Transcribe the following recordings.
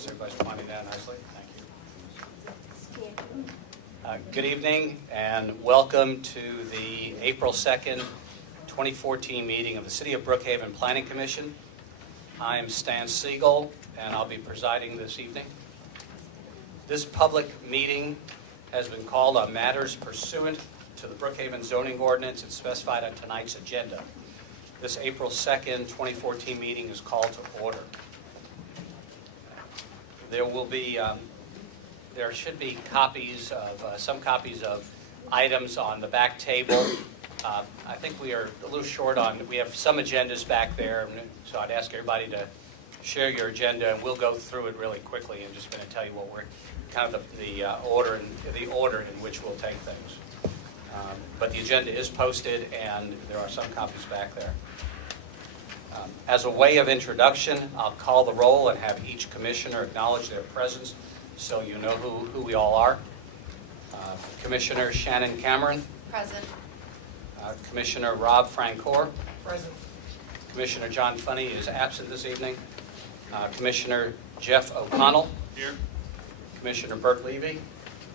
guess everybody's pointing that nicely. Thank you. Good evening and welcome to the April 2nd, 2014 meeting of the City of Brookhaven Planning Commission. I am Stan Siegel and I'll be presiding this evening. This public meeting has been called on matters pursuant to the Brookhaven zoning ordinance and specified on tonight's agenda. This April 2nd, 2014 meeting is called to order. There should be copies of, some copies of items on the back table. I think we are a little short on, we have some agendas back there, so I'd ask everybody to share your agenda and we'll go through it really quickly and just going to tell you what we're, kind of the order in which we'll take things. But the agenda is posted and there are some copies back there. As a way of introduction, I'll call the roll and have each commissioner acknowledge their presence so you know who we all are. Commissioner Shannon Cameron. Present. Commissioner Rob Francoeur. Present. Commissioner John Funny is absent this evening. Commissioner Jeff O'Connell. Here. Commissioner Bert Levy.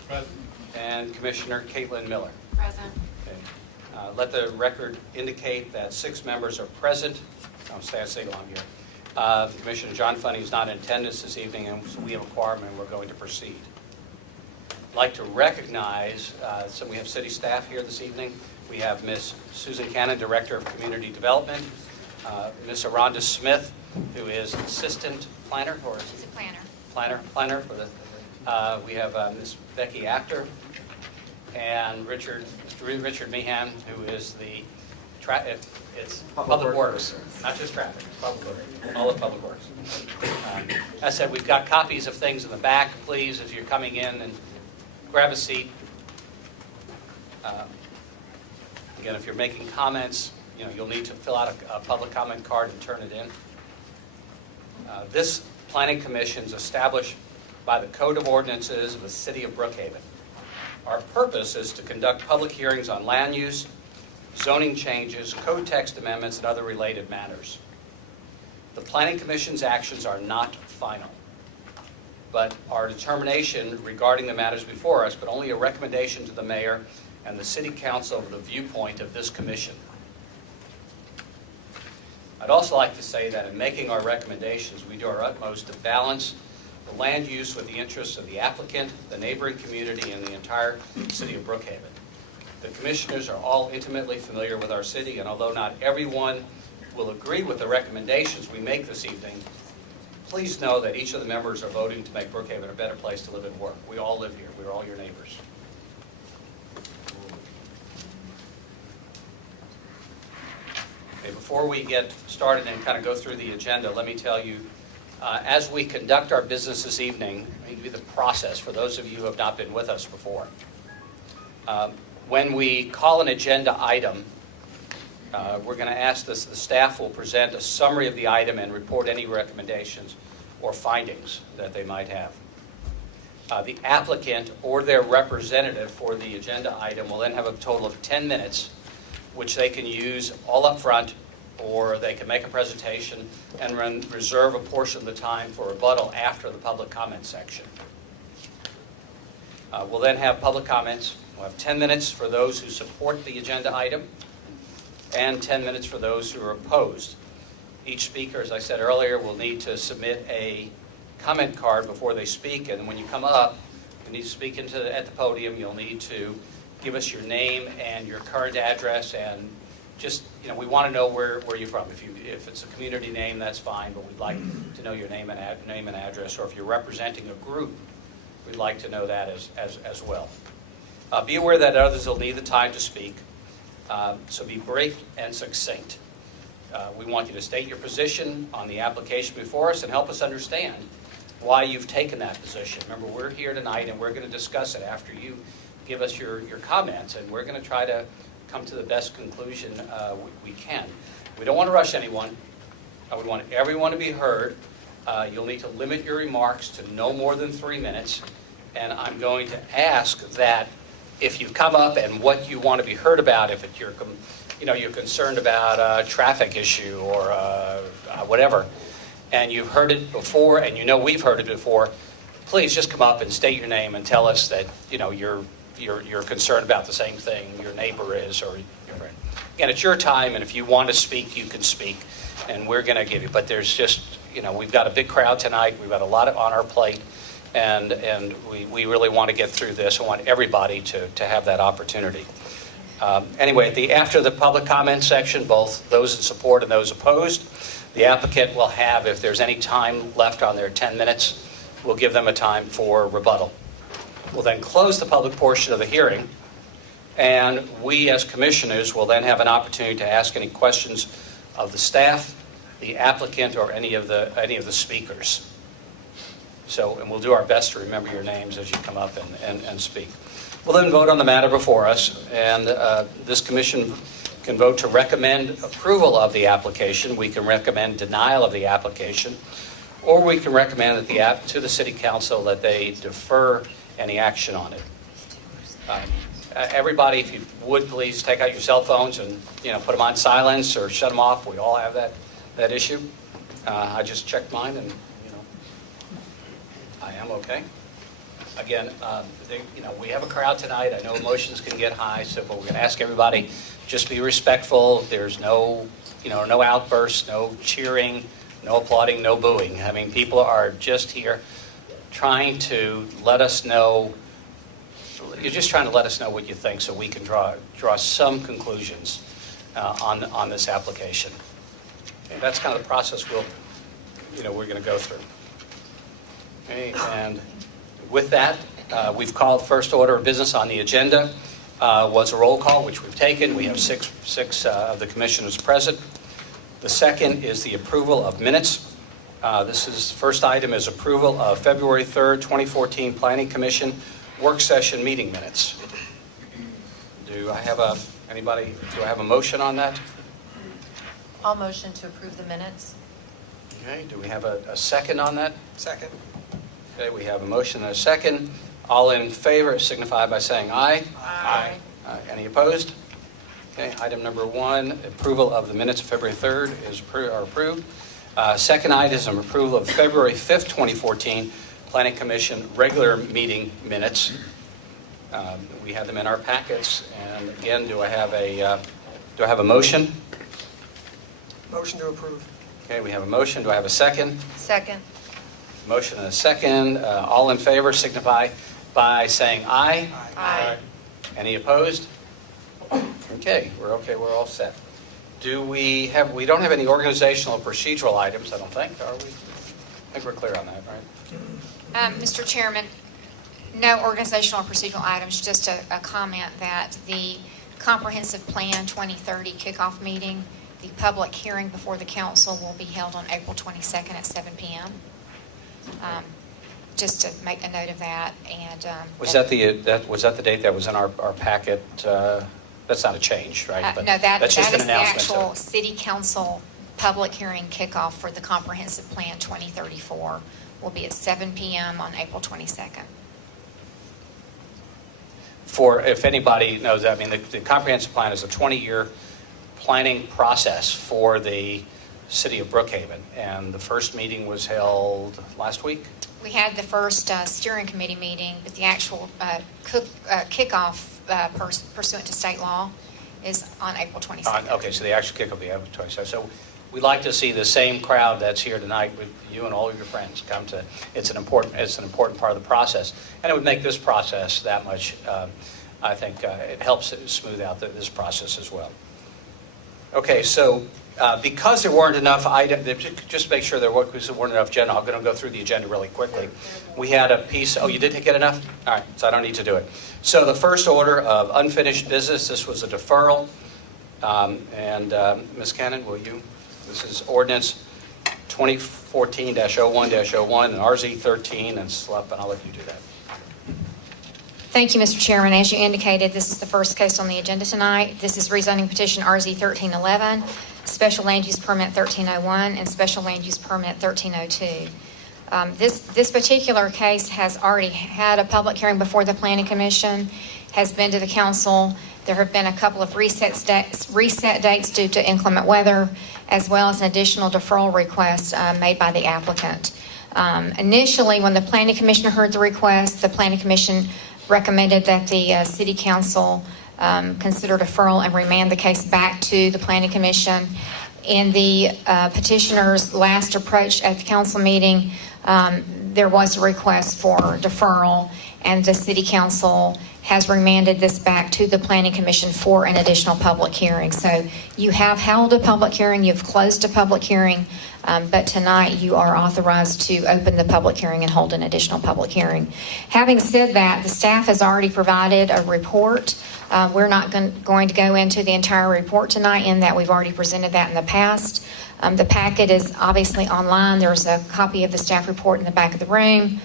Present. And Commissioner Caitlin Miller. Present. Okay. Let the record indicate that 6 members are present. I'm Stan Siegel, I'm here. Commissioner John Funny is not in attendance this evening, and so we have a quorum and we're going to proceed. I'd like to recognize, so we have city staff here this evening. We have Ms. Susan Cannon, Director of Community Development, Ms. Aranda Smith, who is Assistant Planner, or She's a planner. Planner for the, we have Ms. Becky Actor, and Mr. Richard Meehan, who is the it's Public Works, not just traffic, Public Works, all of Public Works. As I said, we've got copies of things in the back. Please, if you're coming in, and grab a seat. Again, if you're making comments, you'll need to fill out a public comment card and turn it in. This Planning Commission is established by the Code of Ordinances of the City of Brookhaven. Our purpose is to conduct public hearings on land use, zoning changes, code text amendments, and other related matters. The Planning Commission's actions are not final, but our determination regarding the matters before us, but only a recommendation to the mayor and the city council of the viewpoint of this commission. I'd also like to say that in making our recommendations, we do our utmost to balance the land use with the interests of the applicant, the neighboring community, and the entire city of Brookhaven. The commissioners are all intimately familiar with our city, and although not everyone will agree with the recommendations we make this evening, please know that each of the members are voting to make Brookhaven a better place to live and work. We all live here. We're all your neighbors. Okay, before we get started and kind of go through the agenda, let me tell you, as we conduct our business this evening, let me give you the process for those of you who have not been with us before. When we call an agenda item, we're going to ask this, the staff will present a summary of the item and report any recommendations or findings that they might have. The applicant or their representative for the agenda item will then have a total of 10 minutes, which they can use all up front, or they can make a presentation and reserve a portion of the time for rebuttal after the public comment section. We'll then have public comments. We'll have 10 minutes for those who support the agenda item and 10 minutes for those who are opposed. Each speaker, as I said earlier, will need to submit a comment card before they speak, and when you come up, you need to speak at the podium. You'll need to give us your name and your current address, and just, we want to know where you're from. If it's a community name, that's fine, but we'd like to know your name and address, or if you're representing a group, we'd like to know that as well. Be aware that others will need the time to speak, so be brief and succinct. We want you to state your position on the application before us and help us understand why you've taken that position. Remember, we're here tonight and we're going to discuss it after you give us your comments, and we're going to try to come to the best conclusion we can. We don't want to rush anyone. We want everyone to be heard. You'll need to limit your remarks to no more than 3 minutes, and I'm going to ask that if you come up and what you want to be heard about, if you're concerned about a traffic issue or whatever, and you've heard it before, and you know we've heard it before, please just come up and state your name and tell us that you're concerned about the same thing your neighbor is or your friend. Again, it's your time, and if you want to speak, you can speak, and we're going to give you. But there's just, we've got a big crowd tonight. We've got a lot on our plate, and we really want to get through this. I want everybody to have that opportunity. Anyway, after the public comment section, both those in support and those opposed, the applicant will have, if there's any time left on their 10 minutes, we'll give them a time for rebuttal. We'll then close the public portion of the hearing, and we as commissioners will then have an opportunity to ask any questions of the staff, the applicant, or any of the speakers. And we'll do our best to remember your names as you come up and speak. We'll then vote on the matter before us, and this commission can vote to recommend approval of the application. We can recommend denial of the application, or we can recommend that to the City Council that they defer any action on it. Everybody, if you would, please take out your cell phones and put them on silence or shut them off. We all have that issue. I just checked mine, and I am okay. Again, we have a crowd tonight. I know emotions can get high, but we're going to ask everybody just be respectful. There's no outbursts, no cheering, no applauding, no booing. I mean, people are just here trying to let us know. You're just trying to let us know what you think, so we can draw some conclusions on this application. And that's kind of the process we're going to go through. Okay, and with that, we've called first order of business on the agenda was a roll call, which we've taken. We have six of the commissioners present. The second is the approval of minutes. First item is approval of February 3rd, 2014 Planning Commission work session meeting minutes. Do I have a motion on that? I'll motion to approve the minutes. Okay, do we have a second on that? Second. Okay, we have a motion and a second. All in favor signify by saying aye. Aye. Any opposed? Okay, item number 1, approval of the minutes of February 3rd are approved. Second item is an approval of February 5th, 2014 Planning Commission regular meeting minutes. We have them in our packets. And again, do I have a motion? Motion to approve. Okay, we have a motion. Do I have a second? Second. Motion and a second. All in favor signify by saying aye. Aye. Any opposed? Okay, we're all set. We don't have any organizational or procedural items, I don't think, are we? I think we're clear on that, right? Mr. Chairman, no organizational or procedural items, just a comment that the Comprehensive Plan 2030 kickoff meeting, the public hearing before the council will be held on April 22nd at 7 p.m. Just to make a note of that. And was that the date that was in our packet? That's not a change, right? No, that's just an the announcement. actual City Council public hearing kickoff for the Comprehensive Plan 2034 will be at 7 p.m. on April 22nd. If anybody knows that, I mean, the Comprehensive Plan is a 20-year planning process for the city of Brookhaven, and the first meeting was held last week. We had the first steering committee meeting, but the actual kickoff pursuant to state law is on April 22nd. Okay, so the actual kickoff will be April 22nd. So we'd like to see the same crowd that's here tonight with you and all of your friends come to. It's an important part of the process, and it would make this process that much. I think it helps smooth out this process as well. Okay, so. Because there weren't enough items, just make sure there weren't enough agenda. I'm going to go through the agenda really quickly. We had a piece. Oh, you did get enough? All right, so I don't need to do it. So the first order of unfinished business, this was a deferral. Ms. Cannon, will you? This is ordinance 2014-01-01 and RZ13 and SLUP, and I'll let you do that. Thank you, Mr. Chairman. As you indicated, this is the first case on the agenda tonight. This is rezoning petition RZ 1311, special land use permit 1301, and special land use permit 1302. This particular case has already had a public hearing before the Planning Commission, has been to the council, There have been a couple of reset dates due to inclement weather, as well as an additional deferral request made by the applicant. Initially, when the Planning Commission heard the request, the Planning Commission recommended that the City Council consider deferral and remand the case back to the Planning Commission. In the petitioner's last approach at the council meeting, there was a request for deferral, and the City Council has remanded this back to the Planning Commission for an additional public hearing. So you have held a public hearing, you've closed a public hearing, but tonight you are authorized to open the public hearing and hold an additional public hearing. Having said that, the staff has already provided a report. We're not going to go into the entire report tonight, in that we've already presented that in the past. The packet is obviously online. There's a copy of the staff report in the back of the room.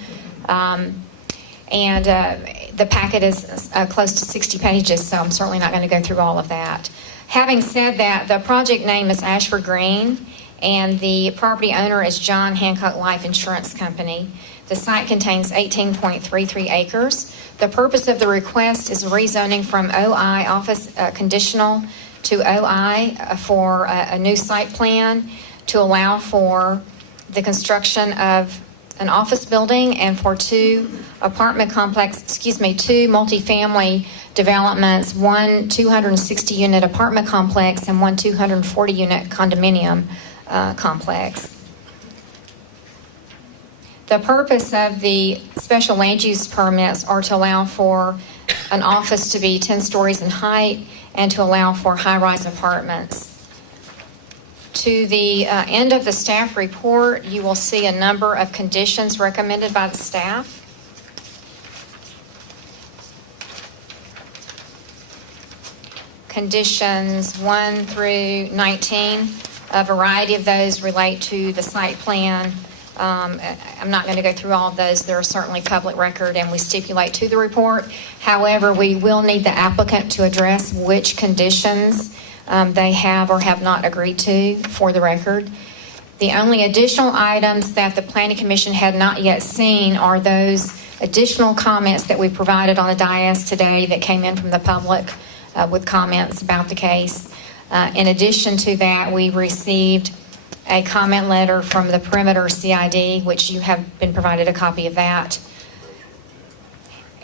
And the packet is close to 60 pages, so I'm certainly not going to go through all of that. Having said that, the project name is Ashford Green, and the property owner is John Hancock Life Insurance Company. The site contains 18.33 acres. The purpose of the request is rezoning from OI office conditional to OI for a new site plan to allow for the construction of an office building and for two multifamily developments, one 260-unit apartment complex and one 240-unit condominium complex. The purpose of the special land use permits are to allow for an office to be 10 stories in height and to allow for high-rise apartments. To the end of the staff report, you will see a number of conditions recommended by the staff. Conditions 1 through 19, a variety of those relate to the site plan. I'm not going to go through all of those. They're certainly public record, and we stipulate to the report. However, we will need the applicant to address which conditions they have or have not agreed to for the record. The only additional items that the Planning Commission had not yet seen are those additional comments that we provided on the dais today that came in from the public with comments about the case. In addition to that, we received a comment letter from the Perimeter CID, which you have been provided a copy of that.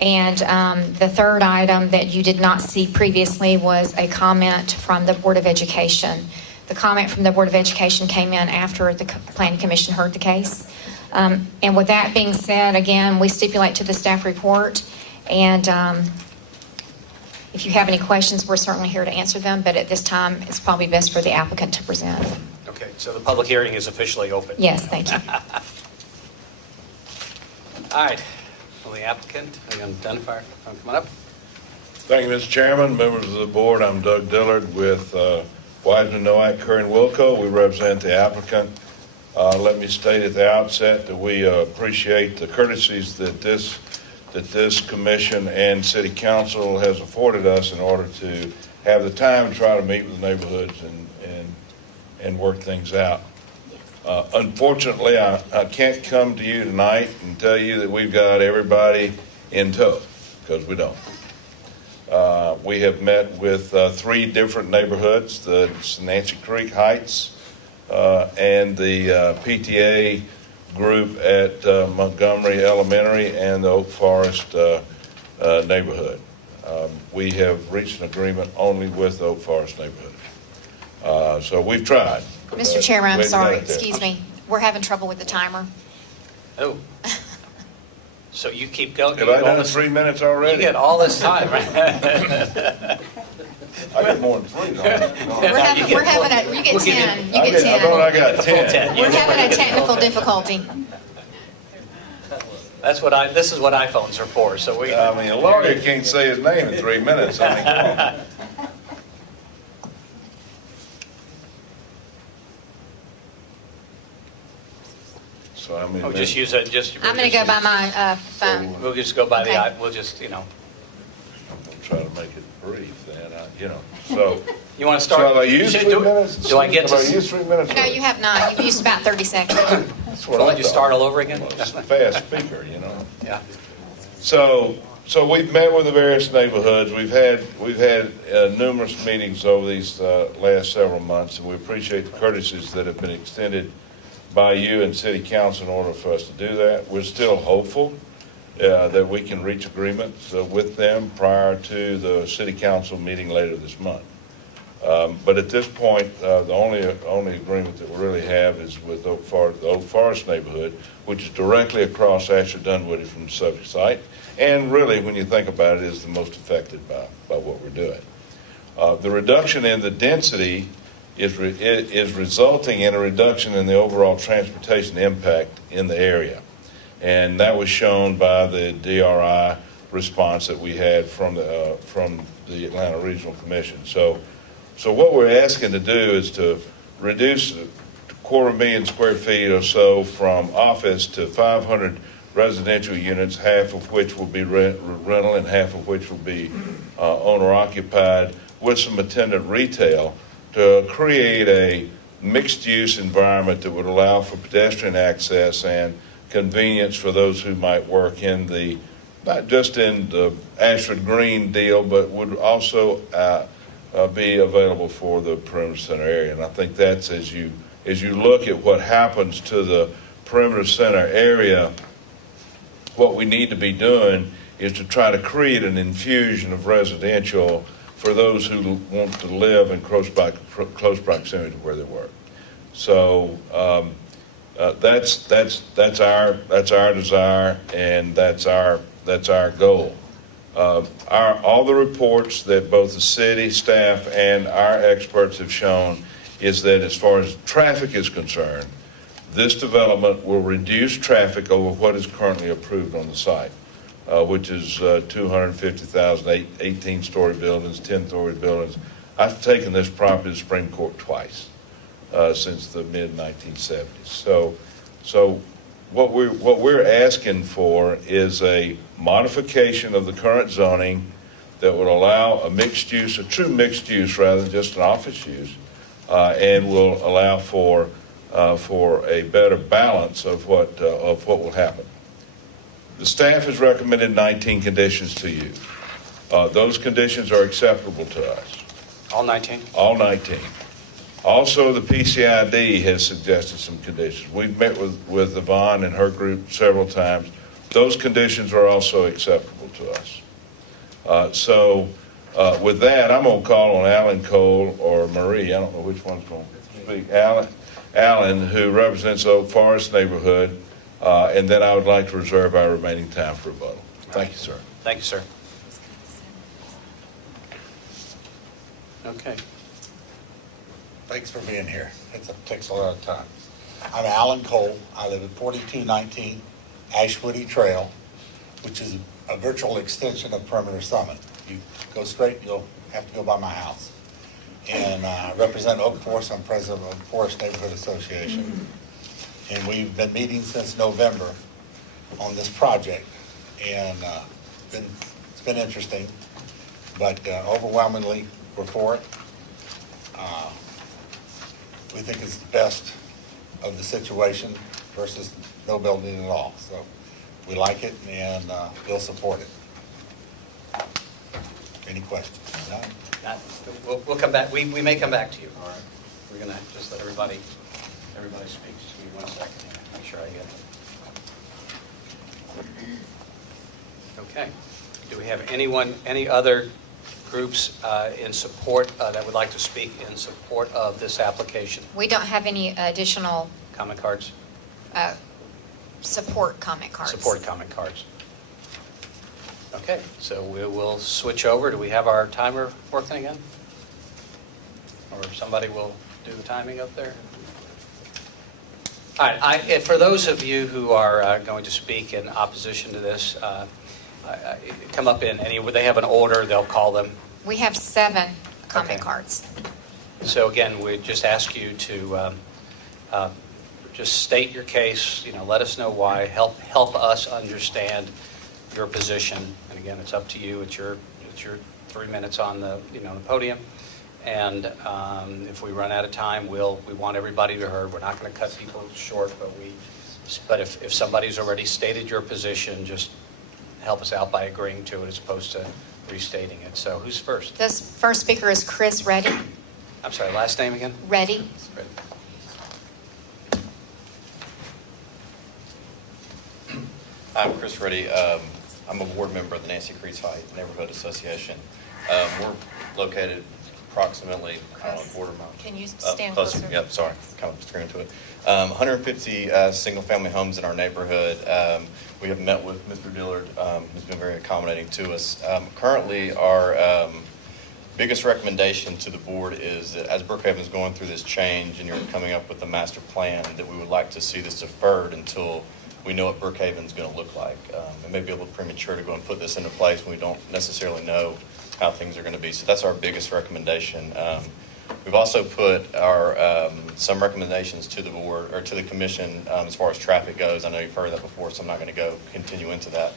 And the third item that you did not see previously was a comment from the Board of Education. The comment from the Board of Education came in after the Planning Commission heard the case. And with that being said, again, we stipulate to the staff report, and if you have any questions, we're certainly here to answer them, but at this time, it's probably best for the applicant to present. Okay, so the public hearing is officially open. Yes, thank you. All right. Well, the applicant, the identifier, come on up. Thank you, Mr. Chairman, members of the board. I'm Doug Dillard with Wiseman, Noack, Curry, and Wilco. We represent the applicant. Let me state at the outset that we appreciate the courtesies that this commission and city council has afforded us in order to have the time to try to meet with the neighborhoods and work things out. Unfortunately, I can't come to you tonight and tell you that we've got everybody in tow, because we don't. We have met with 3 different neighborhoods, the Nancy Creek Heights and the PTA group at Montgomery Elementary and the Oak Forest neighborhood. We have reached an agreement only with the Oak Forest neighborhood. So we've tried. Mr. Chairman, I'm sorry, excuse me. We're having trouble with the timer. Oh. So you keep going. Have I done 3 minutes already? You get all this time, right? I get more than 3, don't I? You get 10. You get 10. I thought I got 10. We're having a technical difficulty. This is what iPhones are for, so we. I mean, a lawyer can't say his name in 3 minutes. I mean, come on. So I mean, Just use it, just. I'm going to go by my phone. We'll just go by Okay. we'll just, I'm gonna try to make it brief then, so. You want to start? Shall I use 3 minutes? Do I get Have I to? used 3 minutes? No, you have not. You've used about 30 seconds. That's what I'll I let you thought. start all over again? Well, it's a fast speaker, Yeah. So, So we've met with the various neighborhoods. We've had numerous meetings over these last several months, and we appreciate the courtesies that have been extended by you and City Council in order for us to do that. We're still hopeful that we can reach agreements with them prior to the City Council meeting later this month. But at this point, the only agreement that we really have is with the Oak Forest neighborhood, which is directly across Asher Dunwoody from the subject site, and really, when you think about it, is the most affected by what we're doing. The reduction in the density is resulting in a reduction in the overall transportation impact in the area. And that was shown by the DRI response that we had from the Atlanta Regional Commission. So what we're asking to do is to reduce 250,000 square feet or so from office to 500 residential units, half of which will be rental and half of which will be owner-occupied, with some attendant retail, to create a mixed-use environment that would allow for pedestrian access and convenience for those who might work in the, not just in the Ashford Green deal, but would also be available for the perimeter center area. And I think that's, as you look at what happens to the perimeter center area, what we need to be doing is to try to create an infusion of residential for those who want to live in close proximity to where they work. So that's our desire, and that's our goal. All the reports that both the city staff and our experts have shown is that as far as traffic is concerned, this development will reduce traffic over what is currently approved on the site, which is 250,000, 18-story buildings, 10-story buildings. I've taken this property to Supreme Court twice since the mid-1970s. So what we're asking for is a modification of the current zoning that would allow a mixed use, a true mixed use rather than just an office use, and will allow for a better balance of what will happen. The staff has recommended 19 conditions to you. Those conditions are acceptable to us. All 19? All 19. Also, the PCID has suggested some conditions. We've met with Yvonne and her group several times. Those conditions are also acceptable to us. So with that, I'm going to call on Alan Cole or Marie. I don't know which one's going to speak. Alan, who represents the Oak Forest neighborhood, and then I would like to reserve our remaining time for rebuttal. Thank you, sir. Thank you, sir. Okay. Thanks for being here. It takes a lot of time. I'm Alan Cole. I live at 4219 Ashwoody Trail, which is a virtual extension of Perimeter Summit. You go straight, you'll have to go by my house. And I represent Oak Forest. I'm president of Oak Forest Neighborhood Association. And we've been meeting since November on this project. And it's been interesting, but overwhelmingly we're for it. We think it's the best of the situation versus no building at all. So we like it, and we'll support it. Any questions? No? We'll come back. We may come back to you. All right. We're going to just let everybody speak. Just give me 1 second here. Make sure I get it. Okay. Do we have any other groups in support that would like to speak in support of this application? We don't have any additional Comment cards? support comment cards. Support comment cards. Okay, so we will switch over. Do we have our timer working again? Or somebody will do the timing up there? All right, for those of you who are going to speak in opposition to this, come up in they have an order, they'll call them. We have 7 comment Okay. cards. So again, we just ask you to just state your case, let us know why, help us understand your position. And again, it's up to you. It's your 3 minutes on the the podium. And if we run out of time, we want everybody to be heard. We're not going to cut people short, but if somebody's already stated your position, just help us out by agreeing to it as opposed to restating it. So who's first? This first speaker is Chris Reddy. I'm sorry, last name again? Reddy. I'm Chris Reddy. I'm a board member of the Nancy Creek Heights Neighborhood Association. We're located approximately, I don't know, Chris, a quarter mile. can you stand closer? closer? Yep, sorry, kind of screaming to it. 150 single-family homes in our neighborhood. We have met with Mr. Dillard, who's been very accommodating to us. Currently, our biggest recommendation to the board is that as Brookhaven is going through this change and you're coming up with a master plan, that we would like to see this deferred until we know what Brookhaven's going to look like. It may be a little premature to go and put this into place when we don't necessarily know how things are going to be. So that's our biggest recommendation. We've also put our some recommendations to the board or to the commission as far as traffic goes. I know you've heard that before, so I'm not going to continue into that.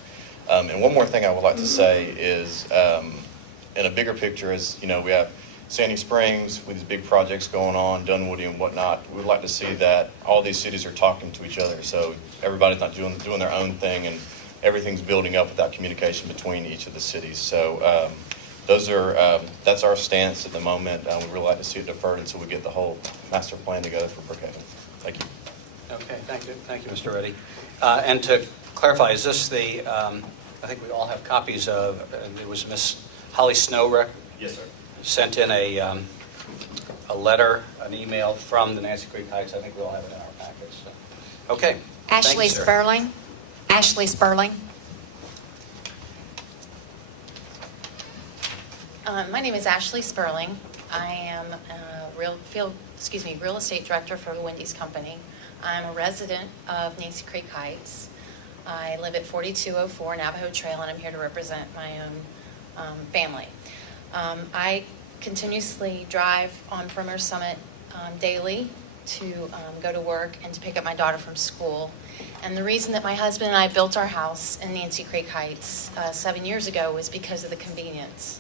And one more thing I would like to say is, in a bigger picture, is we have Sandy Springs with these big projects going on, Dunwoody and whatnot. We'd like to see that all these cities are talking to each other, so everybody's not doing their own thing and everything's building up without communication between each of the cities. So that's our stance at the moment. We'd really like to see it deferred until we get the whole master plan together for Brookhaven. Thank you. Okay, thank you, Mr. Reddy. And to clarify, is this the, I think we all have copies of, it was Miss Holly Snow Yes, sir. sent in a letter, an email from the Nancy Creek Heights. I think we all have it in our packets. So. Okay. Thank Ashley you, sir. Sperling. Ashley Sperling. My name is Ashley Sperling. I am a real estate director for the Wendy's Company. I'm a resident of Nancy Creek Heights. I live at 4204 Navajo Trail, and I'm here to represent my own family. I continuously drive on Perimeter Summit daily to go to work and to pick up my daughter from school. And the reason that my husband and I built our house in Nancy Creek Heights 7 years ago was because of the convenience.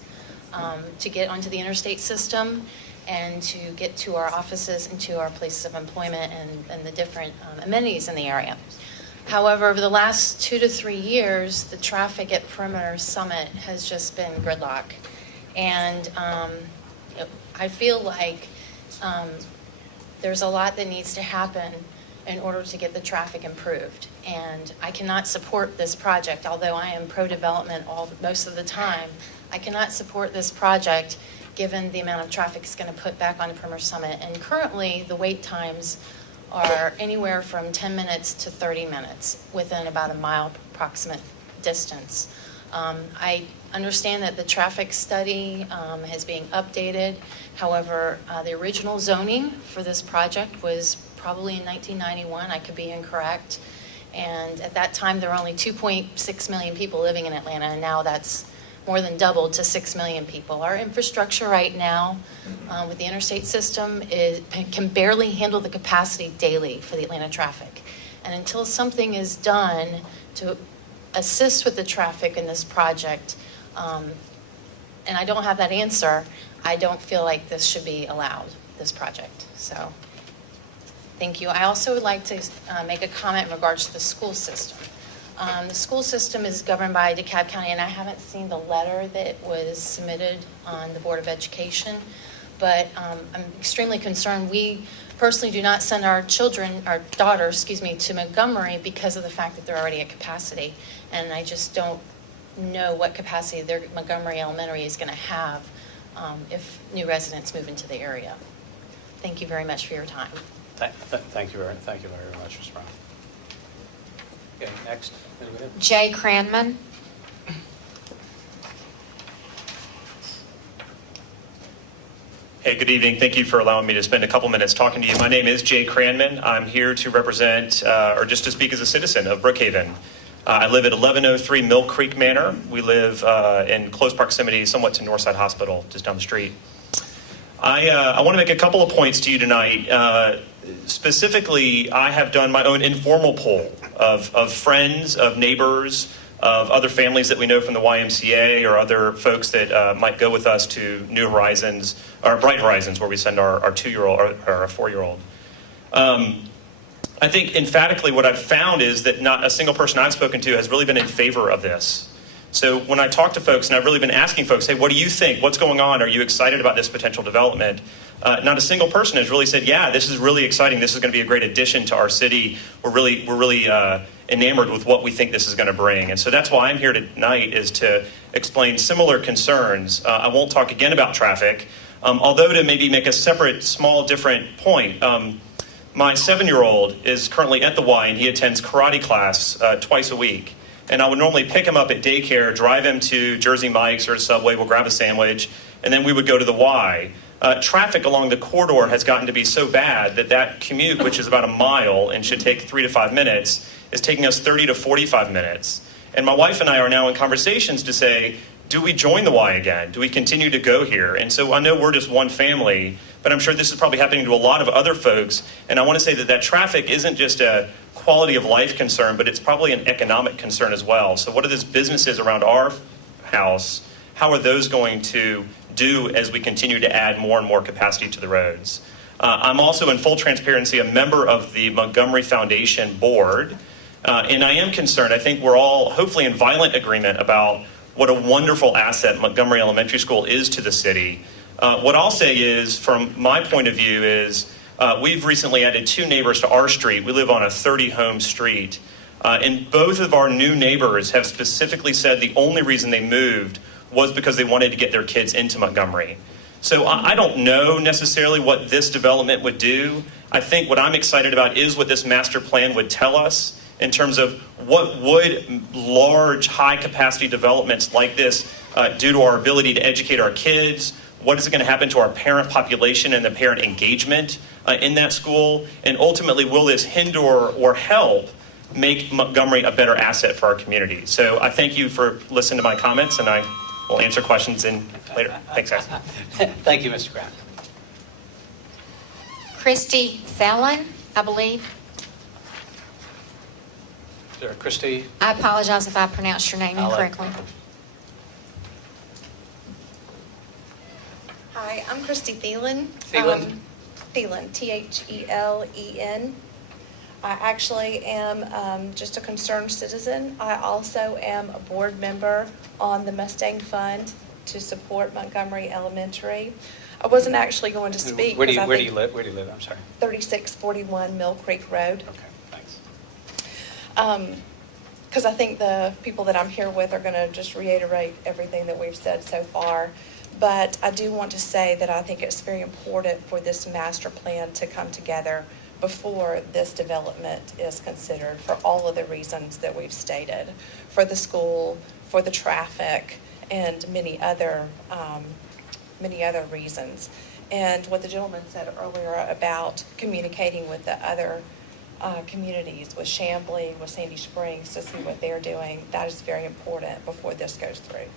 To get onto the interstate system and to get to our offices and to our places of employment and the different amenities in the area. However, over the last 2 to 3 years, the traffic at Perimeter Summit has just been gridlock. And I feel like there's a lot that needs to happen in order to get the traffic improved. And I cannot support this project, although I am pro-development most of the time. I cannot support this project given the amount of traffic it's going to put back on Perimeter Summit. And currently, the wait times are anywhere from 10 minutes to 30 minutes within about a mile approximate distance. I understand that the traffic study is being updated. However, the original zoning for this project was probably in 1991. I could be incorrect. And at that time, there were only 2.6 million people living in Atlanta, and now that's more than doubled to 6 million people. Our infrastructure right now with the interstate system can barely handle the capacity daily for the Atlanta traffic. And until something is done to assist with the traffic in this project, and I don't have that answer, I don't feel like this should be allowed, this project. So, thank you. I also would like to make a comment in regards to the school system. The school system is governed by DeKalb County, and I haven't seen the letter that was submitted on the Board of Education, but I'm extremely concerned. We personally do not send our daughters, to Montgomery because of the fact that they're already at capacity, and I just don't know what capacity their Montgomery Elementary is going to have if new residents move into the area. Thank you very much for your time. Thank you very much, Ms. Brown. Okay, next. Jay Cranman. Hey, good evening. Thank you for allowing me to spend a couple minutes talking to you. My name is Jay Cranman. I'm here to represent, or just to speak as a citizen of Brookhaven. I live at 1103 Mill Creek Manor. We live in close proximity somewhat to Northside Hospital, just down the street. I want to make a couple of points to you tonight. Specifically, I have done my own informal poll of friends, of neighbors, of other families that we know from the YMCA or other folks that might go with us to New Horizons, or Bright Horizons, where we send our 2-year-old or our 4-year-old. I think emphatically what I've found is that not a single person I've spoken to has really been in favor of this. So when I talk to folks, and I've really been asking folks, hey, what do you think? What's going on? Are you excited about this potential development? Not a single person has really said, yeah, this is really exciting. This is going to be a great addition to our city. We're really enamored with what we think this is going to bring. And so that's why I'm here tonight, is to explain similar concerns. I won't talk again about traffic, although to maybe make a separate, small, different point. My 7-year-old is currently at the Y, and he attends karate class twice a week. And I would normally pick him up at daycare, drive him to Jersey Mike's or Subway, we'll grab a sandwich, and then we would go to the Y. Traffic along the corridor has gotten to be so bad that commute, which is about a mile and should take 3 to 5 minutes, is taking us 30 to 45 minutes. And my wife and I are now in conversations to say, do we join the Y again? Do we continue to go here? And so I know we're just one family, but I'm sure this is probably happening to a lot of other folks. And I want to say that traffic isn't just a quality of life concern, but it's probably an economic concern as well. So what are those businesses around our house? How are those going to do as we continue to add more and more capacity to the roads? I'm also, in full transparency, a member of the Montgomery Foundation board. And I am concerned. I think we're all hopefully in violent agreement about what a wonderful asset Montgomery Elementary School is to the city. What I'll say is, from my point of view, is we've recently added 2 neighbors to our street. We live on a 30-home street. And both of our new neighbors have specifically said the only reason they moved was because they wanted to get their kids into Montgomery. So I don't know necessarily what this development would do. I think what I'm excited about is what this master plan would tell us in terms of what would large, high-capacity developments like this do to our ability to educate our kids. What is going to happen to our parent population and the parent engagement in that school? And ultimately, will this hinder or help make Montgomery a better asset for our community? So I thank you for listening to my comments, and I will answer questions later. Thanks, guys. Thank you, Mr. Grant. Christy Thelen, I believe. Is there a Christy? I apologize if I pronounced your name incorrectly. Hi, I'm Christy Thielen. Thielen? Thielen, Thelen. I actually am just a concerned citizen. I also am a board member on the Mustang Fund to support Montgomery Elementary. I wasn't actually going to speak. Where do you live? Where do you live? I'm sorry. 3641 Mill Creek Road. Okay, thanks. Because I think the people that I'm here with are going to just reiterate everything that we've said so far. But I do want to say that I think it's very important for this master plan to come together before this development is considered, for all of the reasons that we've stated, for the school, for the traffic, and many other reasons. And what the gentleman said earlier about communicating with the other communities, with Chamblee, with Sandy Springs, to see what they're doing, that is very important before this goes through.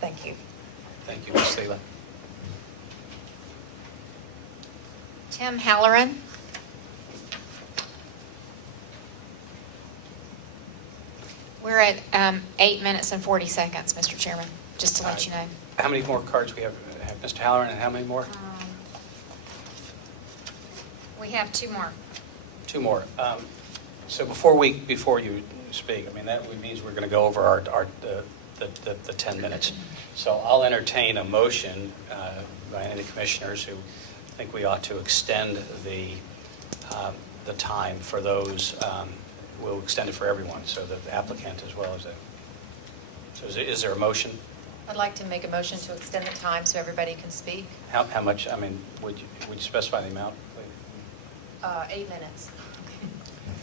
Thank you. Thank you, Ms. Thielen. Tim Halloran. We're at 8 minutes and 40 seconds, Mr. Chairman, just to let you know. How many more cards we have? Mr. Halloran, and how many more? We have 2 more. 2 more. So before you speak, I mean, that means we're going to go over the 10 minutes. So I'll entertain a motion by any commissioners who think we ought to extend the time for those. We'll extend it for everyone, so that the applicant as well as that. So is there a motion? I'd like to make a motion to extend the time so everybody can speak. How much, I mean, would you specify the amount, please? 8 minutes.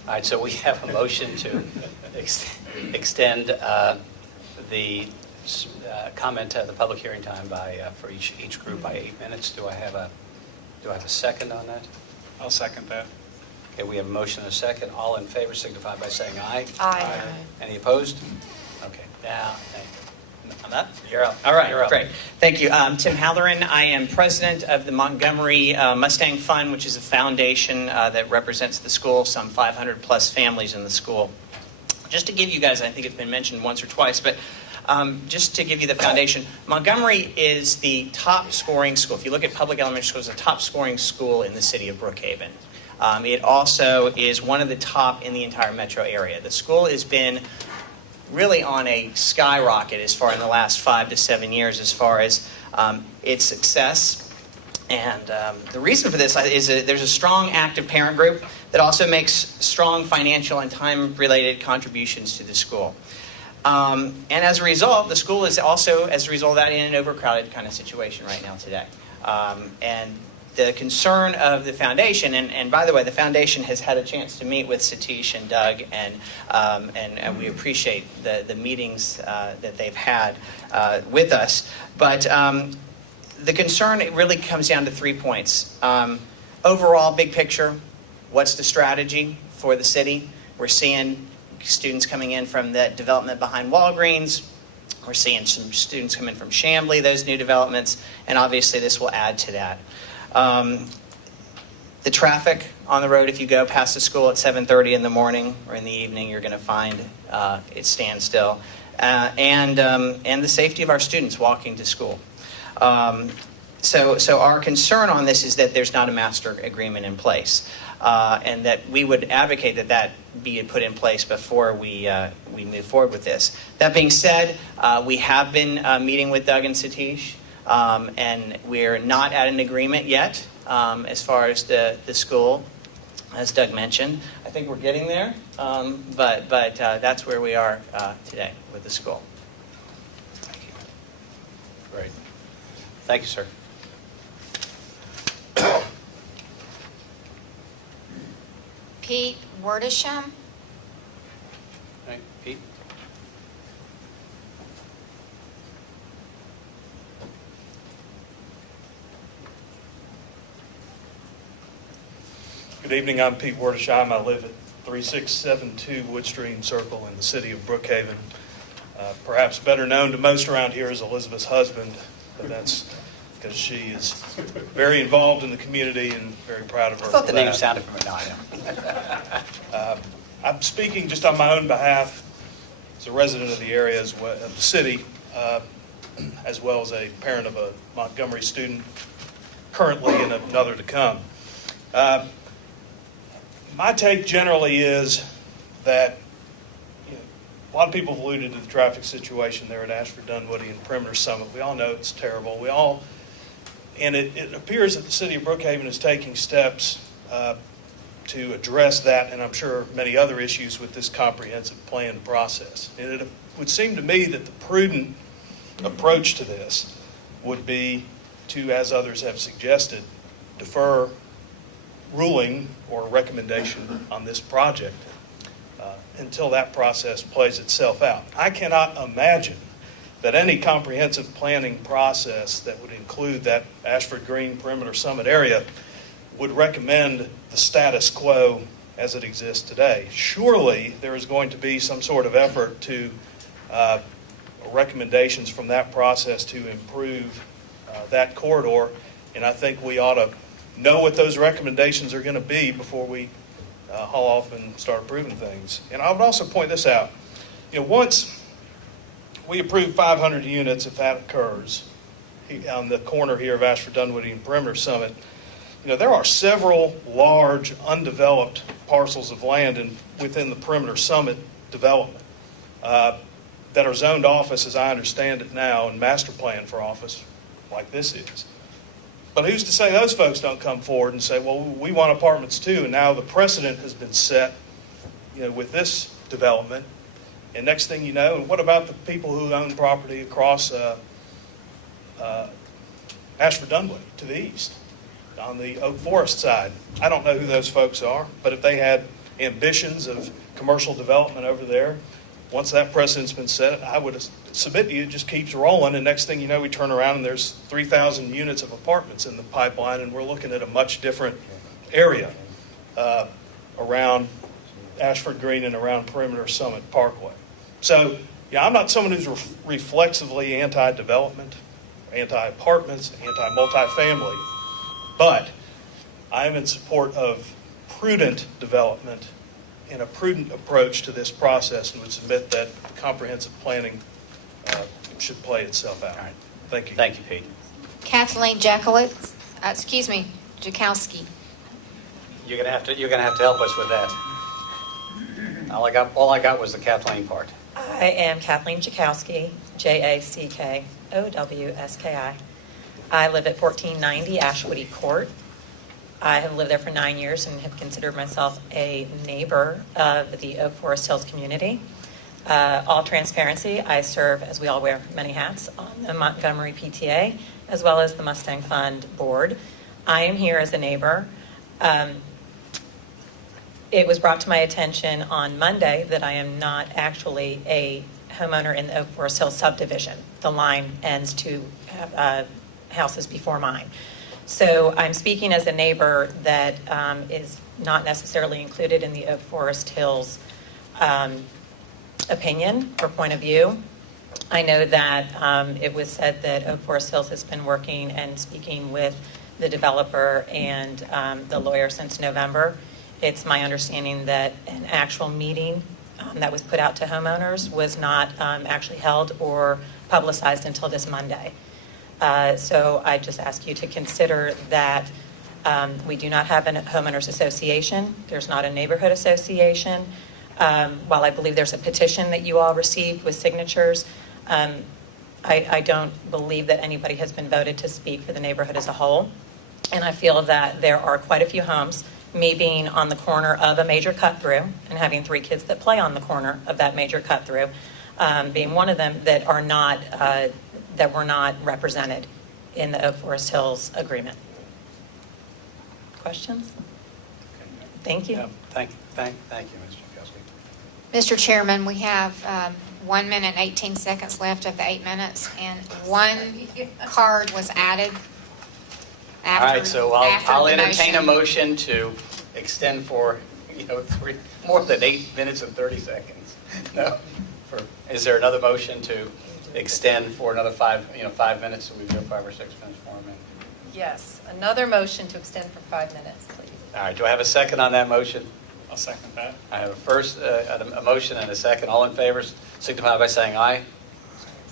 All right, so we have a motion to extend the the public hearing time for each group by 8 minutes. Do I have a second on that? I'll second that. Okay, we have a motion and a second. All in favor signify by saying aye. Aye. Any opposed? Okay, now, thank you. I'm up? You're up. All right, You're up. great. Thank you. Tim Halloran. I am president of the Montgomery Mustang Fund, which is a foundation that represents the school, some 500 plus families in the school. Just to give you guys, I think it's been mentioned once or twice, but just to give you the foundation, Montgomery is the top scoring school. If you look at public elementary schools, the top scoring school in the city of Brookhaven. It also is one of the top in the entire metro area. The school has been really on a skyrocket as far in the last 5 to 7 years as far as its success. And the reason for this is that there's a strong active parent group that also makes strong financial and time-related contributions to the school. And as a result, the school is also, as a result of that, in an overcrowded kind of situation right now today. And the concern of the foundation, and by the way, the foundation has had a chance to meet with Satish and Doug, and we appreciate the meetings that they've had with us. But the concern, it really comes down to 3 points. Overall, big picture, what's the strategy for the city? We're seeing students coming in from the development behind Walgreens. We're seeing some students come in from Chamblee, those new developments, and obviously this will add to that. The traffic on the road, if you go past the school at 7:30 in the morning or in the evening, you're going to find it stand still. And the safety of our students walking to school. So our concern on this is that there's not a master agreement in place, and that we would advocate that that be put in place before we move forward with this. That being said, we have been meeting with Doug and Satish, and we're not at an agreement yet as far as the school, as Doug mentioned. I think we're getting there, but that's where we are today with the school. Thank you. Great. Thank you, sir. Pete Wordisham. Right, Pete? Good evening, I'm Pete Wordisham. I live at 3672 Woodstream Circle in the city of Brookhaven. Perhaps better known to most around here as Elizabeth's husband, but that's because she is very involved in the community and very proud of her. I thought the for name that. sounded familiar. I'm speaking just on my own behalf as a resident of the area, of the city, as well as a parent of a Montgomery student currently and another to come. My take generally is that a lot of people have alluded to the traffic situation there at Ashford, Dunwoody, and Perimeter Summit. We all know it's terrible. And it appears that the city of Brookhaven is taking steps to address that, and I'm sure many other issues with this comprehensive plan process. And it would seem to me that the prudent approach to this would be to, as others have suggested, defer ruling or recommendation on this project until that process plays itself out. I cannot imagine that any comprehensive planning process that would include that Ashford Green Perimeter Summit area would recommend the status quo as it exists today. Surely there is going to be some sort of effort to recommendations from that process to improve that corridor, and I think we ought to know what those recommendations are going to be before we haul off and start approving things. And I would also point this out. Once we approve 500 units, if that occurs, on the corner here of Ashford, Dunwoody, and Perimeter Summit, there are several large undeveloped parcels of land within the Perimeter Summit development that are zoned office, as I understand it now, and master plan for office, like this is. But who's to say those folks don't come forward and say, well, we want apartments too, and now the precedent has been set, with this development. And next thing you know, and what about the people who own property across Ashford Dunwoody to the east, on the Oak Forest side? I don't know who those folks are, but if they had ambitions of commercial development over there, once that precedent's been set, I would submit to you, it just keeps rolling, and next thing you know, we turn around and there's 3,000 units of apartments in the pipeline, and we're looking at a much different area around Ashford Green and around Perimeter Summit Parkway. So, I'm not someone who's reflexively anti-development, anti-apartments, anti-multifamily, but I'm in support of prudent development and a prudent approach to this process, and would submit that comprehensive planning should play itself out. All right. Thank you. Thank you, Pete. Kathleen Jakowski. Jakowski. You're gonna have to help us with that. All I got was the Kathleen part. I am Kathleen Jakowski, Jackowski. I live at 1490 Ashwoody Court. I have lived there for 9 years and have considered myself a neighbor of the Oak Forest Hills community. All transparency, I serve, as we all wear many hats, on the Montgomery PTA, as well as the Mustang Fund Board. I am here as a neighbor. It was brought to my attention on Monday that I am not actually a homeowner in the Oak Forest Hills subdivision. The line ends two houses before mine. So I'm speaking as a neighbor that is not necessarily included in the Oak Forest Hills opinion or point of view. I know that it was said that Oak Forest Hills has been working and speaking with the developer and the lawyer since November. It's my understanding that an actual meeting that was put out to homeowners was not actually held or publicized until this Monday. So I just ask you to consider that we do not have a homeowners association. There's not a neighborhood association. While I believe there's a petition that you all received with signatures, I don't believe that anybody has been voted to speak for the neighborhood as a whole. And I feel that there are quite a few homes, me being on the corner of a major cut-through and having 3 kids that play on the corner of that major cut-through, being one of them, that are not that were not represented in the Oak Forest Hills agreement. Questions? Thank you. Yeah, thank you, Ms. Jankowski. Mr. Chairman, we have 1 minute and 18 seconds left of the 8 minutes, and 1 card was added All after. right, so after I'll the entertain a motion to extend for, more than 8 minutes and 30 seconds. No? Is there another motion to extend for another 5 minutes, so we go 5 or 6 minutes more? Yes, another motion to extend for 5 minutes, please. All right, do I have a second on that motion? I'll second that. I have a motion and a second. All in favor, signify by saying aye.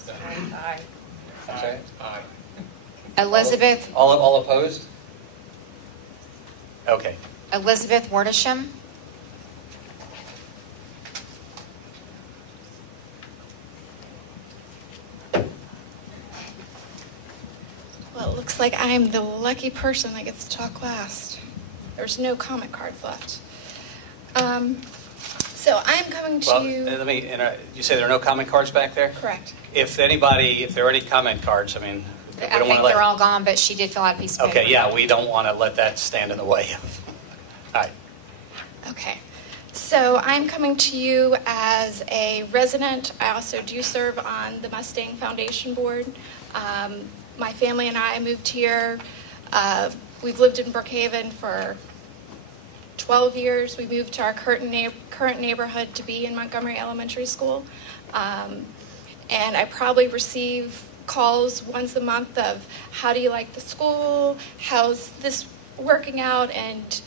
Aye. Okay. Aye. Elizabeth All opposed? Okay. Elizabeth Wardisham. Well, it looks like I'm the lucky person that gets to talk last. There's no comment cards left. So I'm coming to Well, you. let me, you say there are no comment cards back there? Correct. If there are any comment cards, we I don't think want to they're all gone, but she did fill out a piece of paper. Okay, yeah, we don't want to let that stand in the way of. All right. Okay. So I'm coming to you as a resident. I also do serve on the Mustang Foundation Board. My family and I moved here. We've lived in Brookhaven for 12 years. We moved to our current neighborhood to be in Montgomery Elementary School. And I probably receive calls once a month of, how do you like the school? How's this working out? And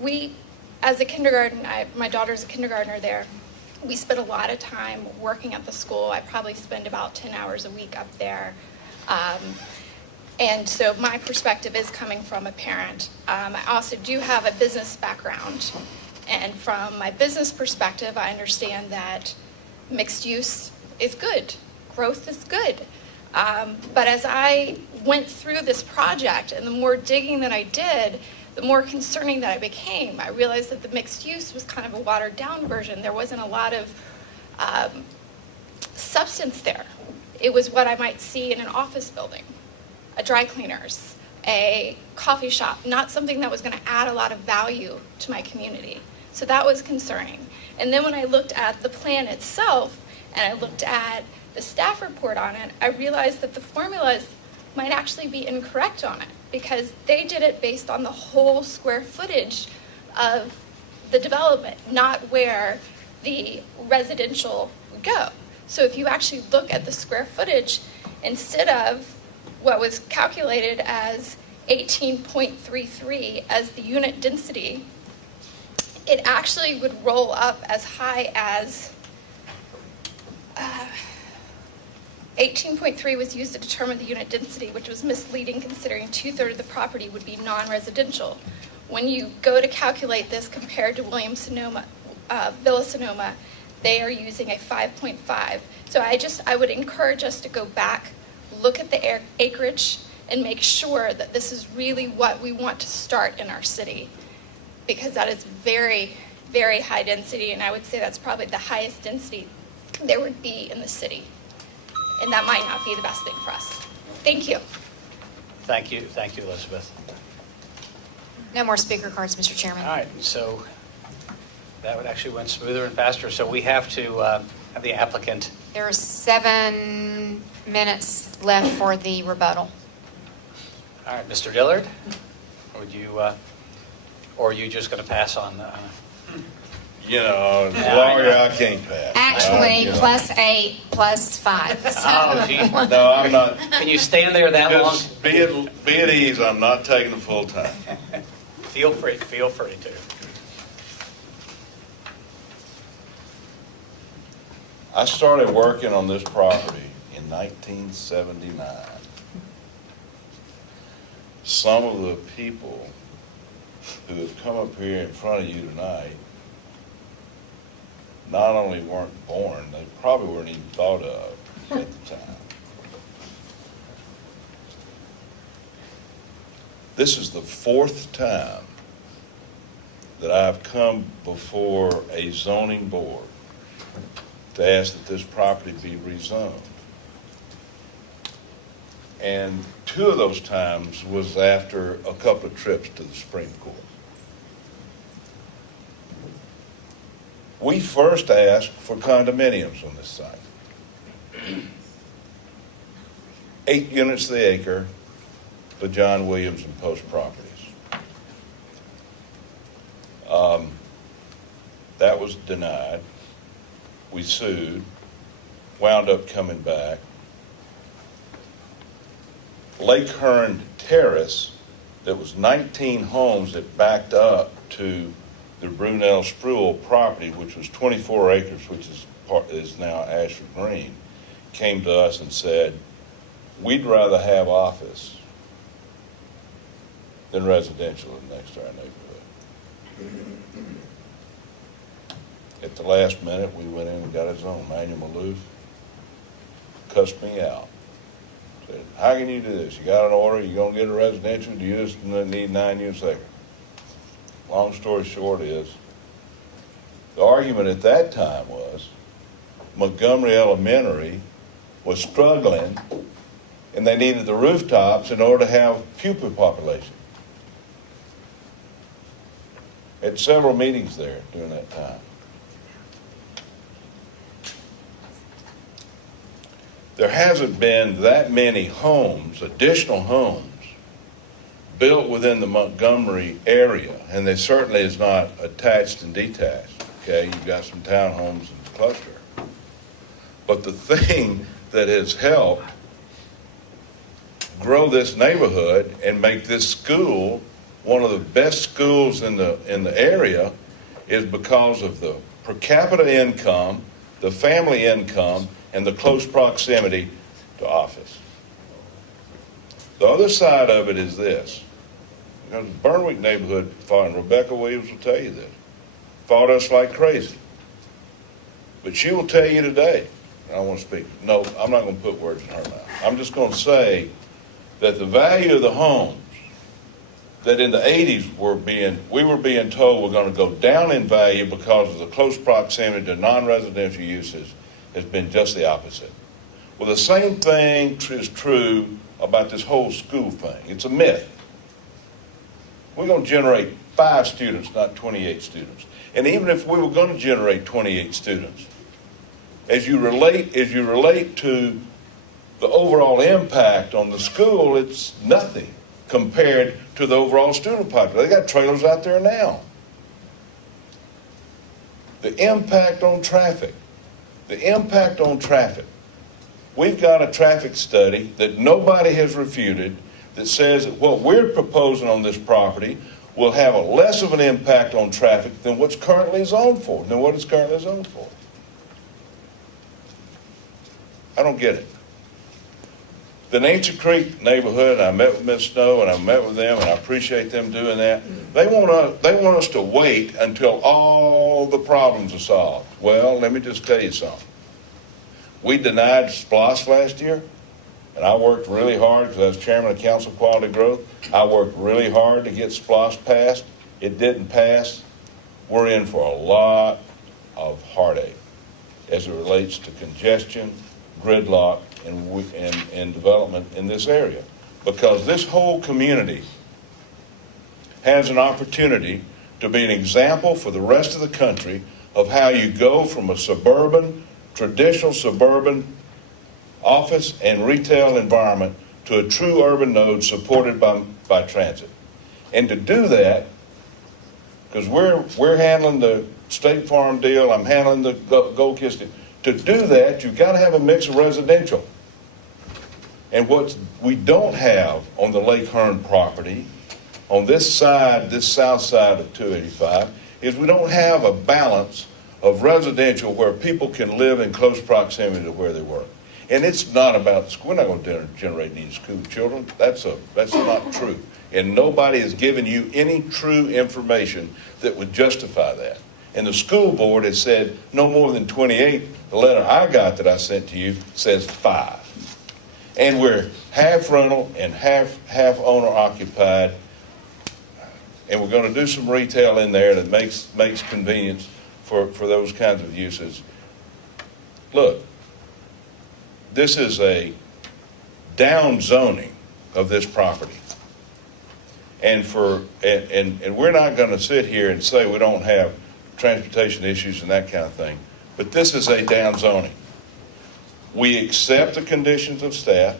we, as a kindergarten, my daughter's a kindergartner there. We spend a lot of time working at the school. I probably spend about 10 hours a week up there. And so my perspective is coming from a parent. I also do have a business background. And from my business perspective, I understand that mixed use is good. Growth is good. But as I went through this project and the more digging that I did, the more concerning that it became. I realized that the mixed use was kind of a watered down version. There wasn't a lot of substance there. It was what I might see in an office building, a dry cleaners, a coffee shop, not something that was going to add a lot of value to my community. So that was concerning. And then when I looked at the plan itself and I looked at the staff report on it, I realized that the formulas might actually be incorrect on it because they did it based on the whole square footage of the development, not where the residential would go. So if you actually look at the square footage, instead of what was calculated as 18.33 as the unit density, it actually would roll up as high as 18.3 was used to determine the unit density, which was misleading considering 2/3 of the property would be non-residential. When you go to calculate this compared to Villa Sonoma, They are using a 5.5. So I would encourage us to go back, look at the acreage, and make sure that this is really what we want to start in our city. Because that is very, very high density, and I would say that's probably the highest density there would be in the city. And that might not be the best thing for us. Thank you. Thank you, Elizabeth. No more speaker cards, Mr. Chairman. All right, so that would actually went smoother and faster. So we have to have the applicant. There are 7 minutes left for the rebuttal. All right, Mr. Dillard, would you, or are you just going to pass on? You know, as a Yeah, lawyer, I know. I can't pass. Actually, You know. +8, +5. Oh, gee. No, I'm not. Can you stand there that long? Just be at ease. I'm not taking the full time. Feel free to. I started working on this property in 1979. Some of the people who have come up here in front of you tonight not only weren't born, they probably weren't even thought of at the time. This is the 4th time that I've come before a zoning board to ask that this property be rezoned. And 2 of those times was after a couple of trips to the Supreme Court. We first asked for condominiums on this site. 8 units the acre, the John Williams and Post properties. That was denied. We sued, wound up coming back. Lake Hearn Terrace, that was 19 homes that backed up to the Brunel Spruill property, which was 24 acres, which is now Ashford Green, came to us and said, we'd rather have office than residential next to our neighborhood. At the last minute, we went in and got his own. Manuel Maloof cussed me out. Said, how can you do this? You got an order, you're going to get a residential, do you just need 9 units acre? Long story short is, the argument at that time was Montgomery Elementary was struggling and they needed the rooftops in order to have pupil population. Had several meetings there during that time. There hasn't been that many homes, additional homes, built within the Montgomery area, and they certainly is not attached and detached. Okay, you've got some townhomes in the cluster. But the thing that has helped grow this neighborhood and make this school one of the best schools in the area is because of the per capita income, the family income, and the close proximity to office. The other side of it is this. The Burnwick neighborhood fought, and Rebecca Williams will tell you this, fought us like crazy. But she will tell you today, and I want to speak, no, I'm not going to put words in her mouth. I'm just going to say that the value of the homes that in the 80s we were being told were going to go down in value because of the close proximity to non-residential uses has been just the opposite. Well, the same thing is true about this whole school thing. It's a myth. We're going to generate 5 students, not 28 students. And even if we were going to generate 28 students, as you relate to the overall impact on the school, it's nothing compared to the overall student population. They got trailers out there now. The impact on traffic. We've got a traffic study that nobody has refuted that says that what we're proposing on this property will have a less of an impact on traffic than what's currently zoned for, I don't get it. The Nancy Creek neighborhood, I met with Ms. Snow, and I met with them, and I appreciate them doing that. They want us to wait until all the problems are solved. Well, let me just tell you something. We denied SPLOST last year, and I worked really hard because I was chairman of Council of Quality Growth. I worked really hard to get SPLOST passed. It didn't pass. We're in for a lot of heartache as it relates to congestion, gridlock, and development in this area. Because this whole community has an opportunity to be an example for the rest of the country of how you go from a traditional suburban office and retail environment to a true urban node supported by transit. And to do that, because we're handling the State Farm deal, I'm handling the Gold Kiss deal. To do that, you've got to have a mix of residential. And what we don't have on the Lake Hearn property, on this side, this south side of 285, is we don't have a balance of residential where people can live in close proximity to where they work. And it's not about the school. We're not going to generate any school children. That's not true. And nobody has given you any true information that would justify that. And the school board has said no more than 28. The letter I got that I sent to you says 5. And we're half rental and half owner occupied. And we're going to do some retail in there that makes convenience for those kinds of uses. Look, this is a down zoning of this property. And we're not going to sit here and say we don't have transportation issues and that kind of thing. But this is a down zoning. We accept the conditions of staff.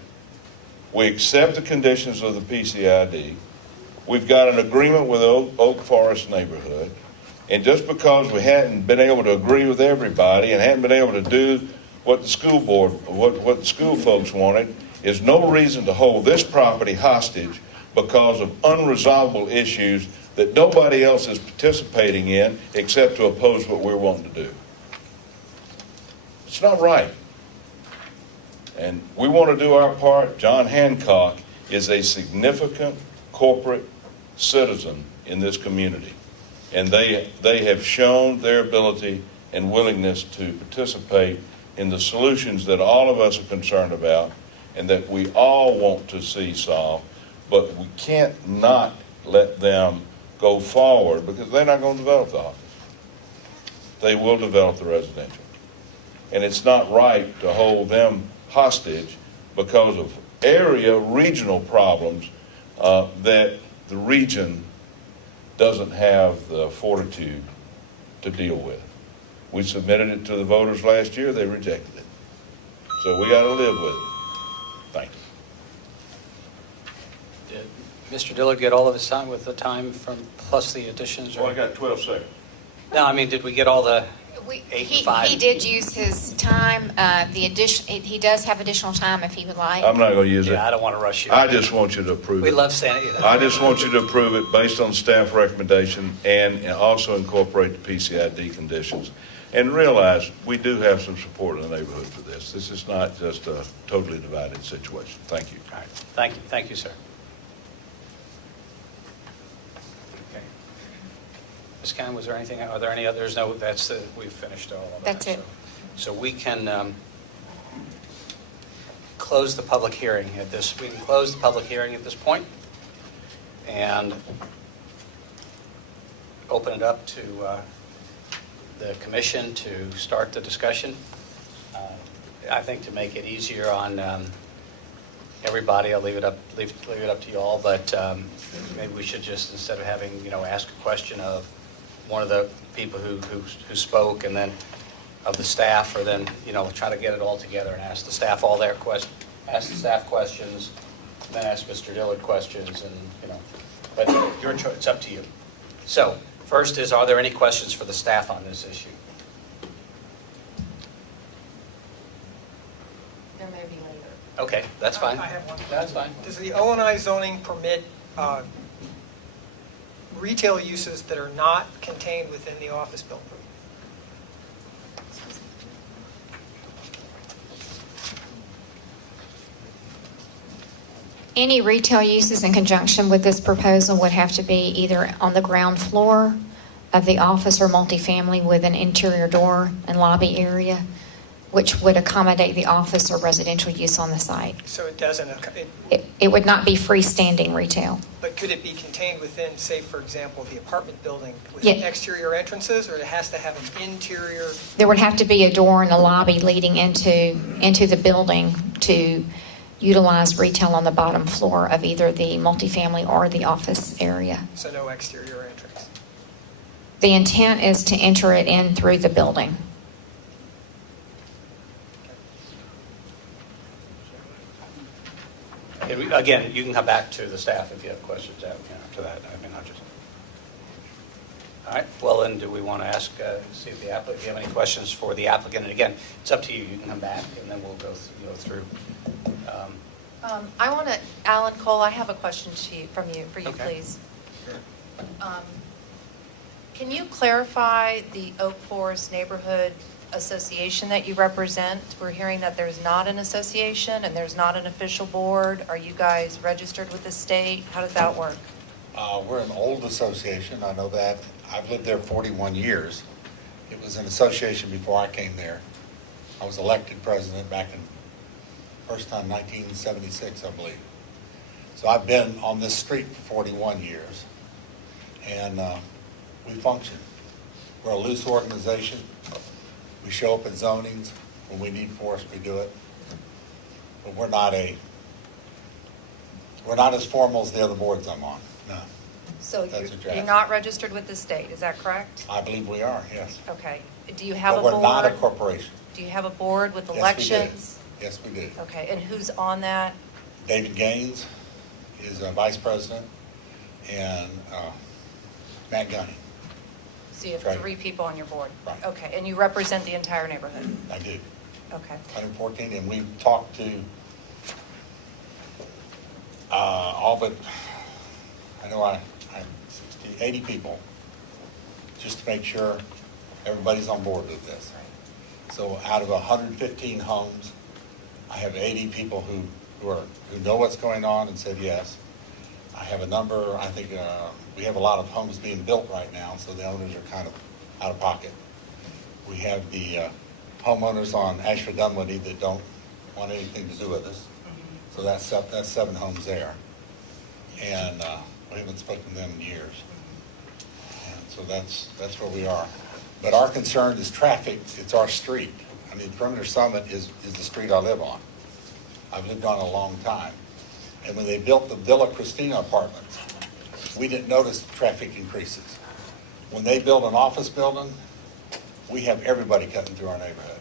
We accept the conditions of the PCID. We've got an agreement with Oak Forest neighborhood. And just because we hadn't been able to agree with everybody and hadn't been able to do what the school board, what the school folks wanted, is no reason to hold this property hostage because of unresolvable issues that nobody else is participating in except to oppose what we're wanting to do. It's not right. And we want to do our part. John Hancock is a significant corporate citizen in this community. And they have shown their ability and willingness to participate in the solutions that all of us are concerned about and that we all want to see solved. But we can't not let them go forward because they're not going to develop the office. They will develop the residential. And it's not right to hold them hostage because of regional problems that the region doesn't have the fortitude to deal with. We submitted it to the voters last year. They rejected it. So we got to live with it. Thank you. Did Mr. Dillard get all of his time with the time from plus the additions? Well, I got 12 seconds. No, I mean, did we get all the 8 and 5? He did use his time. He does have additional time if he would like. I'm not going to use it. Yeah, I don't want to rush you. I just want you to approve it. We love saying it. I just want you to approve it based on staff recommendation and also incorporate the PCID conditions. And realize we do have some support in the neighborhood for this. This is not just a totally divided situation. Thank you. All right. Thank you. Thank you, sir. Okay. Ms. Khan, was there anything? Are there any others? No, we've finished all of that. That's it. So we can close the public hearing at this. We can close the public hearing at this point and open it up to the commission to start the discussion. I think to make it easier on everybody, I'll leave it up to you all. But maybe we should just, instead of having ask a question of one of the people who spoke, and then of the staff, or then try to get it all together and ask the staff all their questions, ask the staff questions, and then ask Mr. Dillard questions, and But your choice. It's up to you. So first is, are there any questions for the staff on this issue? There may be later. Okay, that's fine. I have one. That's fine. Does the O&I zoning permit retail uses that are not contained within the office building? Any retail uses in conjunction with this proposal would have to be either on the ground floor of the office or multifamily with an interior door and lobby area, which would accommodate the office or residential use on the site. So it doesn't, It would not be freestanding retail. but could it be contained within, say, for example, the apartment building with Yeah. exterior entrances, or it has to have an interior? There would have to be a door in the lobby leading into the building to utilize retail on the bottom floor of either the multifamily or the office area. So no exterior entrance? The intent is to enter it in through the building. Again, you can come back to the staff if you have questions after that. I mean, all right, well, then, do we want to ask, see if the applicant, if you have any questions for the applicant? And again, it's up to you. You can come back, and then we'll go through. I want to, Alan Cole, I have a question for you, Okay. please. Can you clarify the Oak Forest Neighborhood Association that you represent? We're hearing that there's not an association and there's not an official board. Are you guys registered with the state? How does that work? We're an old association, I know that. I've lived there 41 years. It was an association before I came there. I was elected president back in, first time 1976, I believe. So I've been on this street for 41 years, and we function. We're a loose organization. We show up at zonings. When we need force, we do it. But we're not as formal as the other boards I'm on, no. So That's a you're draft. not registered with the state, is that correct? I believe we are, yes. Okay. Do you have a But board? we're not a corporation. Do you have a board with Yes, we do. elections? Yes, we do. Okay, and who's on that? David Gaines is vice president, and Matt Gunning. So you have Right. 3 people on your board? Right. Okay, and you represent the entire neighborhood? I do. Okay. 114, and we've talked to all but, I know I'm 80 people, just to make sure everybody's on board with this. So out of 115 homes, I have 80 people who know what's going on and said yes. I have a number, I think we have a lot of homes being built right now, so the owners are kind of out of pocket. We have the homeowners on Ashford Dunwoody that don't want anything to do with us. So that's 7 homes there. And we haven't spoken to them in years. And so that's where we are. But our concern is traffic. It's our street. I mean, Perimeter Summit is the street I live on. I've lived on a long time. And when they built the Villa Cristina apartments, we didn't notice traffic increases. When they build an office building, we have everybody cutting through our neighborhood.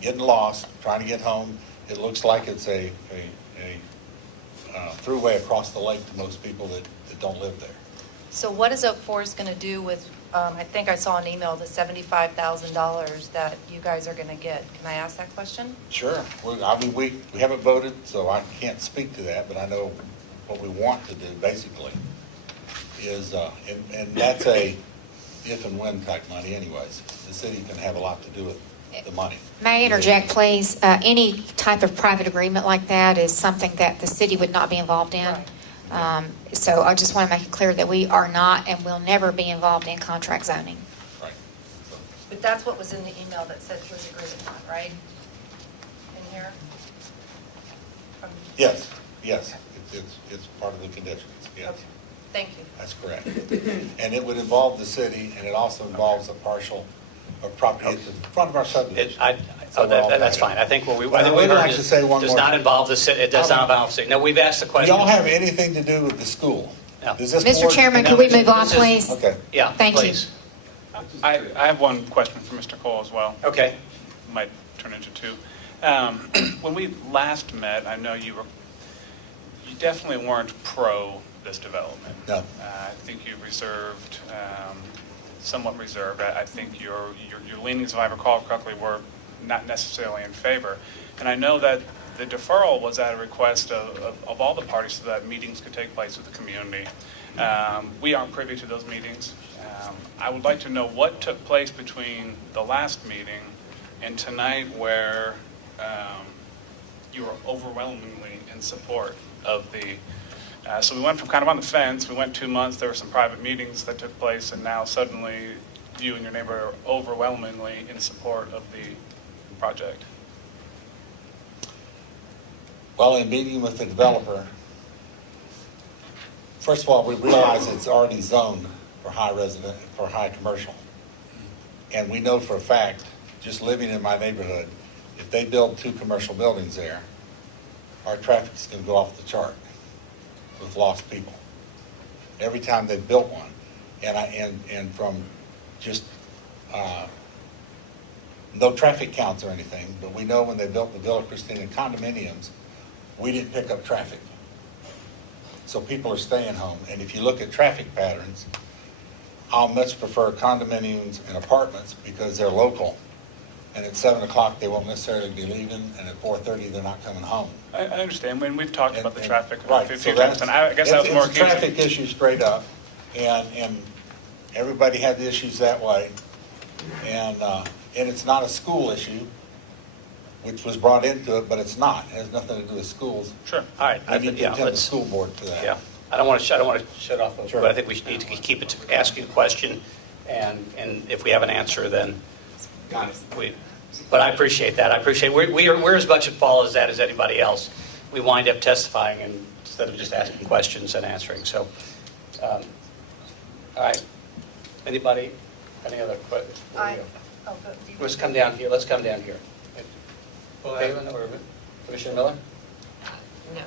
Getting lost, trying to get home. It looks like it's a throughway across the lake to most people that don't live there. So what is Oak Forest going to do with, I think I saw an email, the $75,000 that you guys are going to get? Can I ask that question? Sure. I mean, we haven't voted, so I can't speak to that, but I know what we want to do, basically, is, and that's a if and when type money anyways. The city can have a lot to do with the money. May I interject, please? Any type of private agreement like that is something that the city would not be involved in. Right. So I just want to make it clear that we are not and will never be involved in contract zoning. Right. So, But that's what was in the email that said was agreed upon, right? In here? yes. It's part of the conditions, yes. Okay. Thank you. That's correct. And it would involve the city, and it also involves a partial of property at the front of our subdivision. That's fine. I think what we But I we would heard like to say one does more not thing. involve the city. It does not involve the city. No, we've asked the question. Y'all have anything to do with the school? No. Does this Mr. board- Chairman, no, could we this is- move on, this is- please? Okay. Yeah, Thank you. please. I have one question for Mr. Cole as well. Okay. Might turn into 2. When we last met, I know you definitely weren't pro this development. No. I think you reserved, somewhat reserved. I think your leanings, if I recall correctly, were not necessarily in favor. And I know that the deferral was at a request of all the parties so that meetings could take place with the community. We aren't privy to those meetings. I would like to know what took place between the last meeting and tonight where you were overwhelmingly in support of the, so we went from kind of on the fence, we went 2 months, there were some private meetings that took place, and now suddenly you and your neighbor are overwhelmingly in support of the project. Well, in meeting with the developer, first of all, we realize it's already zoned for high commercial. And we know for a fact, just living in my neighborhood, if they build 2 commercial buildings there, our traffic's gonna go off the chart with lost people. Every time they've built one. And from just, no traffic counts or anything, but we know when they built the Villa Cristina condominiums, we didn't pick up traffic. So people are staying home. And if you look at traffic patterns, I'll much prefer condominiums and apartments because they're local. And at 7 o'clock, they won't necessarily be leaving, and at 4:30, they're not coming home. I understand, when we've talked about the traffic Right, a so few times, and I guess that was more it's a traffic issue straight up, and everybody had the issues that way. And it's not a school issue, which was brought into it, but it's not. It has nothing to do with schools. Sure. All right. We need to attend the school board for that. Yeah. I don't want to shut off, Sure. but I think we need to keep it to asking a question, and if we have an answer, then but I appreciate that. I appreciate, we're as much at fault as that as anybody else. We wind up testifying instead of just asking questions and answering, so. All right. Anybody, any other questions? Let's come down here. Let's come down here. Brookhaven or Commissioner Miller? No.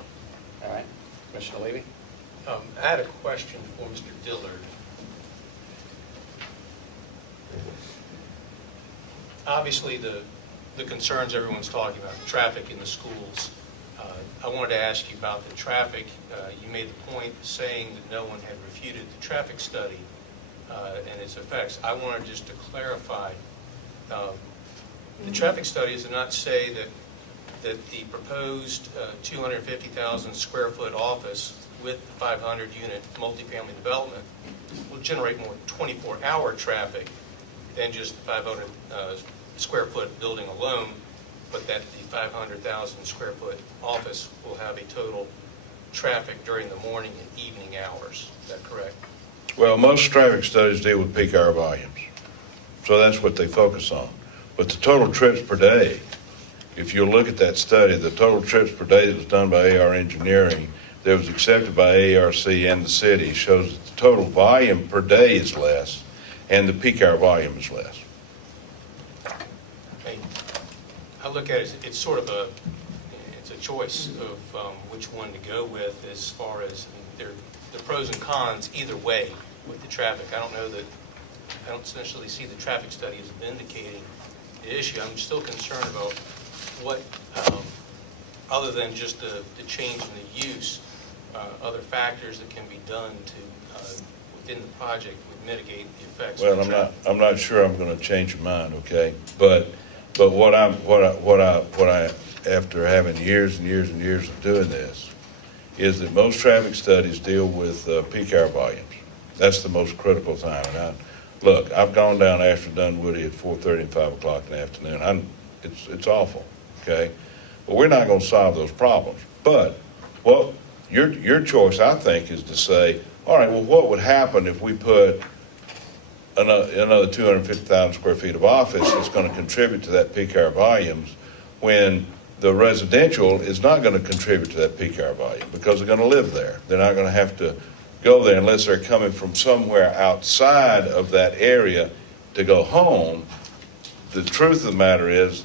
All right. Commissioner Levy? I had a question for Mr. Dillard. Obviously, the concerns everyone's talking about, the traffic in the schools. I wanted to ask you about the traffic. You made the point saying that no one had refuted the traffic study and its effects. I wanted just to clarify, the traffic studies do not say that the proposed 250,000 square foot office with 500 unit multifamily development will generate more 24-hour traffic than just the 500 square foot building alone, but that the 500,000 square foot office will have a total traffic during the morning and evening hours. Is that correct? Well, most traffic studies deal with peak hour volumes, so that's what they focus on. But the total trips per day, if you look at that study, the total trips per day that was done by AR Engineering, that was accepted by ARC and the city, shows that the total volume per day is less, and the peak hour volume is less. Okay. I look at it, it's sort of a choice of which one to go with as far as the pros and cons either way with the traffic. I don't necessarily see the traffic study as vindicating the issue. I'm still concerned about what, other than just the change in the use, other factors that can be done to within the project would mitigate the effects. Well, of traffic. I'm not sure I'm going to change your mind, okay? But what I after having years and years and years of doing this, is that most traffic studies deal with peak hour volumes. That's the most critical time. And look, I've gone down Ashford Dunwoody at 4:30 and 5 o'clock in the afternoon. It's awful, okay? But we're not going to solve those problems. But what your choice, I think, is to say, all right, well, what would happen if we put another 250,000 square feet of office that's going to contribute to that peak hour volumes when the residential is not going to contribute to that peak hour volume because they're going to live there. They're not going to have to go there unless they're coming from somewhere outside of that area to go home. The truth of the matter is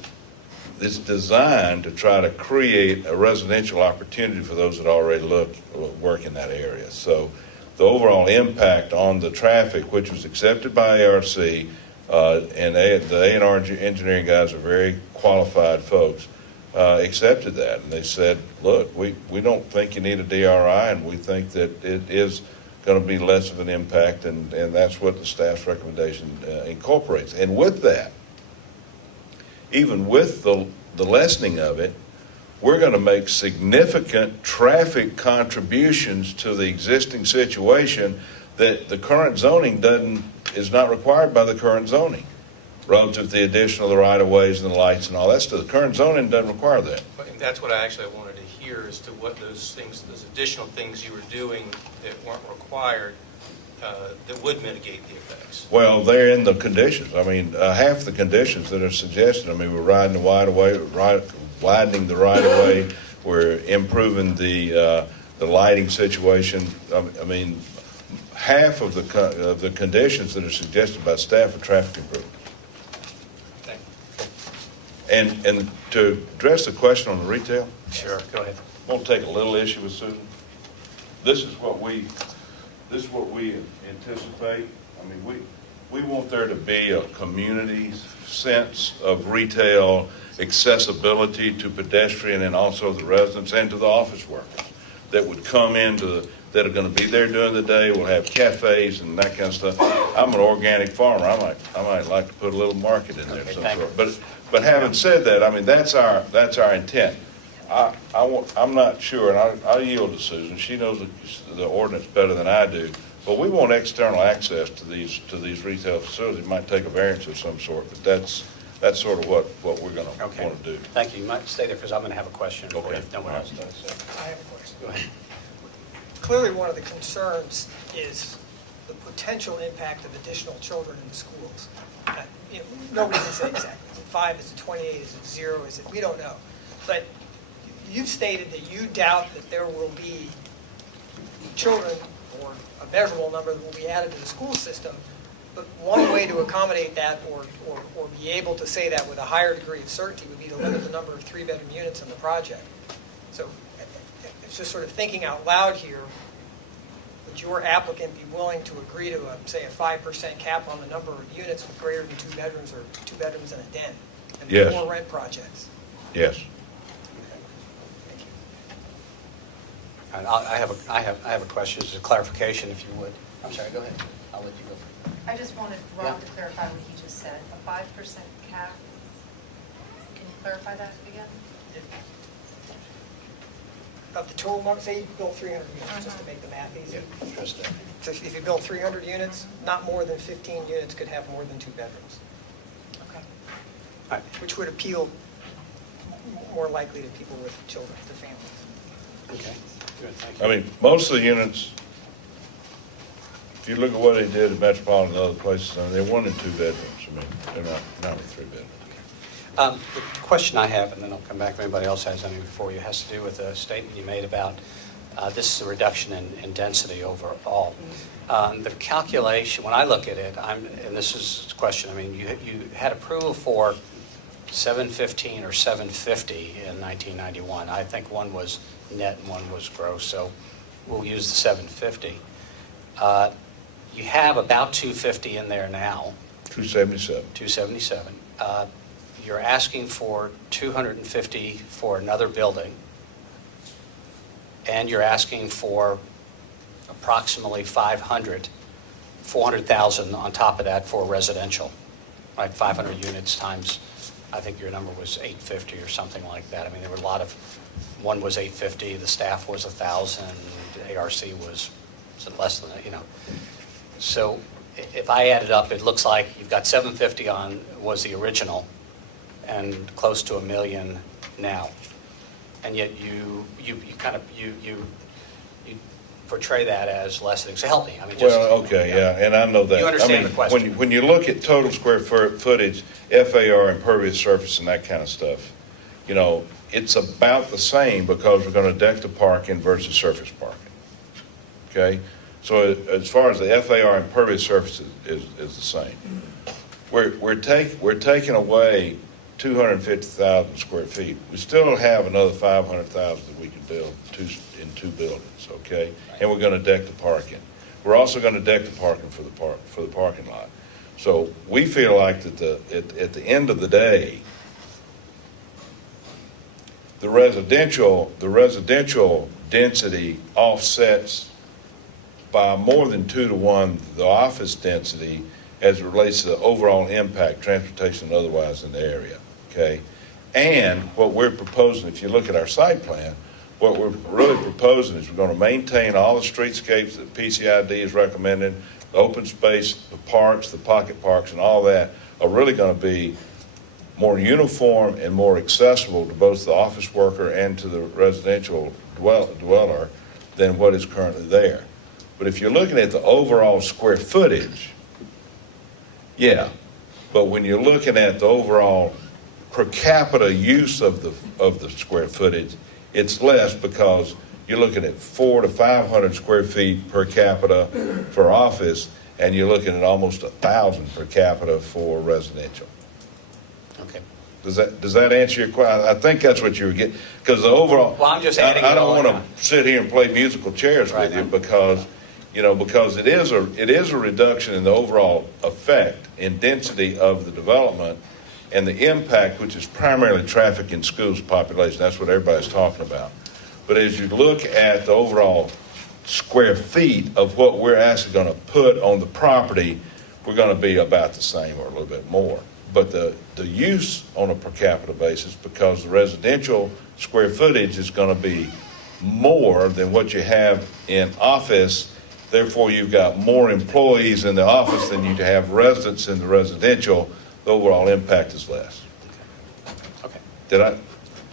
it's designed to try to create a residential opportunity for those that already work in that area. So the overall impact on the traffic, which was accepted by ARC, and the A&R engineering guys are very qualified folks, accepted that. And they said, look, we don't think you need a DRI, and we think that it is going to be less of an impact, and that's what the staff's recommendation incorporates. And with that, even with the lessening of it, we're going to make significant traffic contributions to the existing situation that the current zoning is not required by the current zoning, relative to the addition of the right-of-ways and the lights and all that stuff. The current zoning doesn't require that. And that's what I actually wanted to hear hear as to what those things, those additional things you were doing that weren't required, that would mitigate the effects. Well, they're in the conditions. I mean, half the conditions that are suggested, I mean, we're widening the right-of-way, we're improving the lighting situation. I mean, half of the conditions that are suggested by staff are traffic improvements. Thank you. And to address the question on the retail, Sure, go ahead. I want to take a little issue with Susan. This is what we anticipate. I mean, we want there to be a community sense of retail accessibility to pedestrian and also the residents and to the office workers that would come that are going to be there during the day. We'll have cafes and that kind of stuff. I'm an organic farmer. I might like to put a little market in there of some sort. But having said that, I mean, that's our intent. I'm not sure, and I'll yield to Susan. She knows the ordinance better than I do. But we want external access to these retail facilities. It might take a variance of some sort, but that's sort of what we're going to want to do. Thank you. You might stay there because I'm going to have a question for you Okay. if no one else does. I have a question. Go ahead. Clearly, one of the concerns is the potential impact of additional children in the schools. Nobody can say exactly. Is it 5? Is it 28? Is it 0? Is it? We don't know. But you've stated that you doubt that there will be children, or a measurable number, that will be added to the school system. But one way to accommodate that, or be able to say that with a higher degree of certainty, would be to limit the number of 3-bedroom units in the project. So it's just sort of thinking out loud here. Would your applicant be willing to agree to, say, a 5% cap on the number of units with greater than 2 bedrooms, or 2 bedrooms and a den? And Yes. 4 rent projects? Yes. And I have a question, just a clarification, if you would. I'm sorry, go ahead. I'll let you go. I just wanted Rob to clarify what he just said, a 5% cap. Can you clarify that again? Of the total number, say you build 300 units, just to make the math easy. Just, So if you build 300 units, not more than 15 units could have more than 2 bedrooms, Okay. which would appeal more likely to people with children, to families. Okay, good, thank you. I mean, most of the units, if you look at what they did at Metropolitan and other places, I mean, they're 1 and 2 bedrooms. I mean, they're not 3 bedrooms. The question I have, and then I'll come back if anybody else has anything before you, has to do with a statement you made about this is a reduction in density overall. The calculation, when I look at it, and this is a question, I mean, you had approval for 715 or 750 in 1991. I think one was net and one was gross, so we'll use the 750. You have about 250 in there now. 277. 277. You're asking for 250 for another building, and you're asking for approximately 400,000 on top of that for residential, right? 500 units times, I think your number was 850 or something like that. I mean, there were a lot of, one was 850, the staff was 1,000, ARC was less than that, you know. So if I add it up, it looks like you've got 750 on, was the original, and close to $1 million now. And yet you portray that as less than, so help me. I mean, just, Well, okay, yeah, and I know that. You understand I mean, the question. When you look at total square footage, FAR, impervious surface, and that kind of stuff, you know, it's about the same because we're going to deck the parking versus surface parking. Okay? So as far as the FAR, impervious surface is the same. We're taking away 250,000 square feet. We still have another 500,000 that we can build in 2 buildings, okay? And we're going to deck the parking. We're also going to deck the parking for the parking lot. So we feel like that at the end of the day, the residential density offsets by more than 2 to 1 the office density as it relates to the overall impact, transportation and otherwise, in the area, okay? And what we're proposing, if you look at our site plan, what we're really proposing is we're going to maintain all the streetscapes that PCID is recommending, the open space, the parks, the pocket parks, and all that are really going to be more uniform and more accessible to both the office worker and to the residential dweller than what is currently there. But if you're looking at the overall square footage, yeah. But when you're looking at the overall per capita use of the square footage, it's less because you're looking at 400 to 500 square feet per capita for office, and you're looking at almost 1,000 per capita for residential. Okay. Does that answer your question? I think that's what you were getting, because the overall. Well, I'm just adding I it all don't want in. to sit here and play musical chairs with you because it is a reduction in the overall effect in density of the development and the impact, which is primarily traffic in schools population. That's what everybody's talking about. But as you look at the overall square feet of what we're actually going to put on the property, we're going to be about the same or a little bit more. But the use on a per capita basis, because the residential square footage is going to be more than what you have in office, therefore you've got more employees in the office than you have residents in the residential, the overall impact is less. Okay. Did I?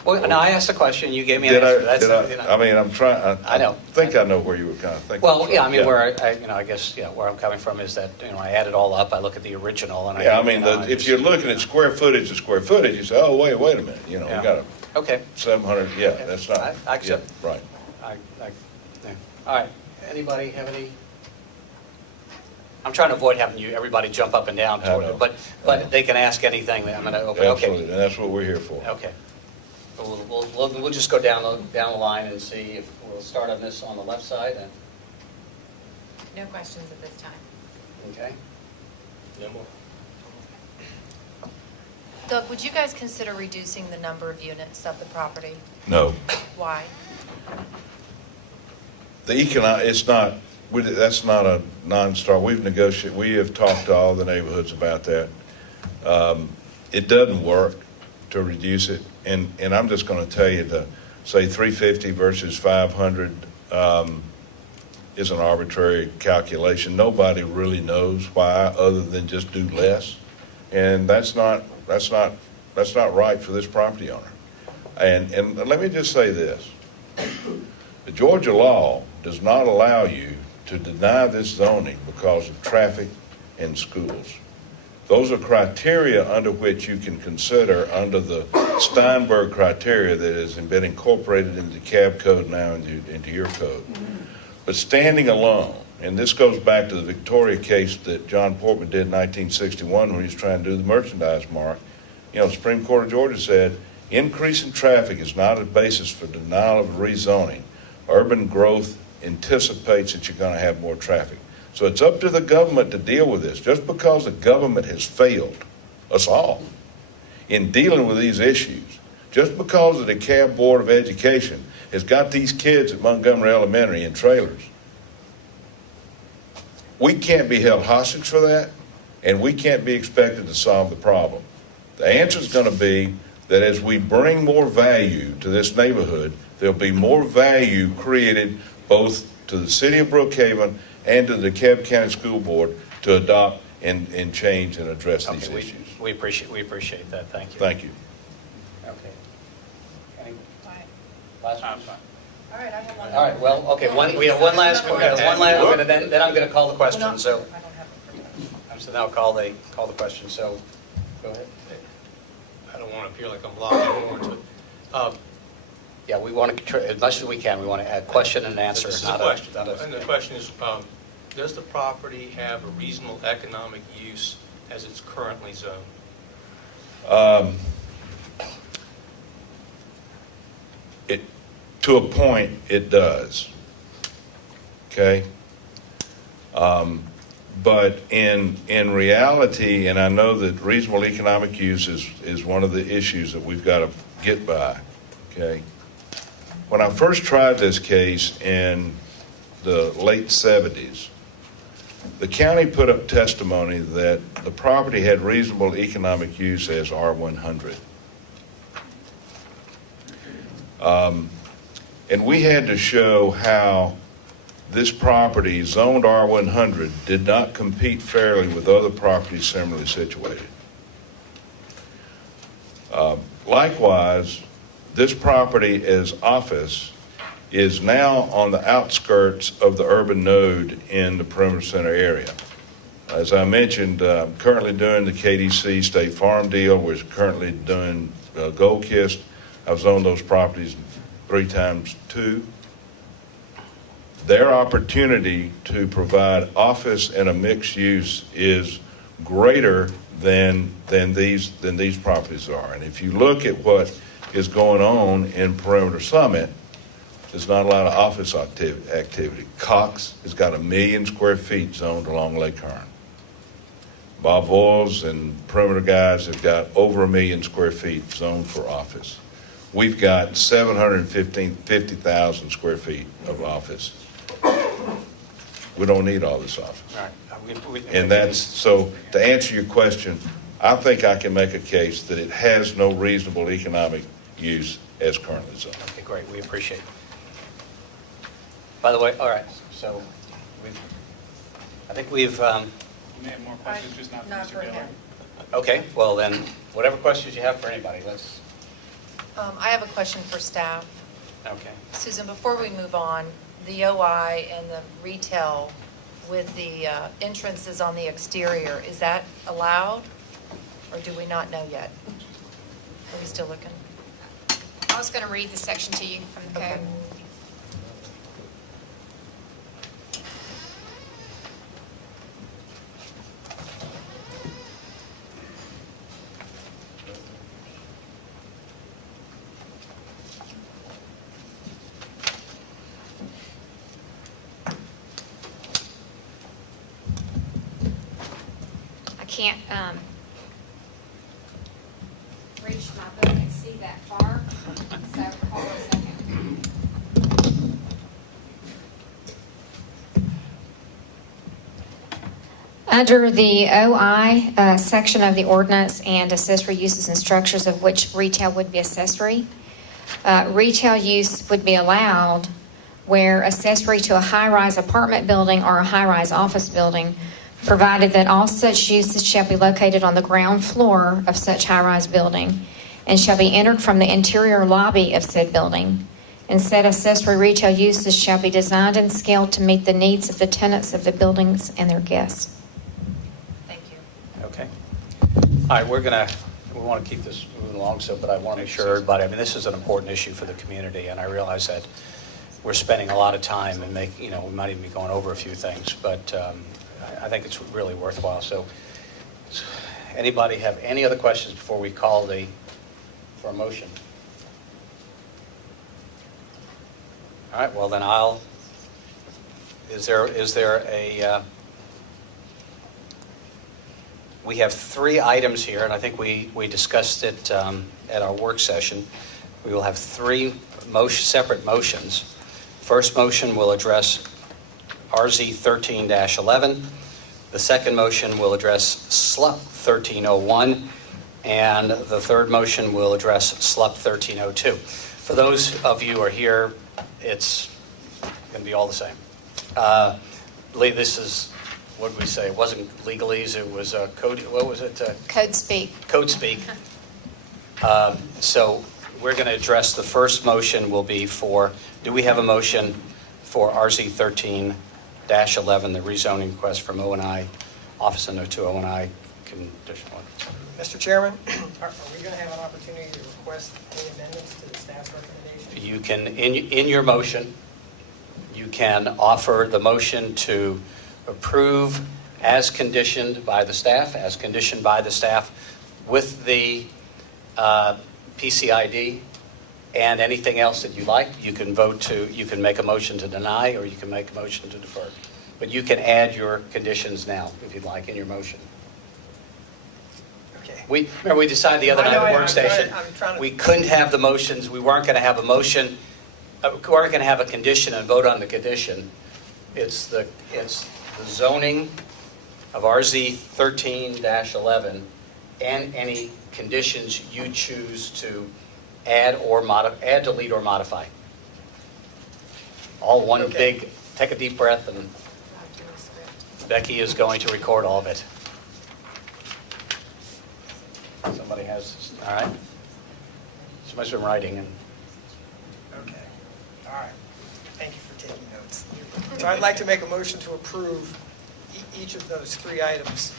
Well, no, I asked a question, you gave me an answer. I mean, I'm trying, I know. I know where you were kind of thinking. Well, yeah, I mean, where I guess, where I'm coming from is that, I add it all up, I look at the original, and Yeah, I mean, if you're looking at square footage to square footage, you say, oh, wait a minute, we Yeah. got a Okay. 700, that's not. I accept. Yeah, right. Yeah. All right, anybody have any? I'm trying to avoid having everybody jump up and down I toward know. it, but they can ask anything, I'm going to open, okay. Absolutely, and that's what we're here for. Okay. We'll just go down the line and see if we'll start on this on the left side. No questions at this time. Okay. No more. Doug, would you guys consider reducing the number of units of the property? No. Why? That's not a non-starter. We have talked to all the neighborhoods about that. It doesn't work to reduce it, and I'm just going to tell you that, say 350 versus 500 is an arbitrary calculation. Nobody really knows why, other than just do less, and that's not right for this property owner. And let me just say this: the Georgia law does not allow you to deny this zoning because of traffic and schools. Those are criteria under which you can consider under the Steinberg criteria that has been incorporated into the CAB code now into your code. But standing alone, and this goes back to the Victoria case that John Portman did in 1961 when he was trying to do the merchandise mark. The Supreme Court of Georgia said, increasing traffic is not a basis for denial of rezoning. Urban growth anticipates that you're going to have more traffic. So it's up to the government to deal with this. Just because the government has failed us all in dealing with these issues, just because the DeKalb Board of Education has got these kids at Montgomery Elementary in trailers, we can't be held hostage for that, and we can't be expected to solve the problem. The answer is going to be that as we bring more value to this neighborhood, there'll be more value created both to the city of Brookhaven and to the DeKalb County School Board to adopt and change and address these Okay, issues. we appreciate that, thank you. Thank you. Okay. Last one? All right, I have one. All right, well, okay, we have one last, then I'm going to call the question, so. So now call the question, so, go ahead. I don't want to appear like I'm blocking horns, but Yeah, we want to, as much as we can, we want to add question and answer. this is not a question. not And the question is, does the property have a reasonable economic use as it's currently zoned? To a point, it does. Okay? But in reality, and I know that reasonable economic use is one of the issues that we've got to get by, okay? When I first tried this case in the late 70s, the county put up testimony that the property had reasonable economic use as R100. And we had to show how this property, zoned R100, did not compete fairly with other properties similarly situated. Likewise, this property as office is now on the outskirts of the urban node in the perimeter center area. As I mentioned, I'm currently doing the KDC State Farm deal. We're currently doing Gold Kist. I've zoned those properties 3 times 2. Their opportunity to provide office and a mixed use is greater than these properties are. And if you look at what is going on in Perimeter Summit, there's not a lot of office activity. Cox has got 1 million square feet zoned along Lake Hearn. Bob Voiles and Perimeter guys have got over 1 million square feet zoned for office. We've got 750,000 square feet of office. We don't need all this office. All right. And that's, so to answer your question, I think I can make a case that it has no reasonable economic use as currently zoned. Okay, great. We appreciate it. By the way, all right, so I think we've, You may have more questions, just not for Mr. Dillard. okay, well then, whatever questions you have for anybody, let's, I have a question for staff. okay. Susan, before we move on, the OI and the retail with the entrances on the exterior, is that allowed? Or do we not know yet? Are we still looking? I was going to read the section to you from the Okay. code. I can't reach my book and see that far, so hold on a second. Under the OI section of the ordinance and accessory uses and structures of which retail would be accessory, retail use would be allowed where accessory to a high-rise apartment building or a high-rise office building, provided that all such uses shall be located on the ground floor of such high-rise building and shall be entered from the interior lobby of said building. And said accessory retail uses shall be designed and scaled to meet the needs of the tenants of the buildings and their guests. Thank you. Okay. All right, we want to keep this moving along, but I want to make sure everybody, I mean, this is an important issue for the community, and I realize that we're spending a lot of time and we might even be going over a few things, but I think it's really worthwhile. So anybody have any other questions before we call for a motion? All right, well then is there a, we have 3 items here, and I think we discussed it at our work session. We will have 3 separate motions. First motion will address RZ 13-11. The second motion will address SLUP 1301. And the third motion will address SLUP 1302. For those of you who are here, it's going to be all the same. Lee, this is, what did we say? It wasn't legalese, it was code, what was it? Code speak. Code speak. So we're going to address, the first motion will be for, do we have a motion for RZ 13-11, the rezoning request from O&I, Office of No 2 O&I, conditional? Mr. Chairman, are we going to have an opportunity to request any amendments to the staff's recommendation? You can, in your motion, you can offer the motion to approve as conditioned by the staff, with the PCID and anything else that you like. You can you can make a motion to deny, or you can make a motion to defer. But you can add your conditions now, if you'd like, in your motion. Remember we decided the other night at the workstation, we couldn't have the motions, we weren't going to have a motion, we weren't going to have a condition and vote on the condition. It's the zoning of RZ 13-11 and any conditions you choose to add, delete, or modify. All one big, take a deep breath, and Becky is going to record all of it. Somebody has, all right. Somebody's been writing, and Okay, all right. Thank you for taking notes. So I'd like to make a motion to approve each of those three items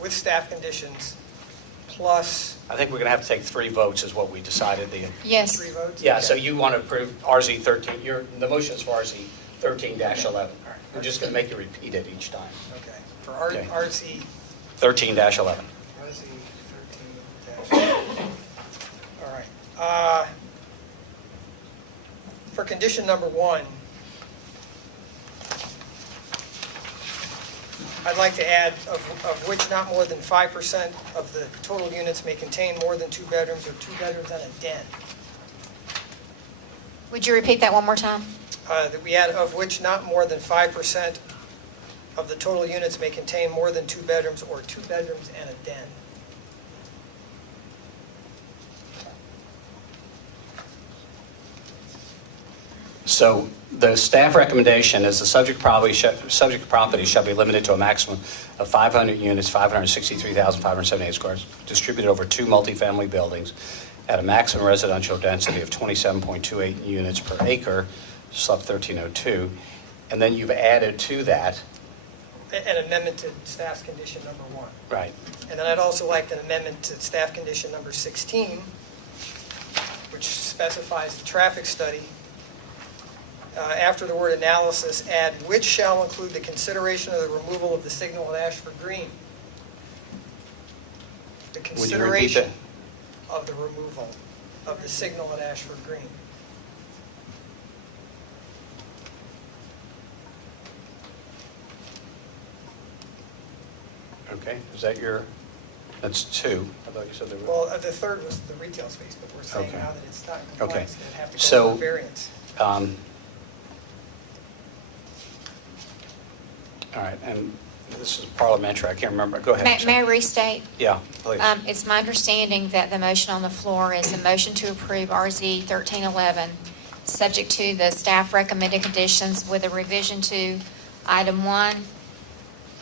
with staff conditions, plus I think we're going to have to take 3 votes is what we decided. Yes. 3 votes? Yeah, Okay. so you want to approve RZ 13, the motion is for RZ 13-11. We're just going to make you repeat it each time. Okay, for Okay. RC 13-11. RZ 13-. All right. For condition number 1, I'd like to add of which not more than 5% of the total units may contain more than 2 bedrooms or 2 bedrooms and a den. Would you repeat that one more time? That we add of which not more than 5% of the total units may contain more than 2 bedrooms or 2 bedrooms and a den. So the staff recommendation is the subject property shall be limited to a maximum of 500 units, 563,578 squares, distributed over 2 multifamily buildings at a maximum residential density of 27.28 units per acre, SLUP 1302. And then you've added to that. An amendment to staff's condition number 1. Right. And then I'd also like an amendment to staff condition number 16, which specifies the traffic study. After the word analysis, add which shall include the consideration of the removal of the signal at Ashford Green. The Would you repeat consideration that? of the removal of the signal at Ashford Green. Okay, is that that's 2. I thought you said there were. Well, the third was the retail space, but we're saying Okay. now that it's not in Okay. compliance, they'd have to go So, for variance. All right, and this is parliamentary, I can't remember, go ahead. May I restate? Yeah, please. It's my understanding that the motion on the floor is a motion to approve RZ 1311, subject to the staff recommended conditions with a revision to item 1,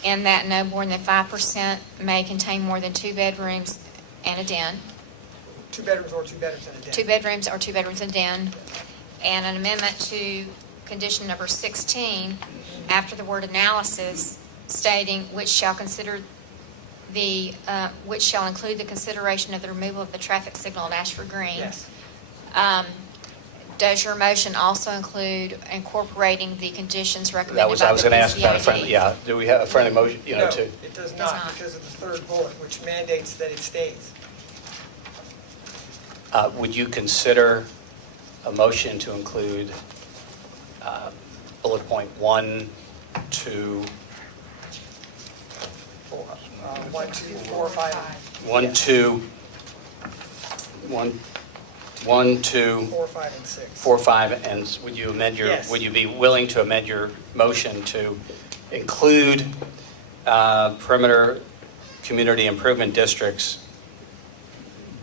in that no more than 5% may contain more than 2 bedrooms and a den. 2 bedrooms or 2 bedrooms and a den. 2 bedrooms or 2 bedrooms and den. And an amendment to condition number 16, after the word analysis, stating which shall include the consideration of the removal of the traffic signal at Ashford Green. Yes. Does your motion also include incorporating the conditions recommended That by was, the I was going to ask about a friendly, PCID? yeah, do we have a friendly motion, No, to? it does Does not, not. because of the third bullet, which mandates that it stays. Would you consider a motion to include bullet point 1, 2, 1, 2, 4, 5. 1, 2, 1, 2, 4, 5, and 6. 4, 5, and would you amend Yes. would you be willing to amend your motion to include perimeter community improvement districts,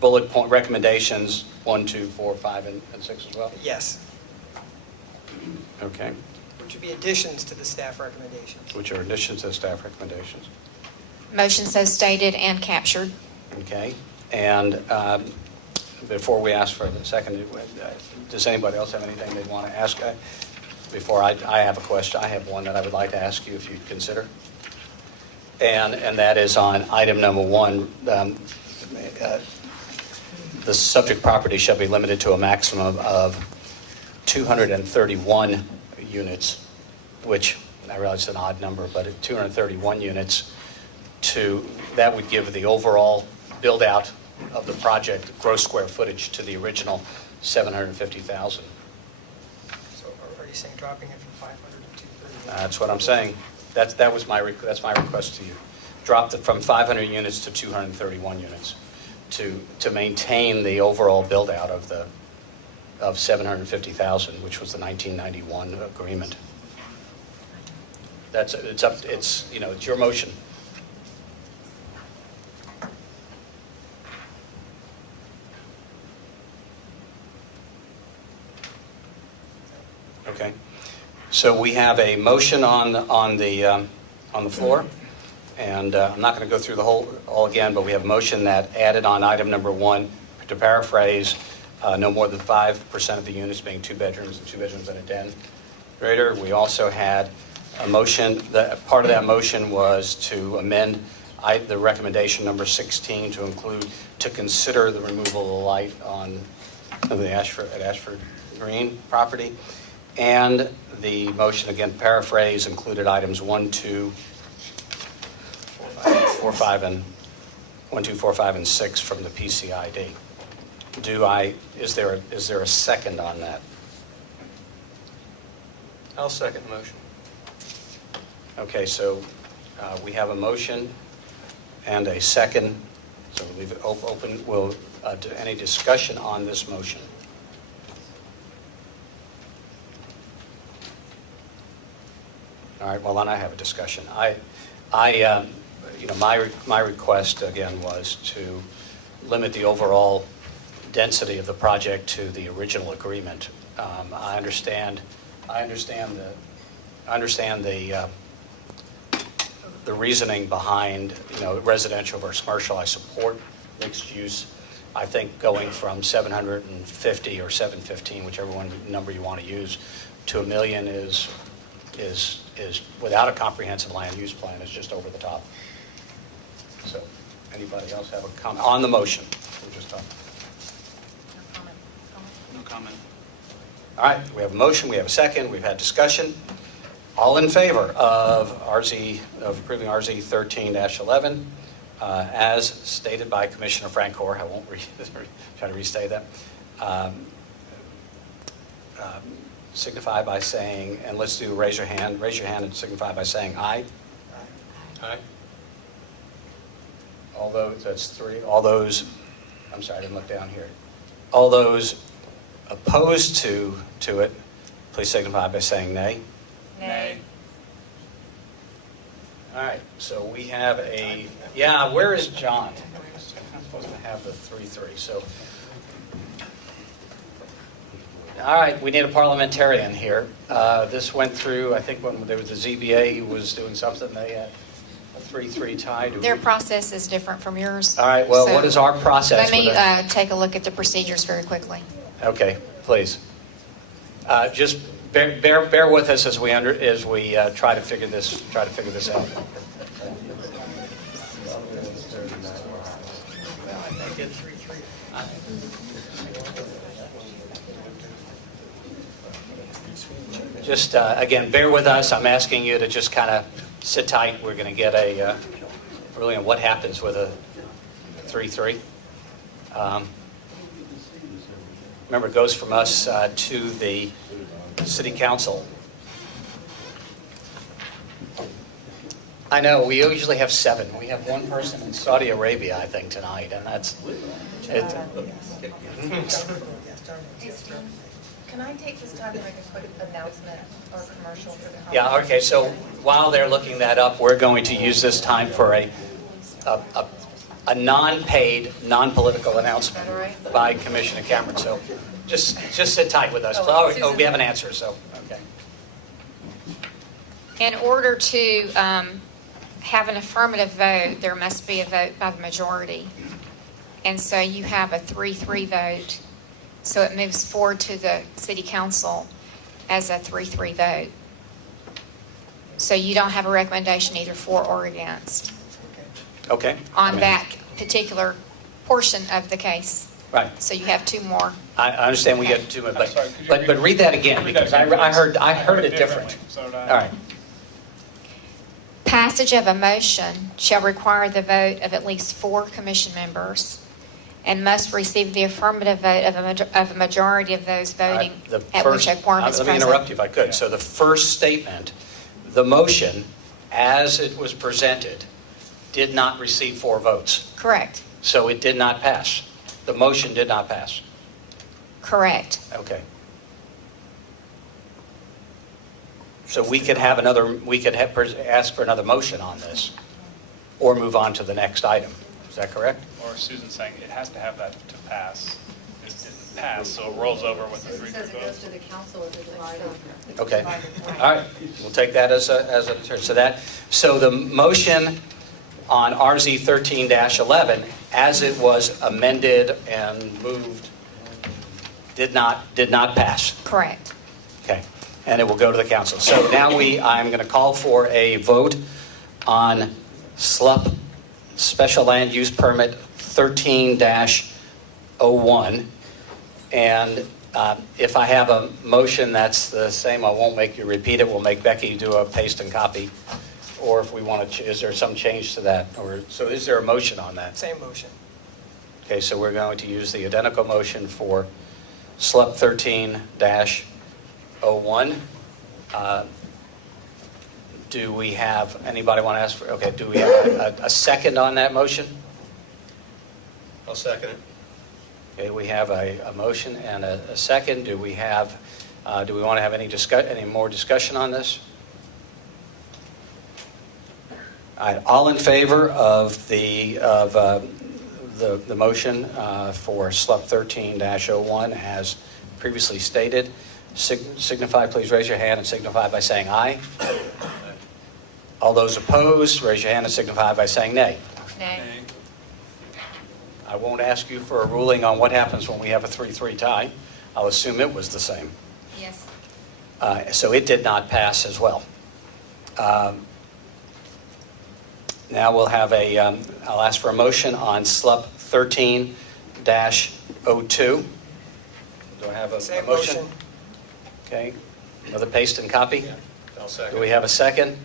bullet point recommendations 1, 2, 4, 5, and 6 as well? Yes, Okay, which would be additions to the staff recommendations. which are additions to staff recommendations. Motion so stated and captured. Okay, and before we ask for the second, does anybody else have anything they'd want to ask? Before I have a question, I have one that I would like to ask you if you'd consider. And that is on item number 1. The subject property shall be limited to a maximum of 231 units, which I realize is an odd number, but at 231 units, that would give the overall build-out of the project gross square footage to the original 750,000. So are you saying dropping it from 500 to 231? That's what I'm saying. That's my request to you. Drop it from 500 units to 231 units to maintain the overall build-out of 750,000, which was the 1991 agreement. It's your motion. Okay. So we have a motion on the floor, and I'm not going to go through all again, but we have a motion that added on item number 1, to paraphrase, no more than 5% of the units being 2 bedrooms and 2 bedrooms and a den greater. We also had a motion, part of that motion was to amend the recommendation number 16 to include, to consider the removal of the light on the Ashford Green property. And the motion, again, paraphrase, included items 1, 2, 4, 5, and 6 from the PCID. Is there a second on that? I'll second the motion. Okay, so we have a motion and a second, so we'll leave it open. Will do any discussion on this motion? All right, well, then I have a discussion. My request, again, was to limit the overall density of the project to the original agreement. I understand the reasoning behind, residential versus commercial. I support mixed use. I think going from 750 or 715, whichever number you want to use, to $1 million is without a comprehensive land use plan is just over the top. So, anybody else have a comment on the motion? We're just talking. No comment. All right, we have a motion, we have a second, we've had discussion. All in favor of approving RZ 13-11, as stated by Commissioner Francoeur. I won't try to restate that. Signify by saying, and let's do raise your hand and signify by saying aye. Aye. All those, that's 3. All those, I'm sorry, I didn't look down here. All those opposed to it, please signify by saying nay. Nay. All right, so we have where is John? I'm supposed to have the 3-3, so. All right, we need a parliamentarian here. This went through, I think when there was the ZBA, he was doing something, they had a 3-3 tie. Their process is different from yours. All right, well, So what is our process? Let me with it? take a look at the procedures very quickly. Okay, please. Just bear with us as we try to figure this out. Just again, bear with us. I'm asking you to just kind of sit tight. We're going to get really on what happens with a 3-3. Remember, it goes from us to the city council. I know, we usually have 7. We have one person in Saudi Arabia, I think, tonight, and that's it. Can I take this time to make a quick announcement or commercial for the? Yeah, okay, so while they're looking that up, we're going to use this time for a non-paid, non-political announcement by Commissioner Cameron. So just sit tight with us. Oh, we have an answer, so, okay. In order to have an affirmative vote, there must be a vote by the majority. And so you have a 3-3 vote. So it moves forward to the city council as a 3-3 vote. So you don't have a recommendation either for or against Okay. on that particular portion of the case. Right. So you have 2 more. I understand we get to it, I'm sorry, could you but read that again, read that because again, I please? heard it different. So did I. All right. Passage of a motion shall require the vote of at least 4 commission members and must receive the affirmative vote of a majority of those voting at which a quorum is Let me present. interrupt you if I could. So the first statement, the motion, as it was presented, did not receive 4 votes. Correct. So it did not pass. The motion did not pass. Correct. Okay. So we could have ask for another motion on this, or move on to the next item. Is that correct? Or Susan's saying it has to have that to pass. It didn't pass, so it rolls over with the 3-3 It says it goes votes. to the council as a divided. Okay. All right. We'll take that as a turn. So the motion on RZ 13-11, as it was amended and moved did not pass. Correct. Okay, and it will go to the council. So now I'm going to call for a vote on SLUP Special Land Use Permit 13-01. And if I have a motion that's the same, I won't make you repeat it. We'll make Becky do a paste and copy. Or if we want to, is there some change to that? So is there a motion on that? Same motion. Okay, so we're going to use the identical motion for SLUP 13-01. Do we have, anybody want to ask for, okay, do we have a second on that motion? I'll second it. Okay, we have a motion and a second. Do we want to have any more discussion on this? All right, all in favor of the motion for SLUP 13-01 as previously stated, signify, please raise your hand and signify by saying aye. All those opposed, raise your hand and signify by saying nay. Nay. I won't ask you for a ruling on what happens when we have a 3-3 tie. I'll assume it was the same. Yes. So it did not pass as well. Now we'll have I'll ask for a motion on SLUP 13-02. Do I have a Same motion? motion. Okay, another paste and copy? I'll second. Do we have a second?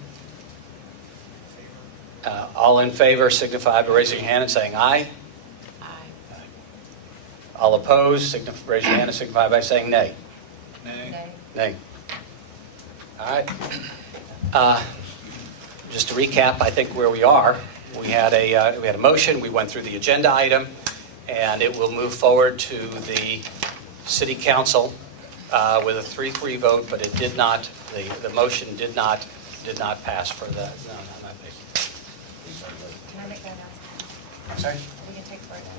All in favor signify by raising your hand and saying aye. Aye. All opposed, raise your hand and signify by saying nay. Nay. Nay. All right. Just to recap, I think where we are, we had a motion, we went through the agenda item, and it will move forward to the city council with a 3-3 vote, but it did not, the motion did not pass for the, no, not pass. Can I make that announcement? I'm sorry? We can take part in it.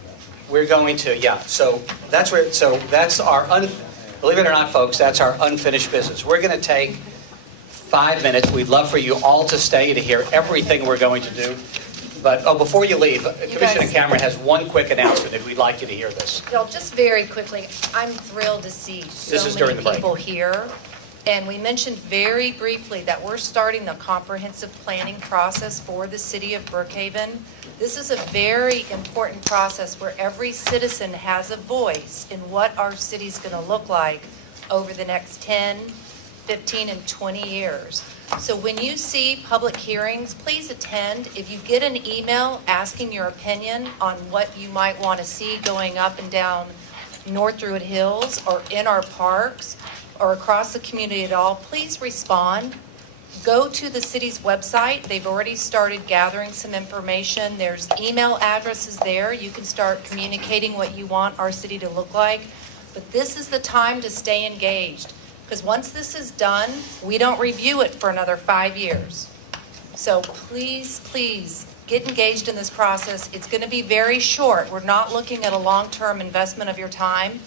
We're going to, yeah, so that's our, believe it or not, folks, that's our unfinished business. We're going to take 5 minutes. We'd love for you all to stay to hear everything we're going to do. But, before you leave, Commissioner Cameron has one quick announcement if we'd like you to hear this. Bill, just very quickly, I'm thrilled to see This is so during many the break. people here. And we mentioned very briefly that we're starting the comprehensive planning process for the city of Brookhaven. This is a very important process where every citizen has a voice in what our city's going to look like over the next 10, 15, and 20 years. So when you see public hearings, please attend. If you get an email asking your opinion on what you might want to see going up and down North Druid Hills or in our parks or across the community at all, please respond. Go to the city's website. They've already started gathering some information. There's email addresses there. You can start communicating what you want our city to look like. But this is the time to stay engaged. Because once this is done, we don't review it for another 5 years. So please, please get engaged in this process. It's going to be very short. We're not looking at a long-term investment of your time.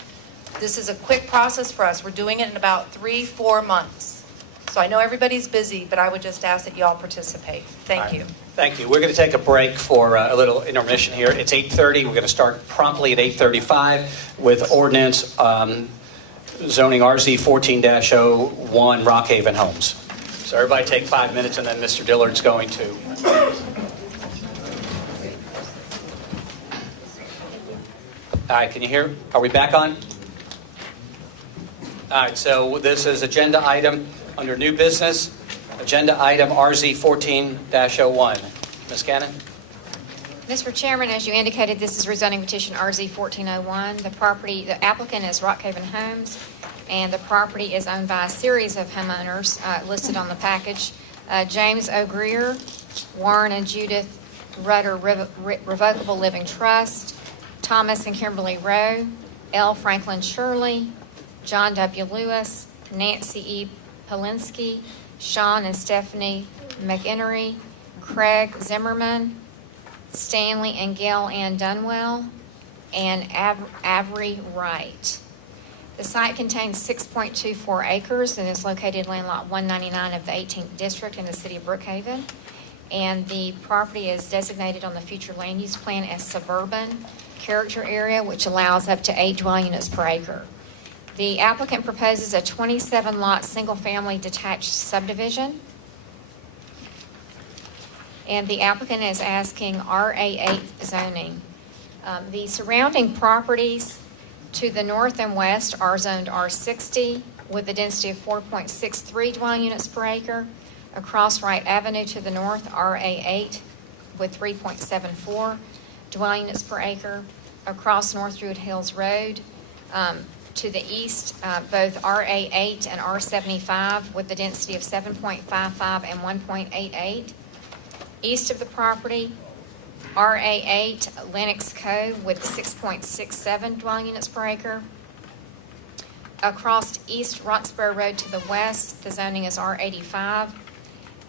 This is a quick process for us. We're doing it in about 3-4 months. So I know everybody's busy, but I would just ask that you all participate. Thank you. Thank you. We're going to take a break for a little intermission here. It's 8:30. We're going to start promptly at 8:35 with ordinance zoning RZ 14-01 Brookhaven Homes. So everybody take 5 minutes, and then Mr. Dillard's going to. All right, can you hear? Are we back on? All right, so this is agenda item under new business, agenda item RZ 14-01. Ms. Cannon? Mr. Chairman, as you indicated, this is rezoning petition RZ 1401. The applicant is Brookhaven Homes, and the property is owned by a series of homeowners listed on the package. James O'Greer, Warren and Judith Rudder Revocable Living Trust, Thomas and Kimberly Rowe, L. Franklin Shirley, John W. Lewis, Nancy E. Polinsky, Sean and Stephanie McEnery, Craig Zimmerman, Stanley and Gail Ann Dunwell, and Avery Wright. The site contains 6.24 acres and is located landlot 199 of the 18th district in the city of Brookhaven. And the property is designated on the future land use plan as suburban character area, which allows up to 8 dwelling units per acre. The applicant proposes a 27-lot, single-family detached subdivision. And the applicant is asking RA8 zoning. The surrounding properties to the north and west are zoned R60 with a density of 4.63 dwelling units per acre. Across Wright Avenue to the north, RA8 with 3.74 dwelling units per acre. Across North Druid Hills Road to the east, both RA8 and R75 with a density of 7.55 and 1.88. East of the property, RA8 Lennox Cove with 6.67 dwelling units per acre. Across East Roxborough Road to the west, the zoning is R85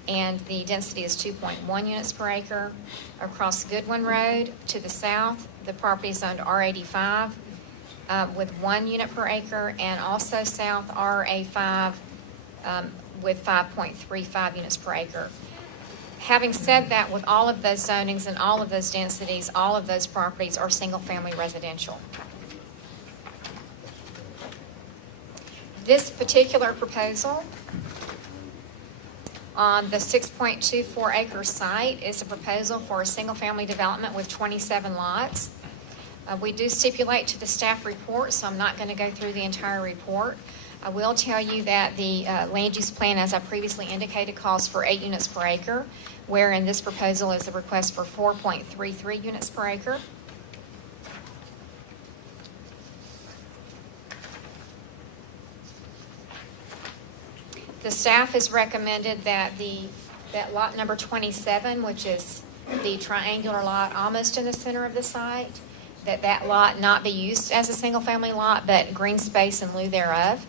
and the density is 2.1 units per acre. Across Goodwin Road to the south, the property is zoned R85 with 1 unit per acre, and also south RA5 with 5.35 units per acre. Having said that, with all of those zonings and all of those densities, all of those properties are single-family residential. This particular proposal on the 6.24 acre site is a proposal for a single-family development with 27 lots. We do stipulate to the staff report, so I'm not going to go through the entire report. I will tell you that the land use plan, as I previously indicated, calls for 8 units per acre, wherein this proposal is a request for 4.33 units per acre. The staff has recommended that that lot number 27, which is the triangular lot almost in the center of the site, that lot not be used as a single-family lot, but green space in lieu thereof.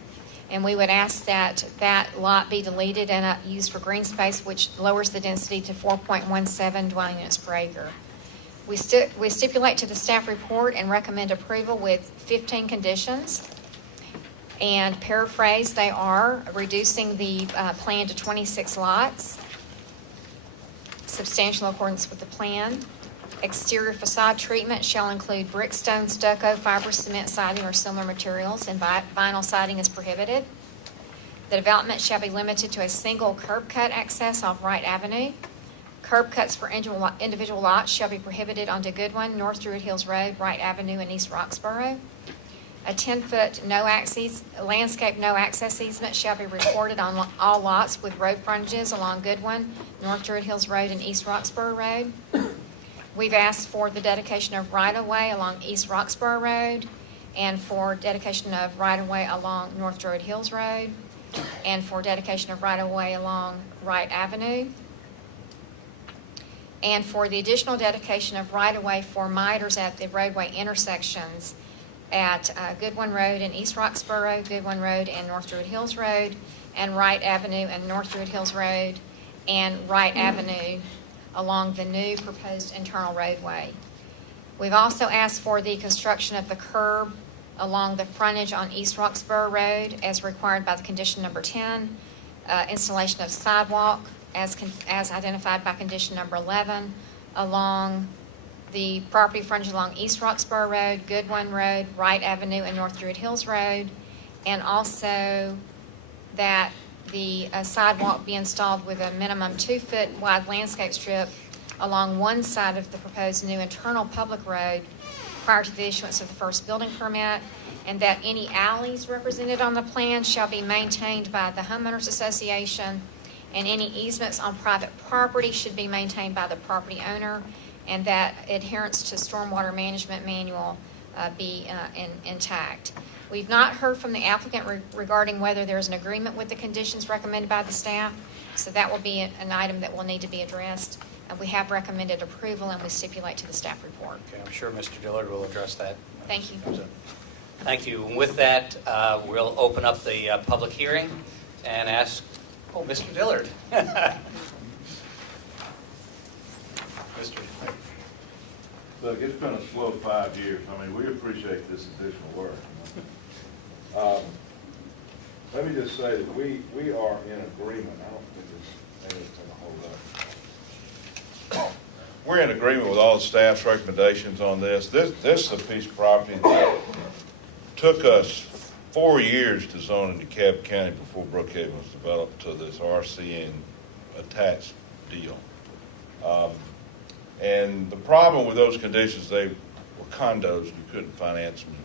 And we would ask that that lot be deleted and used for green space, which lowers the density to 4.17 dwelling units per acre. We stipulate to the staff report and recommend approval with 15 conditions. And paraphrase, they are reducing the plan to 26 lots, substantial accordance with the plan. Exterior facade treatment shall include brick, stone, stucco, fiber cement siding, or similar materials, and vinyl siding is prohibited. The development shall be limited to a single curb cut access off Wright Avenue. Curb cuts for individual lots shall be prohibited onto Goodwin, North Druid Hills Road, Wright Avenue, and East Roxborough. A 10-foot landscape no-access easement shall be recorded on all lots with road frontages along Goodwin, North Druid Hills Road, and East Roxborough Road. We've asked for the dedication of right-of-way along East Roxborough Road, and for dedication of right-of-way along North Druid Hills Road, and for dedication of right-of-way along Wright Avenue, and for the additional dedication of right-of-way for miters at the roadway intersections at Goodwin Road and East Roxborough, Goodwin Road and North Druid Hills Road, and Wright Avenue and North Druid Hills Road, and Wright Avenue along the new proposed internal roadway. We've also asked for the construction of the curb along the frontage on East Roxborough Road as required by the condition number 10, installation of sidewalk as identified by condition number 11 along the property frontage along East Roxborough Road, Goodwin Road, Wright Avenue, and North Druid Hills Road, and also that the sidewalk be installed with a minimum 2-foot wide landscape strip along one side of the proposed new internal public road prior to the issuance of the first building permit, and that any alleys represented on the plan shall be maintained by the homeowners association, and any easements on private property should be maintained by the property owner, and that adherence to stormwater management manual be intact. We've not heard from the applicant regarding whether there's an agreement with the conditions recommended by the staff, so that will be an item that will need to be addressed. We have recommended approval, and we stipulate to the staff report. Okay, I'm sure Mr. Dillard will address that. Thank you. Thank you. And with that, we'll open up the public hearing and ask, Mr. Dillard. Mr. Look, it's been a slow 5 years. I mean, we appreciate this additional work. Let me just say that we are in agreement. I don't think it's going to hold up. We're in agreement with all the staff's recommendations on this. This is a piece of property that took us 4 years to zone in DeKalb County before Brookhaven was developed to this RCN attached deal. And the problem with those conditions, they were condos, you couldn't finance them.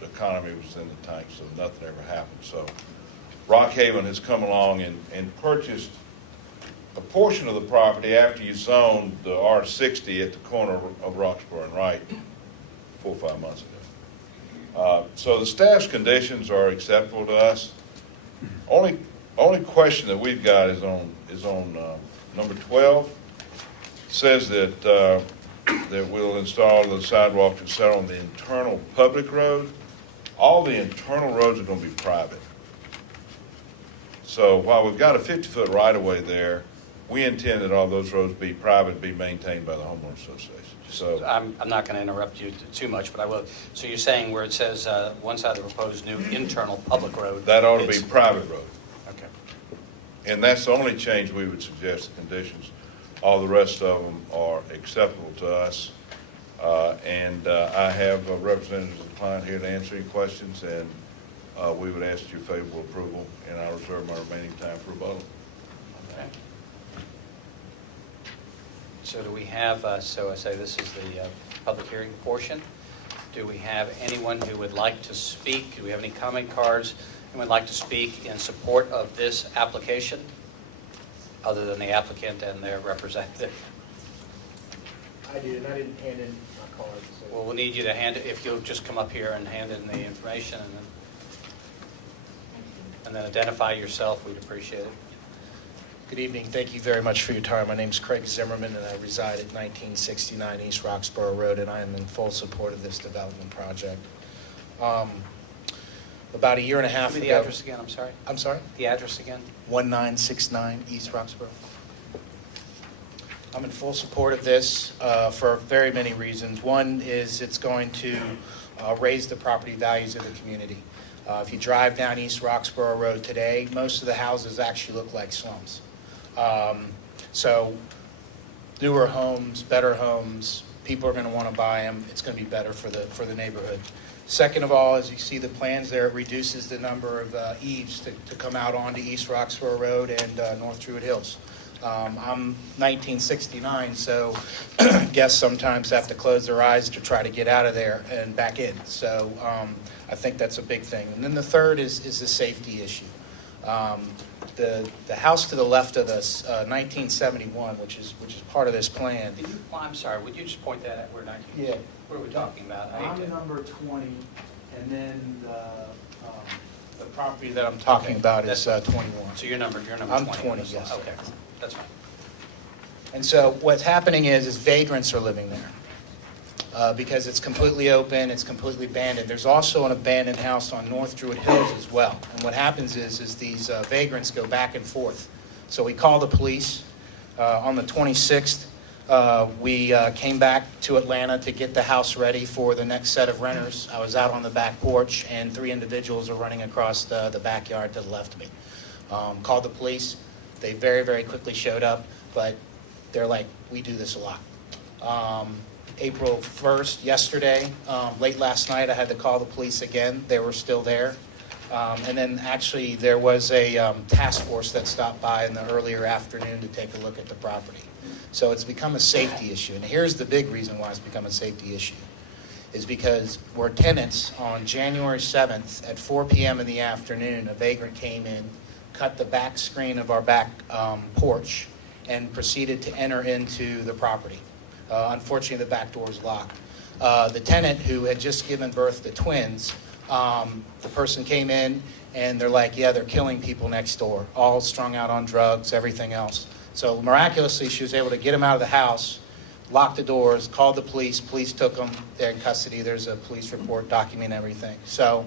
The economy was in the tank, so nothing ever happened. So Brookhaven has come along and purchased a portion of the property after you zoned the R60 at the corner of Roxborough and Wright 4 or 5 months ago. So the staff's conditions are acceptable to us. Only question that we've got is on number 12. It says that that we'll install the sidewalks and set on the internal public road. All the internal roads are going to be private. So while we've got a 50-foot right-of-way there, we intend that all those roads be private, be maintained by the homeowner association. So I'm not going to interrupt you too much, but I will. So you're saying where it says one side of the proposed new internal public road. that ought to be private road. Okay. And that's the only change we would suggest, the conditions. All the rest of them are acceptable to us. And I have representatives of the client here to answer any questions, and we would ask your favorable approval, and I'll reserve my remaining time for rebuttal. Okay. So do we have, so I say this is the public hearing portion. Do we have anyone who would like to speak? Do we have any comment cards? Anyone would like to speak in support of this application, other than the applicant and their representative? I did, and I didn't hand in my card. So. Well, we'll need you to hand it, if you'll just come up here and hand in the information, and then identify yourself, we'd appreciate it. Good evening. Thank you very much for your time. My name is Craig Zimmerman, and I reside at 1969 East Roxborough Road, and I am in full support of this development project. About a year and a half Give me ago. the address again, I'm sorry. I'm sorry? The address again? 1969 East Roxborough. I'm in full support of this for very many reasons. One is it's going to raise the property values of the community. If you drive down East Roxborough Road today, most of the houses actually look like slums. So newer homes, better homes, people are going to want to buy them. It's going to be better for the neighborhood. Second of all, as you see the plans there, it reduces the number of eaves to come out onto East Roxborough Road and North Druid Hills. I'm 1969, so guests sometimes have to close their eyes to try to get out of there and back in. So I think that's a big thing. And then the third is the safety issue. The house to the left of us, 1971, which is part of this plan. Well, I'm sorry, would you just point that at where 19? Yeah. What are we talking about? I'm number 20, and then the property that I'm talking about is 21. So you're number 20. I'm 20, yes. Okay, that's fine. And so what's happening is vagrants are living there because it's completely open, it's completely abandoned. There's also an abandoned house on North Druid Hills as well. And what happens is these vagrants go back and forth. So we call the police. On the 26th, we came back to Atlanta to get the house ready for the next set of renters. I was out on the back porch, and 3 individuals are running across the backyard to the left of me. Called the police. They very, very quickly showed up, but they're like, we do this a lot. April 1st, yesterday, late last night, I had to call the police again. They were still there. And then actually there was a task force that stopped by in the earlier afternoon to take a look at the property. So it's become a safety issue. And here's the big reason why it's become a safety issue, is because we're tenants on January 7th at 4 p.m. in the afternoon. A vagrant came in, cut the back screen of our back porch, and proceeded to enter into the property. Unfortunately, the back door is locked. The tenant, who had just given birth to twins, the person came in and they're like, yeah, they're killing people next door, all strung out on drugs, everything else. So miraculously, she was able to get him out of the house, lock the doors, called the police. Police took them. They're in custody. There's a police report documenting everything. So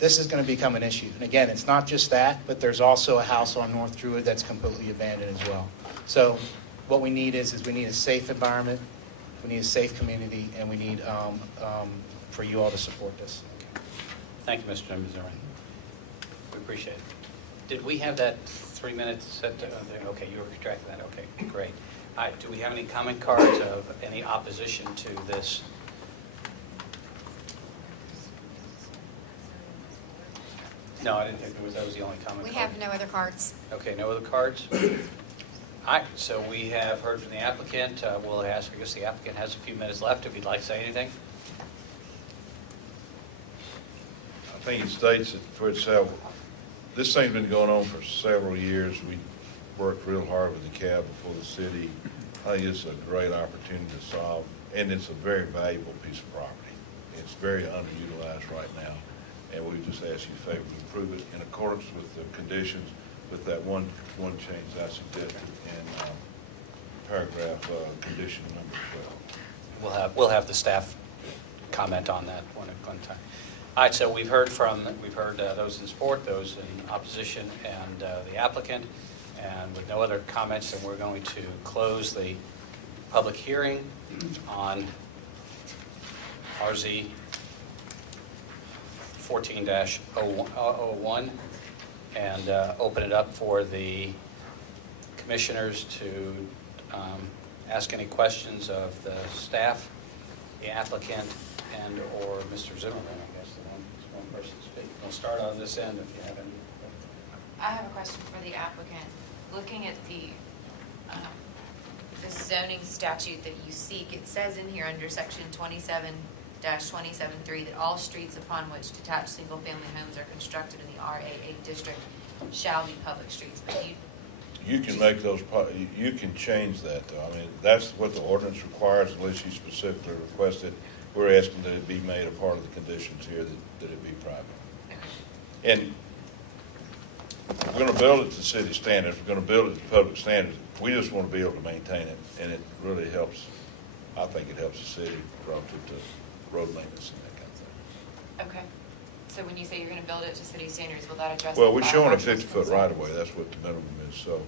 this is going to become an issue. And again, it's not just that, but there's also a house on North Druid that's completely abandoned as well. So what we need is we need a safe environment, we need a safe community, and we need for you all to support this. Thank you, Mr. Zimmerman. We appreciate it. Did we have that 3 minutes set there? Okay, you were retracting that. Okay, great. All right, do we have any comment cards of any opposition to this? No, I didn't think that was the only comment. We have no other cards. Okay, no other cards? All right, so we have heard from the applicant. We'll ask, I guess the applicant has a few minutes left if he'd like to say anything. I think it states it for itself. This thing's been going on for several years. We worked real hard with the CAB before the city. I think it's a great opportunity to solve, and it's a very valuable piece of property. It's very underutilized right now, and we just ask you favor to approve it in accordance with the conditions, with that one change I suggested in paragraph condition number 12. We'll have the staff comment on that one time. All right, so we've heard those in support, those in opposition, and the applicant. And with no other comments, then we're going to close the public hearing on RZ 14-01 and open it up for the commissioners to ask any questions of the staff, the applicant, and/or Mr. Zimmerman, I guess, the one person to speak. We'll start on this end if you have any. I have a question for the applicant. Looking at the zoning statute that you seek, it says in here under section 27-273 that all streets upon which detached single-family homes are constructed in the RAA district shall be public streets. But You can make those, you can change that, though. I mean, that's what the ordinance requires unless you specifically request it. We're asking that it be made a part of the conditions here, that it be private. And we're going to build it to city standards. We're going to build it to public standards. We just want to be able to maintain it, and it really helps. I think it helps the city relative to road maintenance and that kind of thing. okay. So when you say you're going to build it to city standards, will that address? Well, we're showing a 50-foot right-of-way. That's what the minimum is. So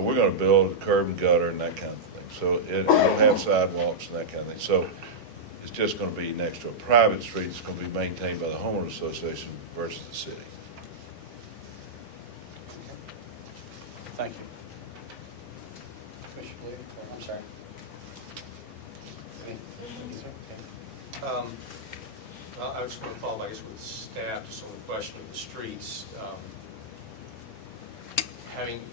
we're going to build a curb and gutter and that kind of thing. So it'll have sidewalks and that kind of thing. So it's just going to be next to a private street. It's going to be maintained by the homeowner association versus the city. Thank you. Commissioner Lee, I'm sorry. I was going to follow, I guess, with staff, just on the question of the streets.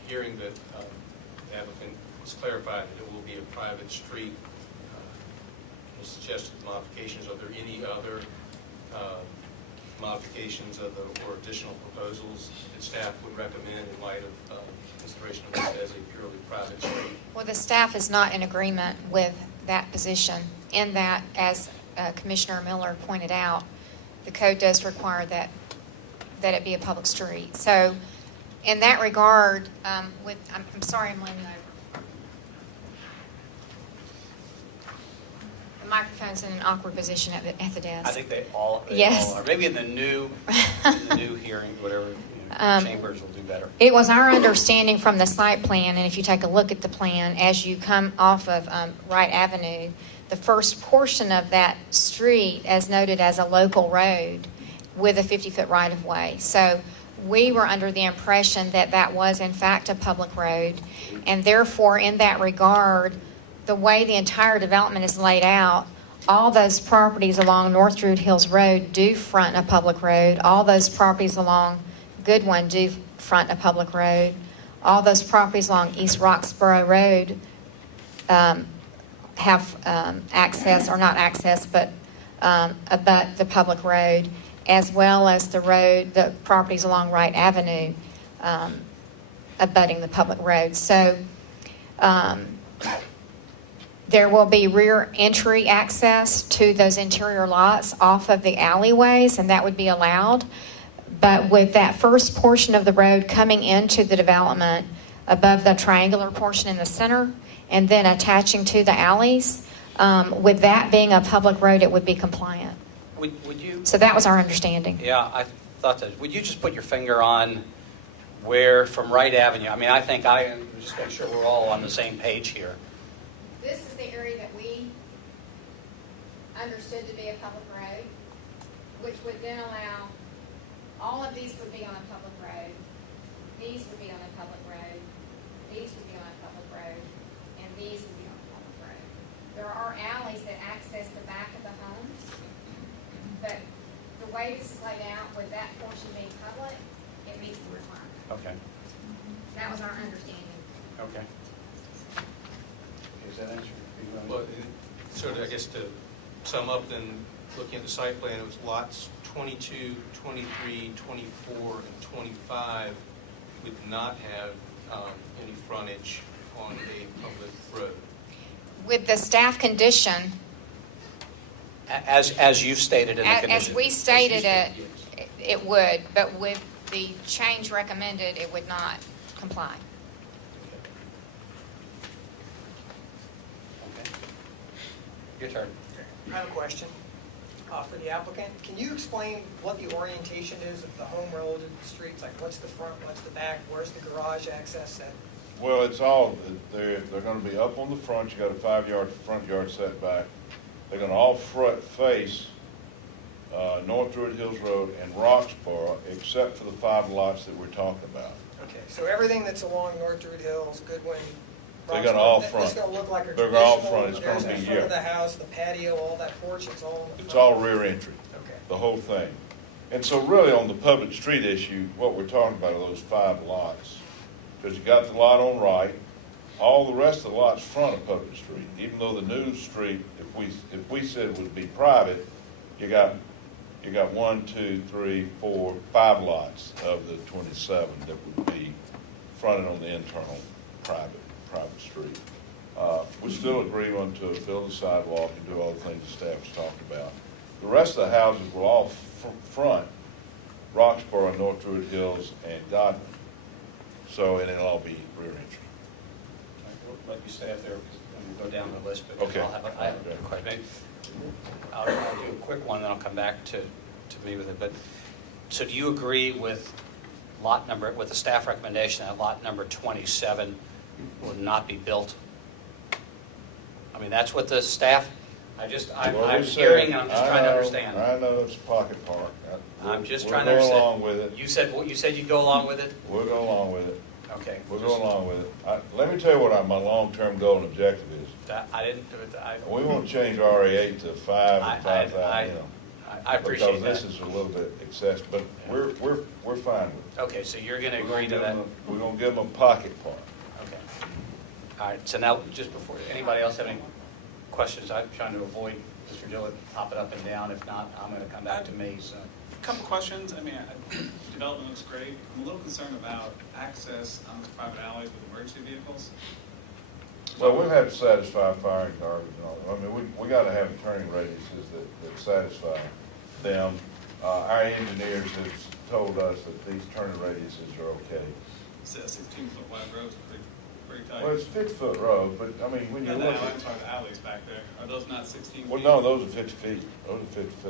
Hearing that the applicant has clarified that it will be a private street, suggested modifications. Are there any other modifications or additional proposals that staff would recommend in light of consideration of this as a purely private street? Well, the staff is not in agreement with that position in that, as Commissioner Miller pointed out, the code does require that it be a public street. So in that regard, I'm sorry, I'm leaning over. The microphone's in an awkward position at the desk. I think they all Yes. are. Maybe in the new hearing, whatever, chambers will do better. It was our understanding from the site plan, and if you take a look at the plan, as you come off of Wright Avenue, the first portion of that street, as noted as a local road with a 50-foot right-of-way. So we were under the impression that that was, in fact, a public road, and therefore, in that regard, the way the entire development is laid out, all those properties along North Druid Hills Road do front a public road. All those properties along Goodwin do front a public road. All those properties along East Roxborough Road have access, or not access, but abut the public road, as well as the properties along Wright Avenue abutting the public road. So there will be rear entry access to those interior lots off of the alleyways, and that would be allowed. But with that first portion of the road coming into the development above the triangular portion in the center and then attaching to the alleys, with that being a public road, it would be compliant. Would you? So that was our understanding. Yeah, I thought that. Would you just put your finger on where from Wright Avenue? I mean, I think just make sure we're all on the same page here. This is the area that we understood to be a public road, which would then allow, all of these would be on a public road, these would be on a public road, these would be on a public road, and these would be on a public road. There are alleys that access the back of the homes, but the way this is laid out, with that portion being public, meets the requirement. Okay, That was our understanding. okay. Does that answer? Well, sort of, I guess to sum up then, looking at the site plan, it was lots 22, 23, 24, and 25 would not have any frontage on a public road. With the staff condition, As you've stated in the condition. as we stated it, yes. it would, but with the change recommended, it would not comply. Okay. Your turn. I have a question for the applicant. Can you explain what the orientation is of the home relative to the streets? Like what's the front, what's the back, where's the garage access at? Well, it's all, they're going to be up on the front. You got a 5-yard front yard setback. They're going to all front face North Druid Hills Road and Roxborough, except for the 5 lots that we're talking about. Okay, so everything that's along North Druid Hills, Goodwin, They're going to all Roxbury, front. It's going to look like a They're all traditional, front. It's going there's to the be, front of the yeah. house, the patio, all that porch, it's all in the front. It's all rear entry. Okay. The whole thing. And so really on the public street issue, what we're talking about are those 5 lots. Because you got the lot on right, all the rest of the lots front of public street. Even though the new street, if we said it would be private, you got 1, 2, 3, 4, 5 lots of the 27 that would be fronted on the internal private street. We still agree on to build a sidewalk and do all the things the staff was talking about. The rest of the houses will all front Roxborough, North Druid Hills, and Godwin. So, and it'll all be rear entry. We'll let you stay up there because we'll go down the list. But Okay. I have a question. I'll do a quick one, then I'll come back to me with it. But so do you agree with with the staff recommendation that lot number 27 would not be built? I mean, that's what the staff, I'm Well, we hearing, said- I'm just trying to understand. I know it's pocket park. I'm just We'll trying to go understand. along with it. You said you'd go along with it? We'll go along with it. Okay. We'll go along with it. Let me tell you what my long-term goal and objective is. I didn't do it. We want to change RA8 to 5 and 5,000, you know. I appreciate that. Because this is a little bit excessive, but we're fine with it. Okay, so you're going to agree to that? We're going to give them a pocket park. Okay. All right, so now, just before, anybody else have any questions? I'm trying to avoid Mr. Dillard popping up and down. If not, I'm going to come back to me, so. Couple questions. I mean, development looks great. I'm a little concerned about access on those private alleys with emergency vehicles. Well, we'll have to satisfy fire and garbage and all that. I mean, we got to have turning radiuses that satisfy them. Our engineers have told us that these turning radiuses are okay. It's a 16-foot wide road, it's pretty tight. Well, it's a 50-foot road, but I mean, when you No, look I'm at. talking the alleys back there. Are those not 16 feet? Well, no, those are 50 feet. Those are 50 feet.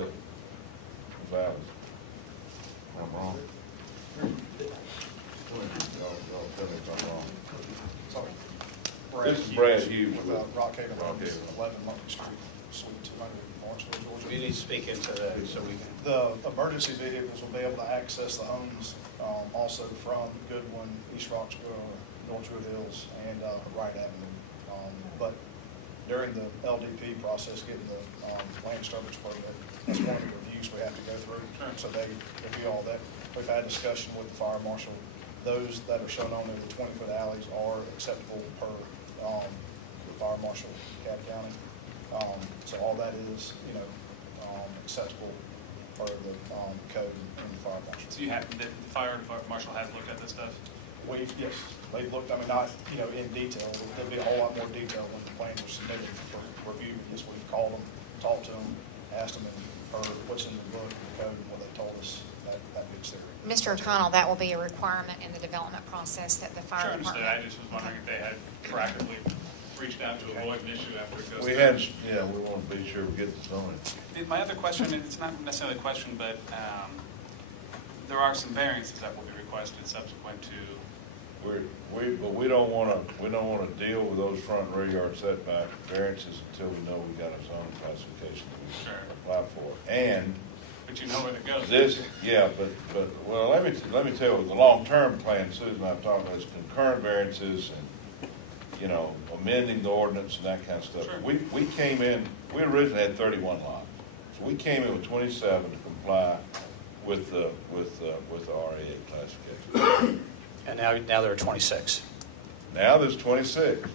Those alleys. I'm wrong. Y'all tell me if I'm wrong. Sorry. This is Brad Hughes. With Brookhaven, Brookhaven. 11 Market Street, Suite 200, Lawrenceville, Georgia. We need to speak into that so we can. The emergency vehicles will be able to access the homes also from Goodwin, East Roxborough, North Druid Hills, and Wright Avenue. But during the LDP process, getting the land disturbance permit, that's one of the reviews we have to go through. So they review all that. We've had discussion with the fire marshal. Those that are shown on there, the 20-foot alleys, are acceptable per the fire marshal, Caddy County. So all that is, acceptable per the code and the fire marshal. So the fire marshal has looked at this stuff? Yes, they've looked, not, in detail, but there'll be a whole lot more detail when the plans are submitted for review. Yes, we've called them, talked to them, asked them, or what's in the book, the code, and what they told us, that meets their. Mr. O'Connell, that will be a requirement in the development process that the fire Sure, understood. department. I just was wondering if they had proactively reached out to avoid an issue after it goes We through. we want to be sure we get this on it. My other question, and it's not necessarily a question, but there are some variances that will be requested subsequent to. But we don't want to deal with those front and rear yard setback variances until we know we got a zoning classification that we can apply for. And But you know where to go. well, let me tell you, the long-term plan Susan and I have talked about is concurrent variances and, amending the ordinance and that kind of stuff. Sure. We came in, we originally had 31 lots. So we came in with 27 to comply with the RA8 classification. And now there are 26. Now there's 26.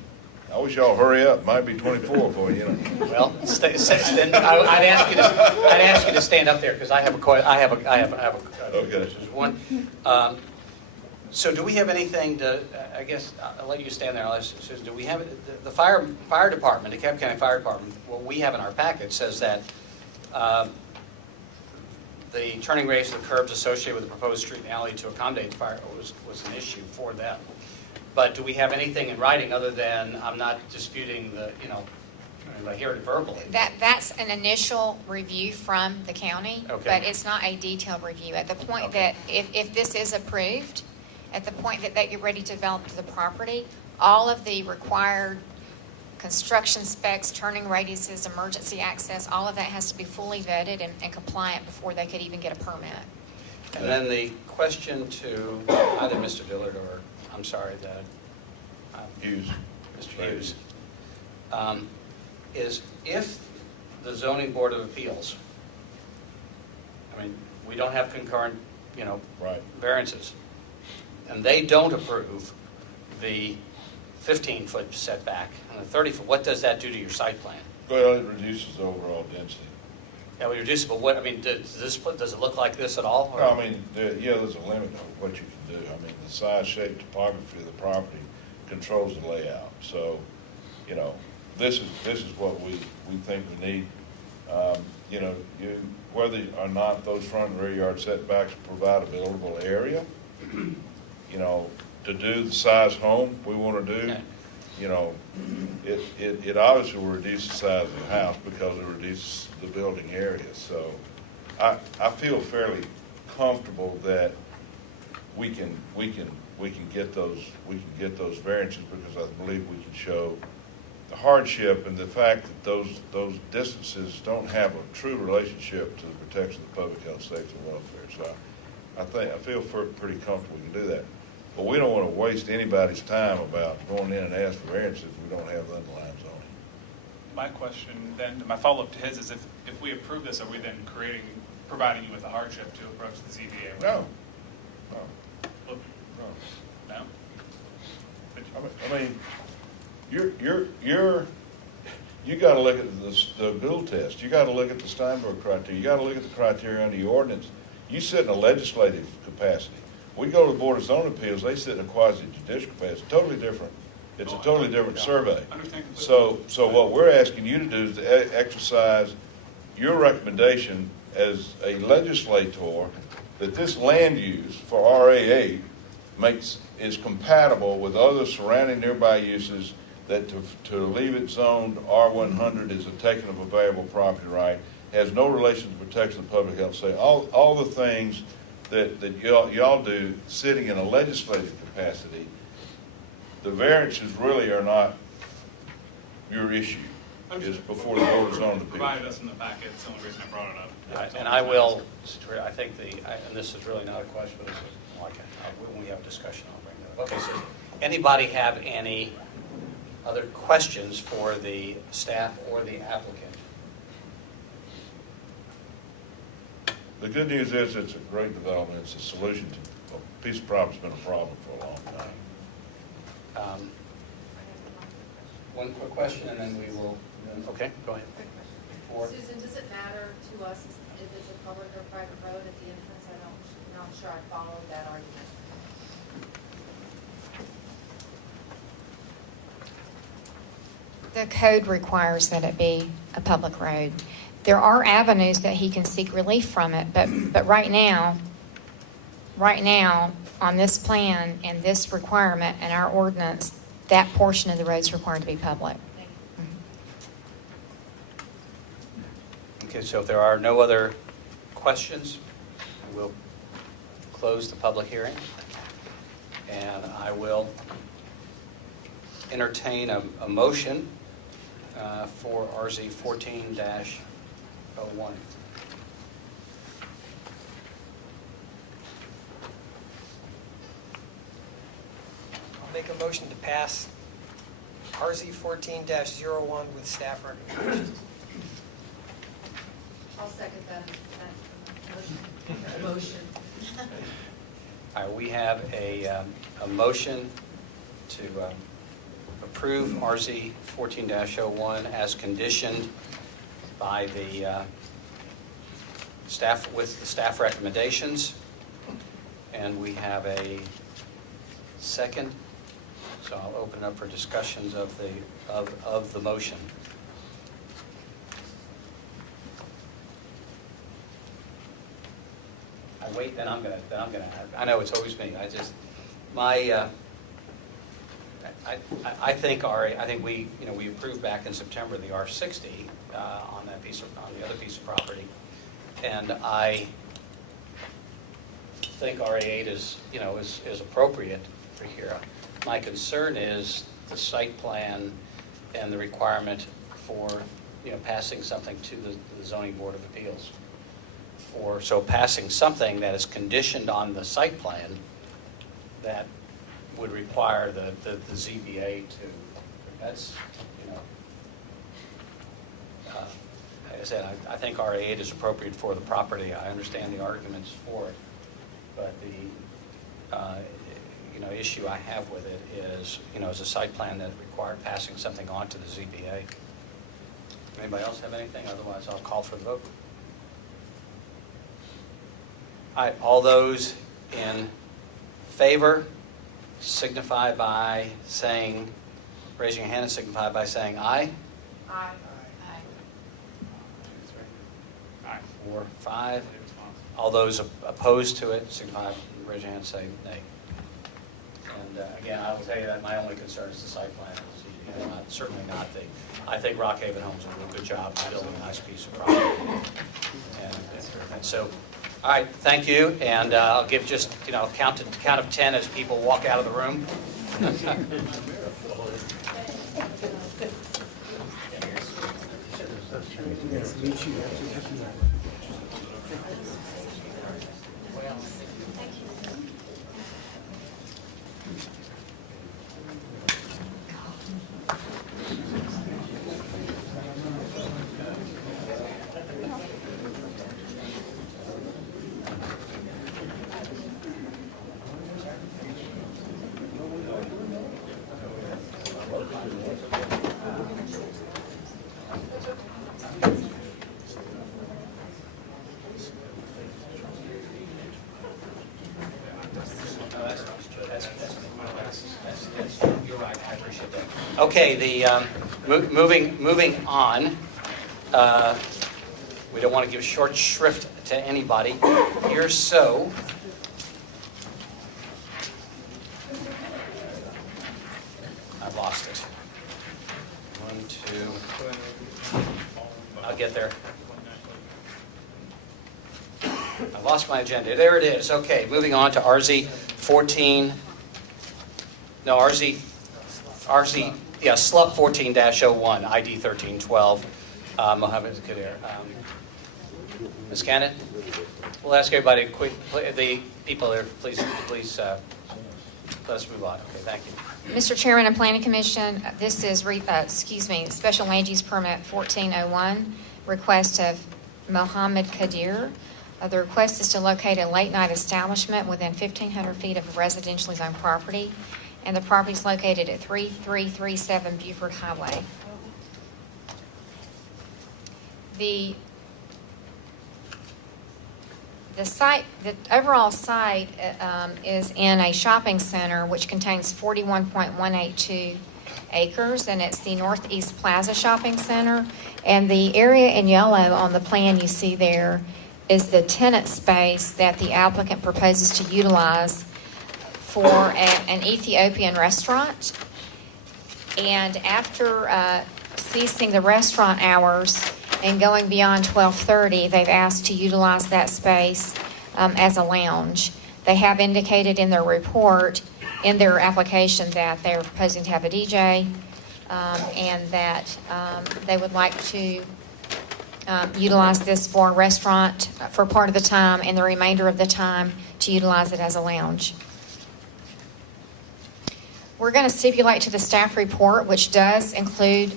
I wish y'all hurry up. Might be 24 for you, you know. Well, then I'd ask you to stand up there because I have a Okay. This is one. So do we have anything to? I guess I'll let you stand there. Susan, do we have the fire department, the DeKalb County Fire Department? What we have in our packet says that the turning radius of the curbs associated with the proposed street and alley to accommodate the fire was an issue for them. But do we have anything in writing other than I'm not disputing the, I hear it verbally? That's an initial review from the county, Okay. but it's not a detailed review. At the point that, if this is approved, at the point that you're ready to develop the property, all of the required construction specs, turning radiuses, emergency access, all of that has to be fully vetted and compliant before they could even get a permit. And then the question to either Mr. Dillard or, I'm sorry, Hughes. Mr. Hughes, is if the zoning board of appeals, I mean, we don't have concurrent, Right. variances, and they don't approve the 15-foot setback and the 30-foot, what does that do to your site plan? Well, it reduces overall density. Yeah, we reduce it, but what, I mean, does it look like this at all? or- No, I mean, there's a limit of what you can do. I mean, the size, shape, topography of the property controls the layout. So, this is what we think we need. Whether or not those front and rear yard setbacks provide a buildable area, to do the size home we want to do, it obviously will reduce the size of the house because it reduces the building area. So I feel fairly comfortable that we can get those variances because I believe we can show the hardship and the fact that those distances don't have a true relationship to the protection of the public health, safety, and welfare. So I feel pretty comfortable we can do that. But we don't want to waste anybody's time about going in and asking for variances if we don't have the underlying zoning. My question then, my follow-up to his is if we approve this, are we then providing you with a hardship to approach the ZBA? No. No? I mean, you got to look at the Gould test. You got to look at the Steinberg criteria. You got to look at the criteria under the ordinance. You sit in a legislative capacity. We go to the Board of Zoning Appeals, they sit in a quasi-judicial capacity. Totally different. It's a totally different survey. So what we're asking you to do is to exercise your recommendation as a legislator that this land use for RA8 is compatible with other surrounding nearby uses, that to leave it zoned R100 is a taking of a valuable property right, has no relation to protection of public health, safety, all the things that y'all do sitting in a legislative capacity. The variances really are not your issue. It's before the Board of Zoning Appeals. Provided us in the packet, it's the only reason I brought it up. And I will, I think and this is really not a question, but when we have a discussion, I'll bring that up. Okay, so anybody have any other questions for the staff or the applicant? The good news is it's a great development. It's a solution to a piece of property's been a problem for a long time. One quick question, and then we will, okay, go ahead. Susan, does it matter to us if it's a public or private road at the entrance? I'm not sure I followed that argument. The code requires that it be a public road. There are avenues that he can seek relief from it, but right now, on this plan and this requirement and our ordinance, that portion of the road is required to be public. Okay, so if there are no other questions, we'll close the public hearing. And I will entertain a motion for RZ 14-01. I'll make a motion to pass RZ 14-01 with staff recommendations. I'll second that motion. Motion. All right, we have a motion to approve RZ 14-01 as conditioned by the staff, with the staff recommendations. And we have a second, so I'll open up for discussions of the motion. I wait, then I'm gonna, I know it's always me, I just, my, I think we, we approved back in September the R60 on that piece of, on the other piece of property. And I think RA8 is, is appropriate for here. My concern is the site plan and the requirement for, passing something to the zoning board of appeals. So passing something that is conditioned on the site plan that would require the ZBA to, that's, like I said, I think RA8 is appropriate for the property. I understand the arguments for it, but the, issue I have with it is, is a site plan that required passing something on to the ZBA. Anybody else have anything? Otherwise, I'll call for the vote. All right, all those in favor signify by saying, raising your hand and signify by saying aye. Aye. 2, 3, 4, 5. All those opposed to it signify, raise your hand and say nay. And again, I will tell you that my only concern is the site plan. Certainly not the, I think Brookhaven Homes will do a good job of building a nice piece of property. And so, all right, thank you, and I'll give just, count of 10 as people walk out of the room. You're right, I appreciate that. Okay, moving on. We don't want to give short shrift to anybody here, so I've lost it. 1, 2. I'll get there. I lost my agenda. There it is. Okay, moving on to RZ 14. No, RZ, yeah, SLUP 14-01, ID 1312, Mohammed Kadir. Ms. Cannon, we'll ask everybody, the people there, please let us move on. Okay, thank you. Mr. Chairman and Planning Commission, this is, Special Land Use Permit 1401, request of Mohammed Kadir. The request is to locate a late-night establishment within 1,500 feet of a residentially zoned property, and the property is located at 3337 Buford Highway. The overall site is in a shopping center which contains 41.182 acres, and it's the Northeast Plaza Shopping Center. And the area in yellow on the plan you see there is the tenant space that the applicant proposes to utilize for an Ethiopian restaurant. And after ceasing the restaurant hours and going beyond 12:30, they've asked to utilize that space as a lounge. They have indicated in their report, in their application, that they're proposing to have a DJ and that they would like to utilize this for a restaurant for part of the time and the remainder of the time to utilize it as a lounge. We're going to stipulate to the staff report, which does include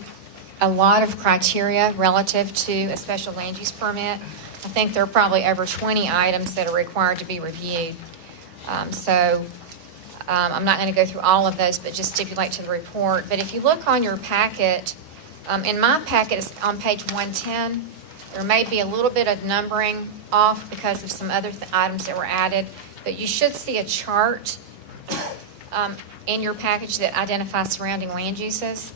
a lot of criteria relative to a special land use permit, I think there are probably over 20 items that are required to be reviewed. So I'm not going to go through all of those, but just stipulate to the report. But if you look on your packet, in my packet, it's on page 110. There may be a little bit of numbering off because of some other items that were added, but you should see a chart in your package that identifies surrounding land uses.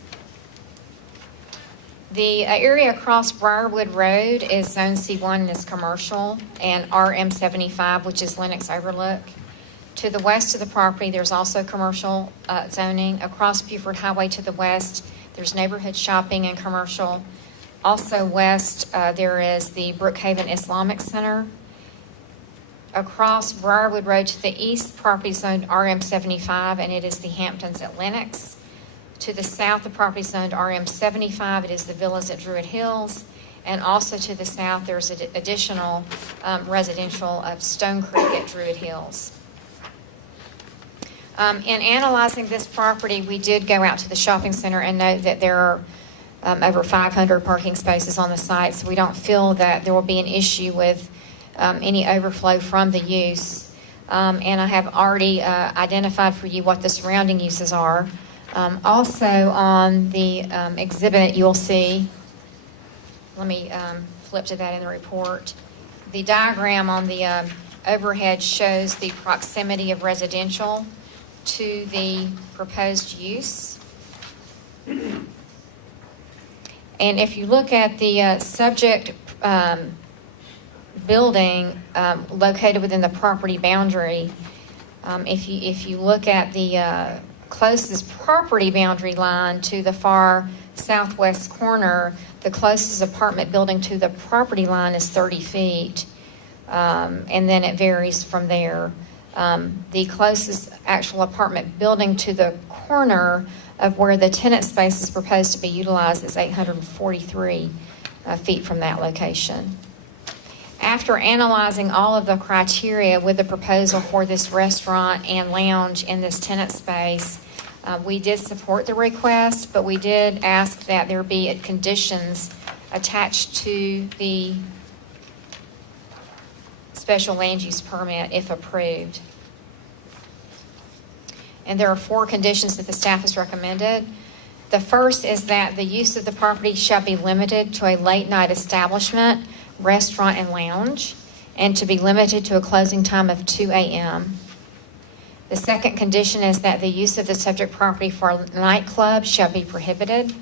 The area across Briarwood Road is Zone C1 and is commercial, and RM75, which is Lennox Overlook. To the west of the property, there's also commercial zoning. Across Buford Highway to the west, there's neighborhood shopping and commercial. Also west, there is the Brookhaven Islamic Center. Across Briarwood Road to the east, property zoned RM75, and it is the Hamptons at Lennox. To the south, the property zoned RM75, it is the Villas at Druid Hills. And also to the south, there's additional residential of Stone Creek at Druid Hills. In analyzing this property, we did go out to the shopping center and note that there are over 500 parking spaces on the site, so we don't feel that there will be an issue with any overflow from the use. And I have already identified for you what the surrounding uses are. Also on the exhibit, you'll see, let me flip to that in the report. The diagram on the overhead shows the proximity of residential to the proposed use. And if you look at the subject building located within the property boundary, if you look at the closest property boundary line to the far southwest corner, the closest apartment building to the property line is 30 feet, and then it varies from there. The closest actual apartment building to the corner of where the tenant space is proposed to be utilized is 843 feet from that location. After analyzing all of the criteria with the proposal for this restaurant and lounge in this tenant space, we did support the request, but we did ask that there be conditions attached to the special land use permit if approved. And there are 4 conditions that the staff has recommended. The first is that the use of the property shall be limited to a late night establishment, restaurant, and lounge, and to be limited to a closing time of 2 a.m. The second condition is that the use of the subject property for a nightclub shall be prohibited.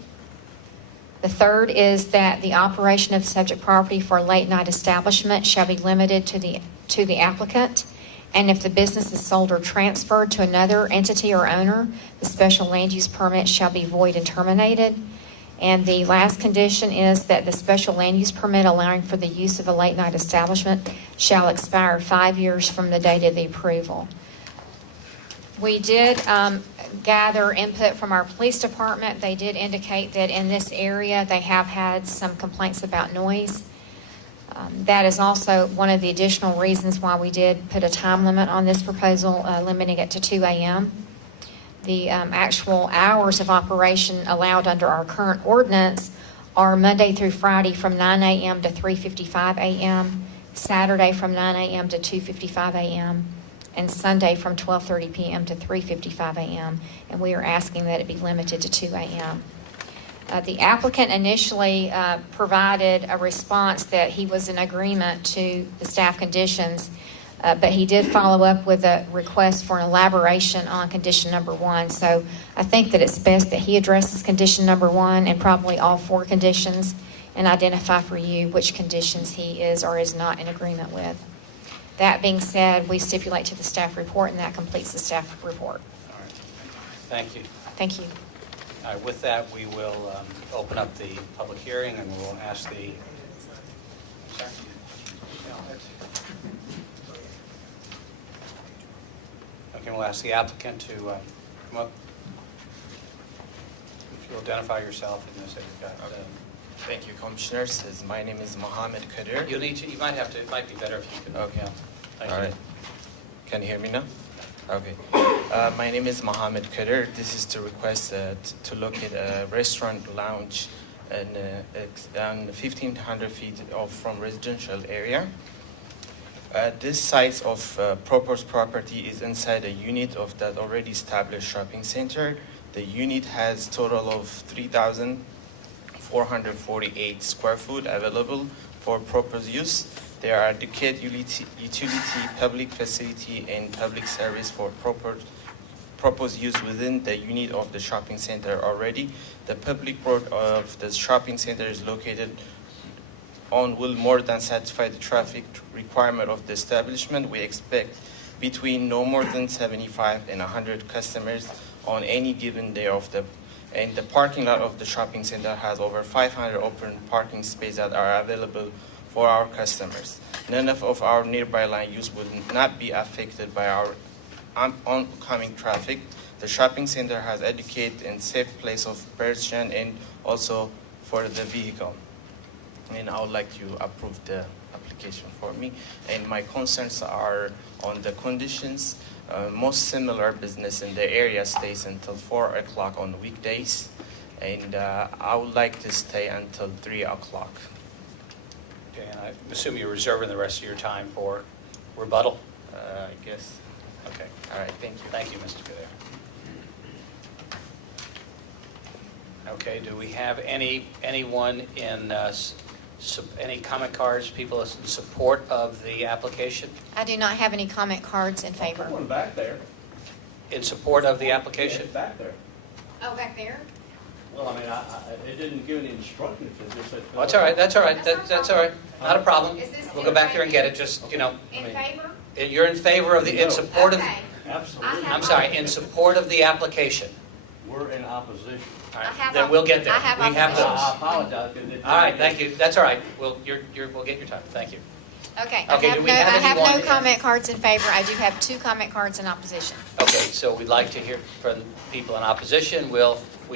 The third is that the operation of the subject property for a late night establishment shall be limited to the applicant, and if the business is sold or transferred to another entity or owner, the special land use permit shall be void and terminated. And the last condition is that the special land use permit allowing for the use of a late night establishment shall expire 5 years from the date of the approval. We did gather input from our police department. They did indicate that in this area they have had some complaints about noise. That is also one of the additional reasons why we did put a time limit on this proposal, limiting it to 2 a.m. The actual hours of operation allowed under our current ordinance are Monday through Friday from 9 a.m. to 3:55 a.m., Saturday from 9 a.m. to 2:55 a.m., and Sunday from 12:30 p.m. to 3:55 a.m., and we are asking that it be limited to 2 a.m. The applicant initially provided a response that he was in agreement to the staff conditions, but he did follow up with a request for an elaboration on condition number 1. So I think that it's best that he addresses condition number 1 and probably all 4 conditions and identify for you which conditions he is or is not in agreement with. That being said, we stipulate to the staff report, and that completes the staff report. All right. Thank you. Thank you. All right, with that, we will open up the public hearing, and we'll ask the... Sorry? Okay, we'll ask the applicant to come up. If you'll identify yourself and say you've got... Thank you, Commissioners. My name is Mohammed Kadir. You need to. You might have to. It might be better if you could. Okay. Yeah. Thank All you. right. Can you hear me now? Okay. My name is Mohammed Kadir. This is to request to look at a restaurant lounge and 1,500 feet from residential area. This site of proposed property is inside a unit of that already established shopping center. The unit has total of 3,448 square foot available for proposed use. There are adequate utility, public facility, and public service for proposed use within the unit of the shopping center already. The public road of the shopping center is located on will more than satisfy the traffic requirement of the establishment. We expect between no more than 75 and 100 customers on any given day of the, and the parking lot of the shopping center has over 500 open parking spaces that are available for our customers. None of our nearby line use will not be affected by our oncoming traffic. The shopping center has adequate and safe place of purchase and also for the vehicle. And I would like to approve the application for me. And my concerns are on the conditions. Most similar business in the area stays until 4 o'clock on weekdays. And I would like to stay until 3 o'clock. Okay, and I assume you're reserving the rest of your time for rebuttal? I guess. Okay. All right, thank you. Thank you, Mr. Kadir. Okay, do we have anyone in, any comment cards, people in support of the application? I do not have any comment cards in favor. One back there. In support of the application? Yeah, back there. Oh, back there? Well, I mean, it didn't give any instructions, it just said. Oh, that's all right, that's all right, that's all right, not a problem. Is this We'll go back there and get it, just, you know. In favor? You're in favor of the, in support of, Okay. Absolutely. I'm sorry, in support of the application. We're in opposition. All right, I have then we'll get there. I have We have opposition. those. I apologize. 'Cause it- All right, thank you, that's all right, we'll get your time, thank you. Okay. Okay, I do have we no, have I have anyone no in- comment cards in favor. I do have 2 comment cards in opposition. Okay, so we'd like to hear from people in opposition. We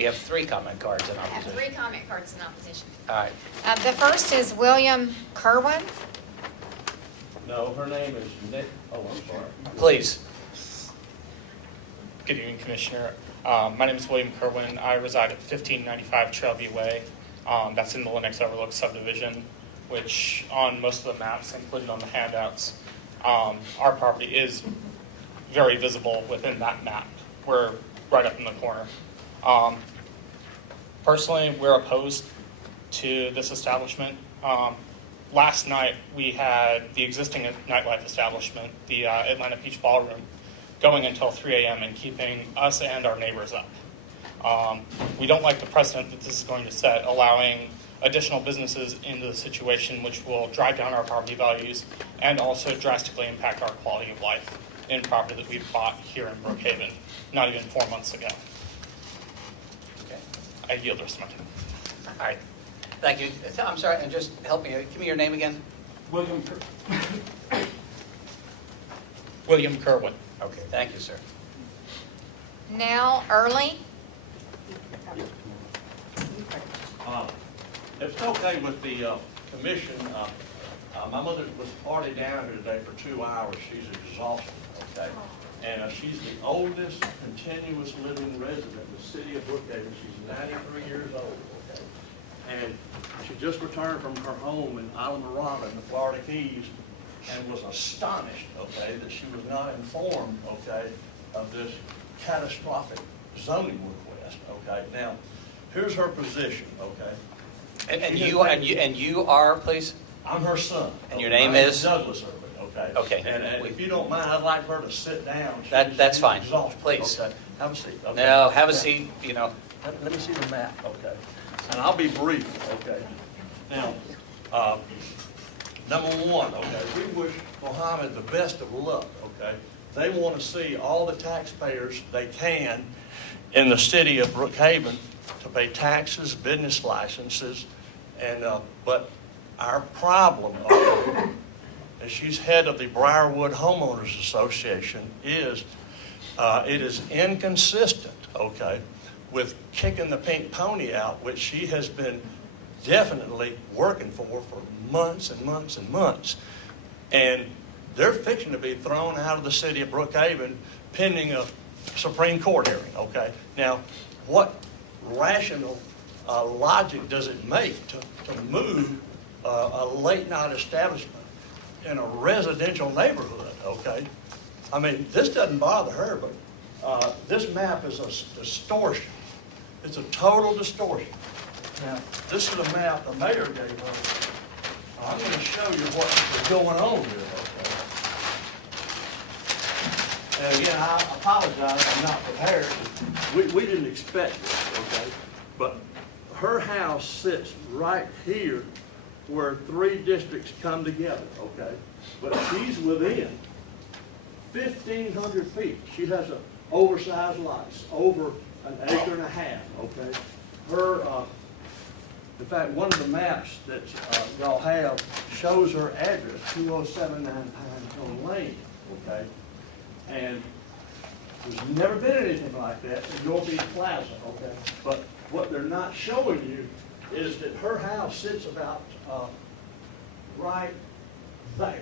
have 3 comment cards in I have 3 opposition. comment cards in opposition. All right, The first is William Kerwin. No, her name is Nick, oh, I'm sorry. please. Good evening, Commissioner. My name is William Kerwin. I reside at 1595 Trailview Way. That's in the Lennox Overlook subdivision, which on most of the maps included on the handouts, our property is very visible within that map. We're right up in the corner. Personally, we're opposed to this establishment. Last night, we had the existing nightlife establishment, the Atlanta Peach Ballroom, going until 3 a.m. and keeping us and our neighbors up. We don't like the precedent that this is going to set, allowing additional businesses into the situation, which will drive down our property values and also drastically impact our quality of life in property that we've bought here in Brookhaven, not even 4 months ago. Okay. I yield the rest of my time. All right, thank you. I'm sorry, and just help me, give me your name again? William Kerwin. Okay, thank you, sir. Nell Early. If it's okay with the commission, my mother was already down here today for 2 hours. She's exhausted, okay? And she's the oldest continuous living resident in the city of Brookhaven. She's 93 years old, okay? And she just returned from her home in Isla Mirada in the Florida Keys and was astonished, okay, that she was not informed, okay, of this catastrophic zoning request, okay? Now, here's her position, okay? And you are, please? I'm her son. And your okay? name My name's is? Douglas Irvin, okay? Okay. And if you don't mind, I'd like her to sit down. That's She's fine. exhausted, Please. okay? Have a seat. Okay. No, have a seat, you know. Let me see the map, okay? And I'll be brief, okay? Now, number one, okay, we wish Mohammed the best of luck, okay? They want to see all the taxpayers they can in the city of Brookhaven to pay taxes, business licenses, and, but our problem, and she's head of the Briarwood Homeowners Association, is it is inconsistent, okay, with kicking the pink pony out, which she has been definitely working for months and months and months. And they're fixing to be thrown out of the city of Brookhaven pending a Supreme Court hearing, okay? Now, what rational logic does it make to move a late-night establishment in a residential neighborhood, okay? I mean, this doesn't bother her, but this map is a distortion. It's a total distortion. Now, this is a map the mayor gave us. I'm going to show you what's going on here, okay? And again, I apologize, I'm not prepared. We didn't expect this, okay? But her house sits right here where 3 districts come together, okay? But she's within 1,500 feet. She has an oversized lot, it's over an acre and a half, okay? Her, in fact, one of the maps that y'all have shows her address, 2079 Pinecone Lane, okay? And there's never been anything like that in North East Plaza, okay? But what they're not showing you is that her house sits about right there.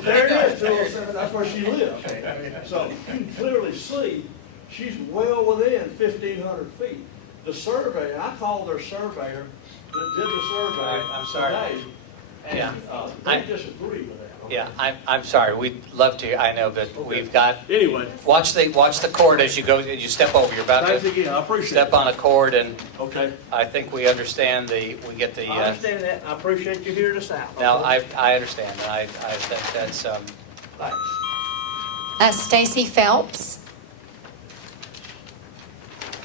There it is, 207, that's where she lives. So you can clearly see she's well within 1,500 feet. The survey, I called their surveyor that did the survey I'm sorry. today, Yeah. and they disagree with that. Okay? Yeah, I'm sorry, we'd love to, I know, but we've got, Anyway, watch the cord as you go, you step over, you're about thanks to again, I appreciate it. step on a cord, and Okay, I think we understand we get the, I understand that, I appreciate you hearing us out. now, okay? I understand, and I think that's, Thanks. Stacy Phelps.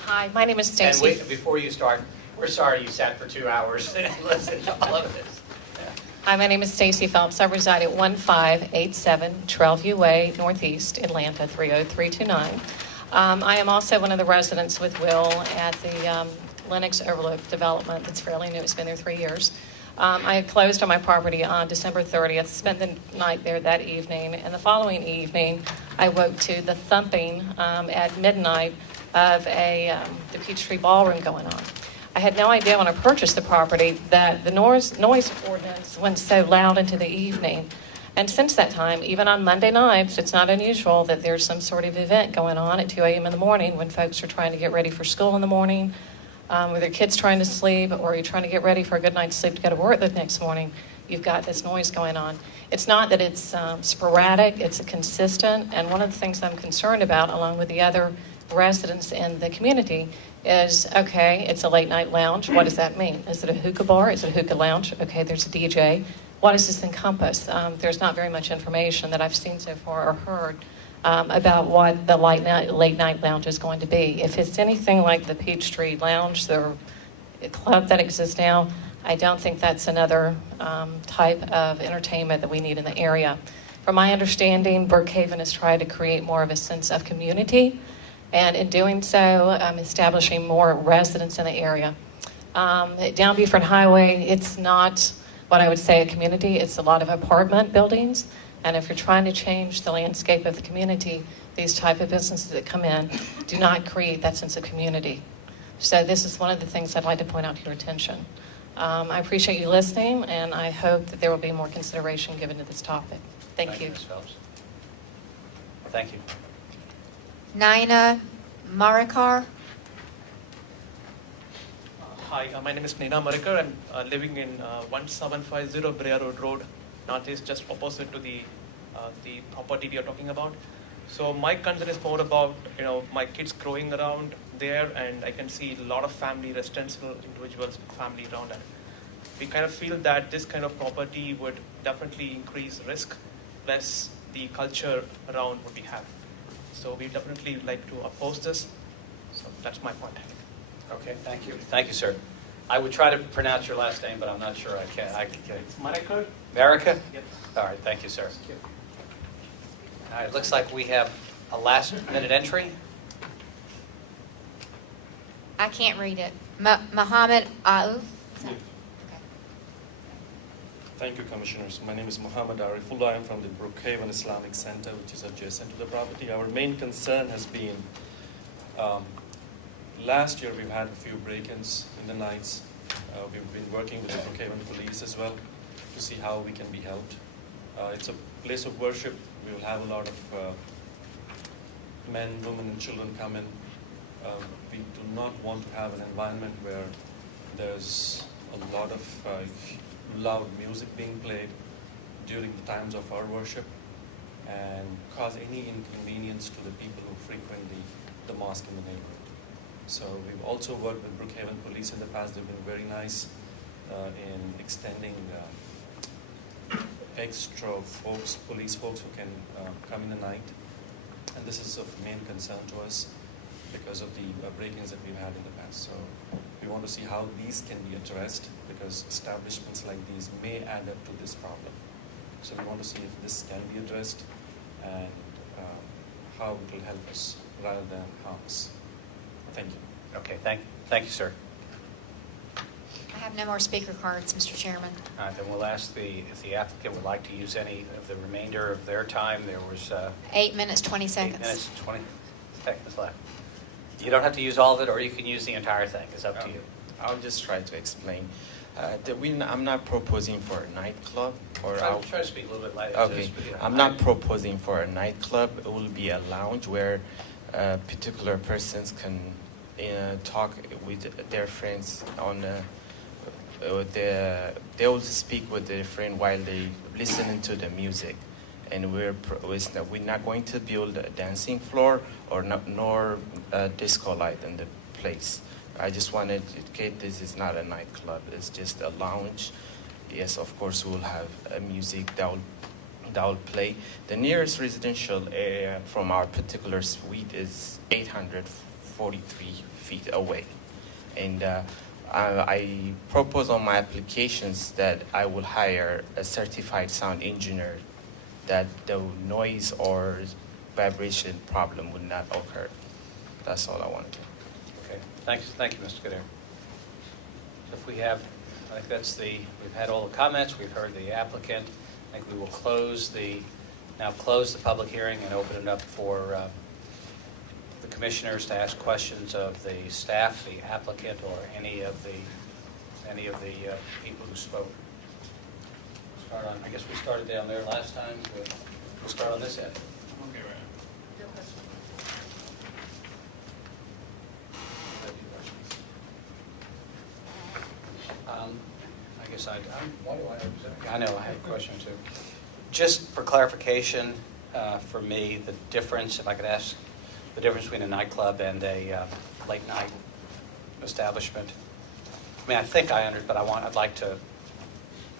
Hi, my name is and Stacy. before you start, we're sorry you sat for 2 hours and listened to all of this. Hi, my name is Stacy Phelps. I reside at 1587 Trailview Way, Northeast, Atlanta, 30329. I am also one of the residents with Will at the Lennox Overlook development that's fairly new. It's been there 3 years. I had closed on my property on December 30th, spent the night there that evening, and the following evening, I woke to the thumping at midnight of the Peachtree Ballroom going on. I had no idea when I purchased the property that the noise ordinance went so loud into the evening. And since that time, even on Monday nights, it's not unusual that there's some sort of event going on at 2 a.m. in the morning when folks are trying to get ready for school in the morning, with their kids trying to sleep, or you're trying to get ready for a good night's sleep to go to work the next morning. You've got this noise going on. It's not that it's sporadic, it's consistent. And one of the things I'm concerned about, along with the other residents in the community, is, okay, it's a late night lounge. What does that mean? Is it a hookah bar? Is it a hookah lounge? Okay, there's a DJ. What does this encompass? There's not very much information that I've seen so far or heard about what the late night lounge is going to be. If it's anything like the Peachtree Lounge, the club that exists now, I don't think that's another type of entertainment that we need in the area. From my understanding, Brookhaven has tried to create more of a sense of community, and in doing so, establishing more residents in the area. Down Beaufort Highway, it's not what I would say a community, it's a lot of apartment buildings, and if you're trying to change the landscape of the community, these type of businesses that come in do not create that sense of community. So this is one of the things I'd like to point out to your attention. I appreciate you listening, and I hope that there will be more consideration given to this topic. Thank you. Ms. Phelps. Thank you. Naina Marikar. Hi, my name is Nina Marikar. I'm living in 1750 Brea Road, Northeast, just opposite to the property we are talking about. So my concern is more about, my kids growing around there, and I can see a lot of family, residential individuals, family around, and we kind of feel that this kind of property would definitely increase risk, less the culture around what we have. So we definitely like to oppose this. So that's my point. Okay, thank you. Thank you, sir. I would try to pronounce your last name, but I'm not sure I can. Marikar? Marika? Yes. All right, thank you, sir. All right, it looks like we have a last-minute entry. I can't read it. Muhammad Aouf. Thank you, Commissioners. My name is Muhammad Arifullah. I'm from the Brookhaven Islamic Center, which is adjacent to the property. Our main concern has been, last year we've had a few break-ins in the nights. We've been working with the Brookhaven police as well to see how we can be helped. It's a place of worship. We will have a lot of men, women, and children come in. We do not want to have an environment where there's a lot of loud music being played during the times of our worship and cause any inconvenience to the people who frequent the mosque in the neighborhood. So we've also worked with Brookhaven Police in the past. They've been very nice in extending extra folks, police folks who can come in the night. And this is of main concern to us because of the break-ins that we've had in the past. So we want to see how these can be addressed because establishments like these may add up to this problem. So we want to see if this can be addressed and how it will help us rather than harm us. Thank you. Okay, thank you, sir. I have no more speaker cards, Mr. Chairman. All right, then we'll ask if the applicant would like to use any of the remainder of their time. There was 8 minutes, 20 seconds. 8 minutes and 20 seconds left. You don't have to use all of it, or you can use the entire thing. It's up to you. I'll just try to explain. I'm not proposing for a nightclub. Try to speak a little bit louder. Okay, I'm not proposing for a nightclub. It will be a lounge where particular persons can talk with their friends on they will speak with their friend while they listening to the music. And we're not going to build a dancing floor nor a disco light in the place. I just wanted to indicate this is not a nightclub. It's just a lounge. Yes, of course, we'll have music that will play. The nearest residential area from our particular suite is 843 feet away. And I propose on my applications that I will hire a certified sound engineer that the noise or vibration problem would not occur. That's all I wanted to. Okay, thank you, Mr. Kadir. If we have, I think we've had all the comments, we've heard the applicant. I think we will close the public hearing and open it up for the commissioners to ask questions of the staff, the applicant, or any of the people who spoke. I guess we started down there last time. We'll start on this end. Okay, right. I guess I know I have a question too. Just for clarification, for me, the difference, if I could ask, the difference between a nightclub and a late night establishment. I mean, I think I understand, but I'd like to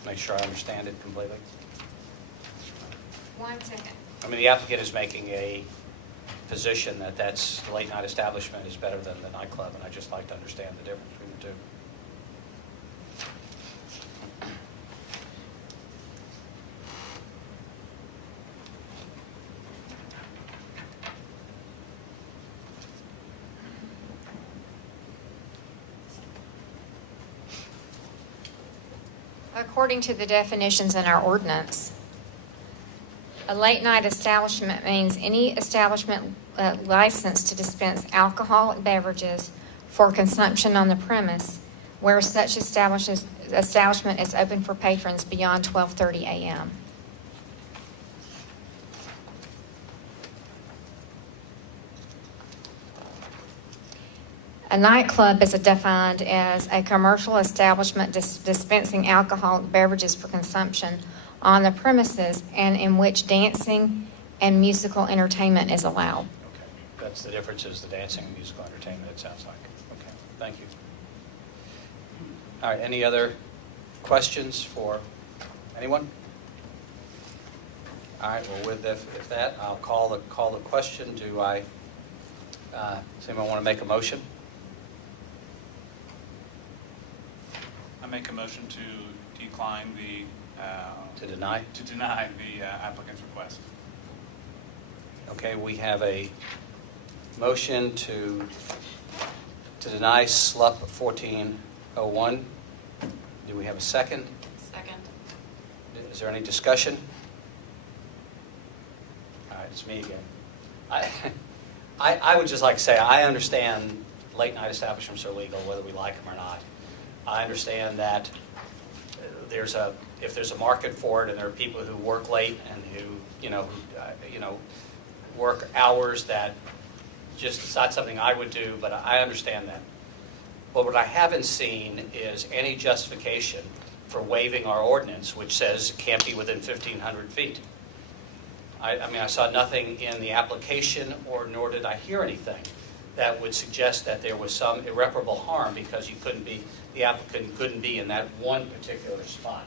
make sure I understand it completely. 1 second. I mean, the applicant is making a position that the late night establishment is better than the nightclub, and I'd just like to understand the difference between the two. According to the definitions in our ordinance, a late night establishment means any establishment licensed to dispense alcoholic beverages for consumption on the premise where such establishment is open for patrons beyond 12:30 a.m. A nightclub is defined as a commercial establishment dispensing alcoholic beverages for consumption on the premises and in which dancing and musical entertainment is allowed. Okay, that's the difference, is the dancing and musical entertainment, it sounds like. Okay, thank you. All right, any other questions for anyone? All right, well, with if that, I'll call the question. Does anyone want to make a motion? I make a motion to decline the... To deny? To deny the applicant's request. Okay, we have a motion to deny SLUP 1401. Do we have a second? Second. Is there any discussion? All right, it's me again. I would just like to say, I understand late night establishments are legal, whether we like them or not. I understand that if there's a market for it, and there are people who work late and who work hours that just, it's not something I would do, but I understand that. But what I haven't seen is any justification for waiving our ordinance, which says it can't be within 1,500 feet. I mean, I saw nothing in the application, or nor did I hear anything that would suggest that there was some irreparable harm because the applicant couldn't be in that one particular spot.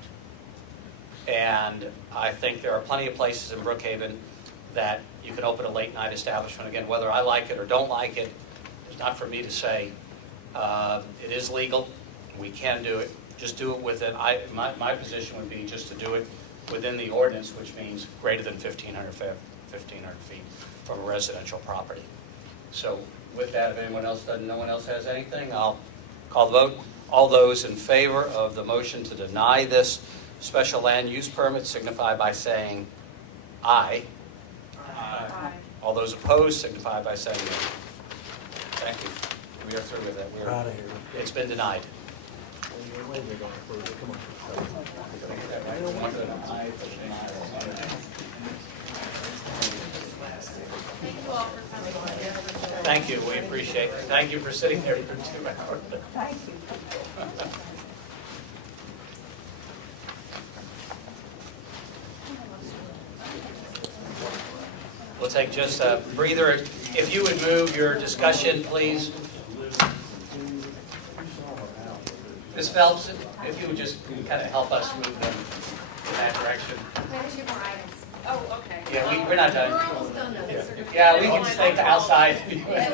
And I think there are plenty of places in Brookhaven that you can open a late night establishment. Again, whether I like it or don't like it, it's not for me to say. It is legal. We can do it. Just do it within, my position would be just to do it within the ordinance, which means greater than 1,500 feet from a residential property. So with that, if no one else has anything, I'll call the vote. All those in favor of the motion to deny this special land use permit signify by saying aye. Aye. All those opposed signify by saying no. Thank you. We are through with that. We're out of here. It's been denied. Thank you. We appreciate it. Thank you for sitting there for 2 hours. Thank you. We'll take just a breather. If you would move your discussion, please. Ms. Phelps, if you would just kind of help us move them in that direction. There's 2 more items. Oh, okay. Yeah, we're not done. We're almost done though. Yeah, we can stay outside. We have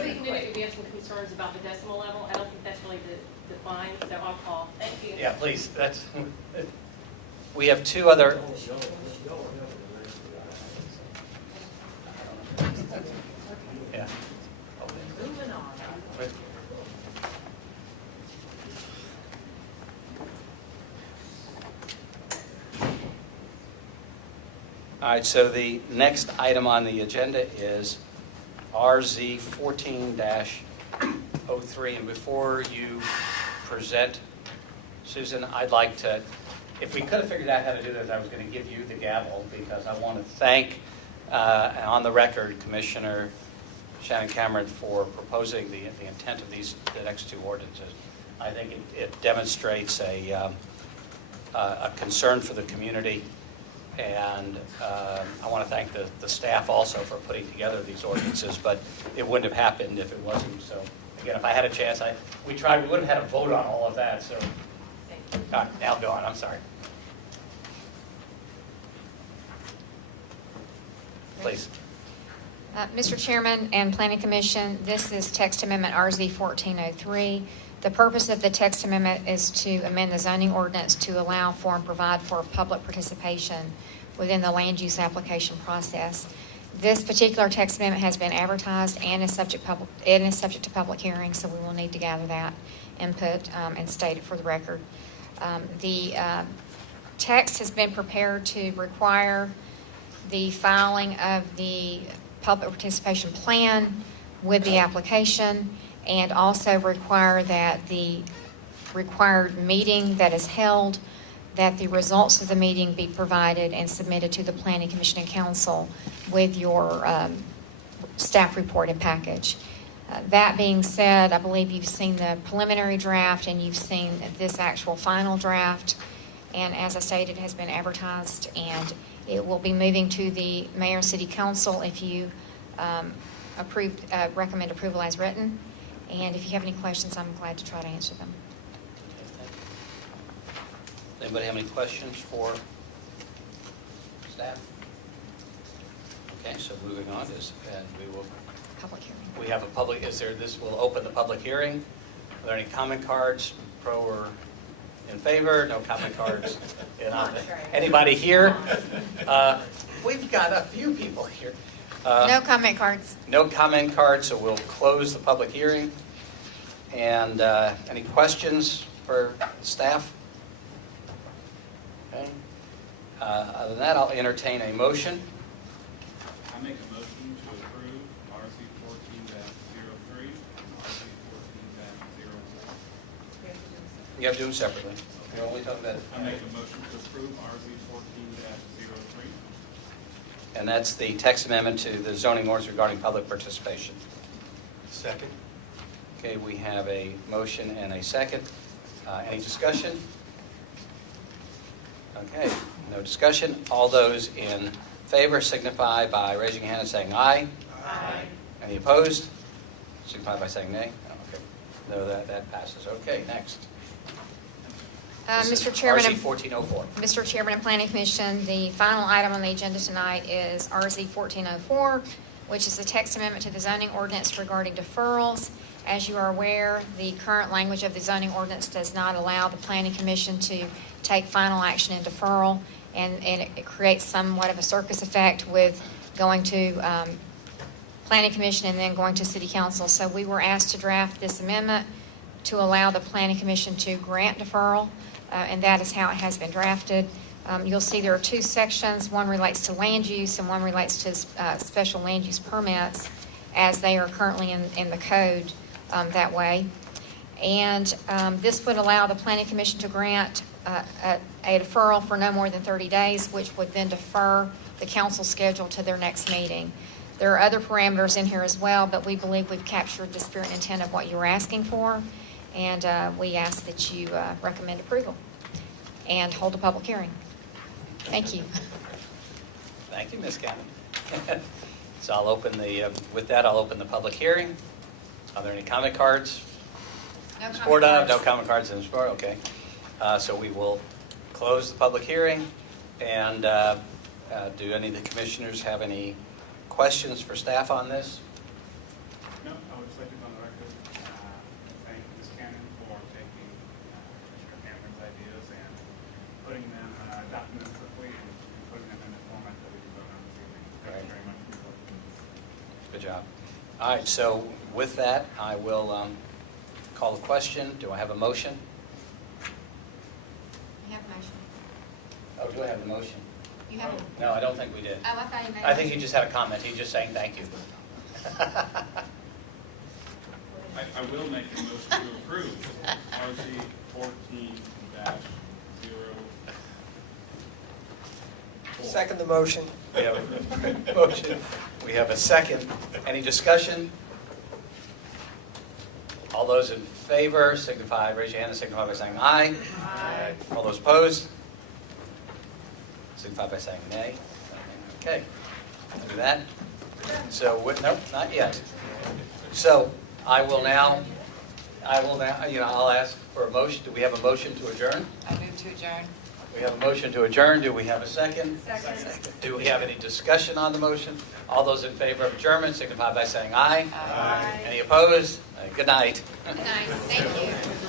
some concerns about the decimal level. I don't think that's really defined, so I'll call. Thank you. Yeah, please. We have 2 other. Yeah. Moving on. All right, so the next item on the agenda is RZ 14-03. And before you present, Susan, I'd like to, if we could have figured out how to do this, I was going to give you the gavel because I want to thank, on the record, Commissioner Shannon Cameron for proposing the intent of the next 2 ordinances. I think it demonstrates a concern for the community. And I want to thank the staff also for putting together these ordinances, but it wouldn't have happened if it wasn't. So again, if I had a chance, we tried. We wouldn't have had a vote on all of that. So now go on. I'm sorry. Please. Mr. Chairman and Planning Commission, this is text amendment RZ 1403. The purpose of the text amendment is to amend the zoning ordinance to allow for and provide for public participation within the land use application process. This particular text amendment has been advertised and is subject to public hearing, so we will need to gather that input and state it for the record. The text has been prepared to require the filing of the public participation plan with the application, and also require that the required meeting that is held, that the results of the meeting be provided and submitted to the Planning Commission and Council with your staff report and package. That being said, I believe you've seen the preliminary draft and you've seen this actual final draft. And as I stated, it has been advertised and it will be moving to the Mayor and City Council if you recommend approval as written. And if you have any questions, I'm glad to try to answer them. Anybody have any questions for staff? Okay, so moving on and we will. Public hearing. We have a public. This will open the public hearing. Are there any comment cards, pro or in favor? No comment cards. Anybody here? We've got a few people here. No comment cards. No comment cards, so we'll close the public hearing. And any questions for staff? Okay. Other than that, I'll entertain a motion. I make a motion to approve RC 14-03 and RC 14-04. You have to do them separately. You're only talking about. I make a motion to approve RC 14-03. And that's the text amendment to the zoning ordinance regarding public participation. Second. Okay, we have a motion and a second. Any discussion? Okay, no discussion. All those in favor signify by raising your hand and saying aye. Aye. Any opposed? Signify by saying nay. Oh, okay. No, that passes. Okay, next. This is Mr. Chairman, RZ 1404. Mr. Chairman and Planning Commission, the final item on the agenda tonight is RZ 1404, which is a text amendment to the zoning ordinance regarding deferrals. As you are aware, the current language of the zoning ordinance does not allow the Planning Commission to take final action in deferral, and it creates somewhat of a circus effect with going to Planning Commission and then going to City Council. So we were asked to draft this amendment to allow the Planning Commission to grant deferral, and that is how it has been drafted. You'll see there are two sections. One relates to land use and one relates to special land use permits as they are currently in the code that way. And this would allow the Planning Commission to grant a deferral for no more than 30 days, which would then defer the council schedule to their next meeting. There are other parameters in here as well, but we believe we've captured the spirit and intent of what you were asking for, and we ask that you recommend approval and hold a public hearing. Thank you. Thank you, Ms. Cannon. So I'll open with that, I'll open the public hearing. Are there any comment cards? No Support comment of, no cards. comment cards in support, okay. So we will close the public hearing. And do any of the commissioners have any questions for staff on this? No, I would just like to go on the record, thank Ms. Cannon for taking Commissioner Cameron's ideas and putting them, adopting them quickly and putting them in the format that we can vote on this evening. Thank you very much for your work. Good job. All right, so with that, I will call the question. Do I have a motion? You have a motion. Oh, do I have a motion? You have a... No, I don't think we did. Oh, I thought you made a I think motion. he just had a comment. He's just saying thank you. I will make a motion to approve RZ 14-0. Second the motion. We have a motion. We have a second. Any discussion? All those in favor signify, raise your hand and signify by saying aye. Aye. All those opposed? Signify by saying nay. Okay, do that. So, nope, not yet. So, I will now, I'll ask for a motion. Do we have a motion to adjourn? I move to adjourn. We have a motion to adjourn. Do we have a second? Second. Do we have any discussion on the motion? All those in favor of adjournment signify by saying aye. Aye. Any opposed? Good night. Good night. Thank you.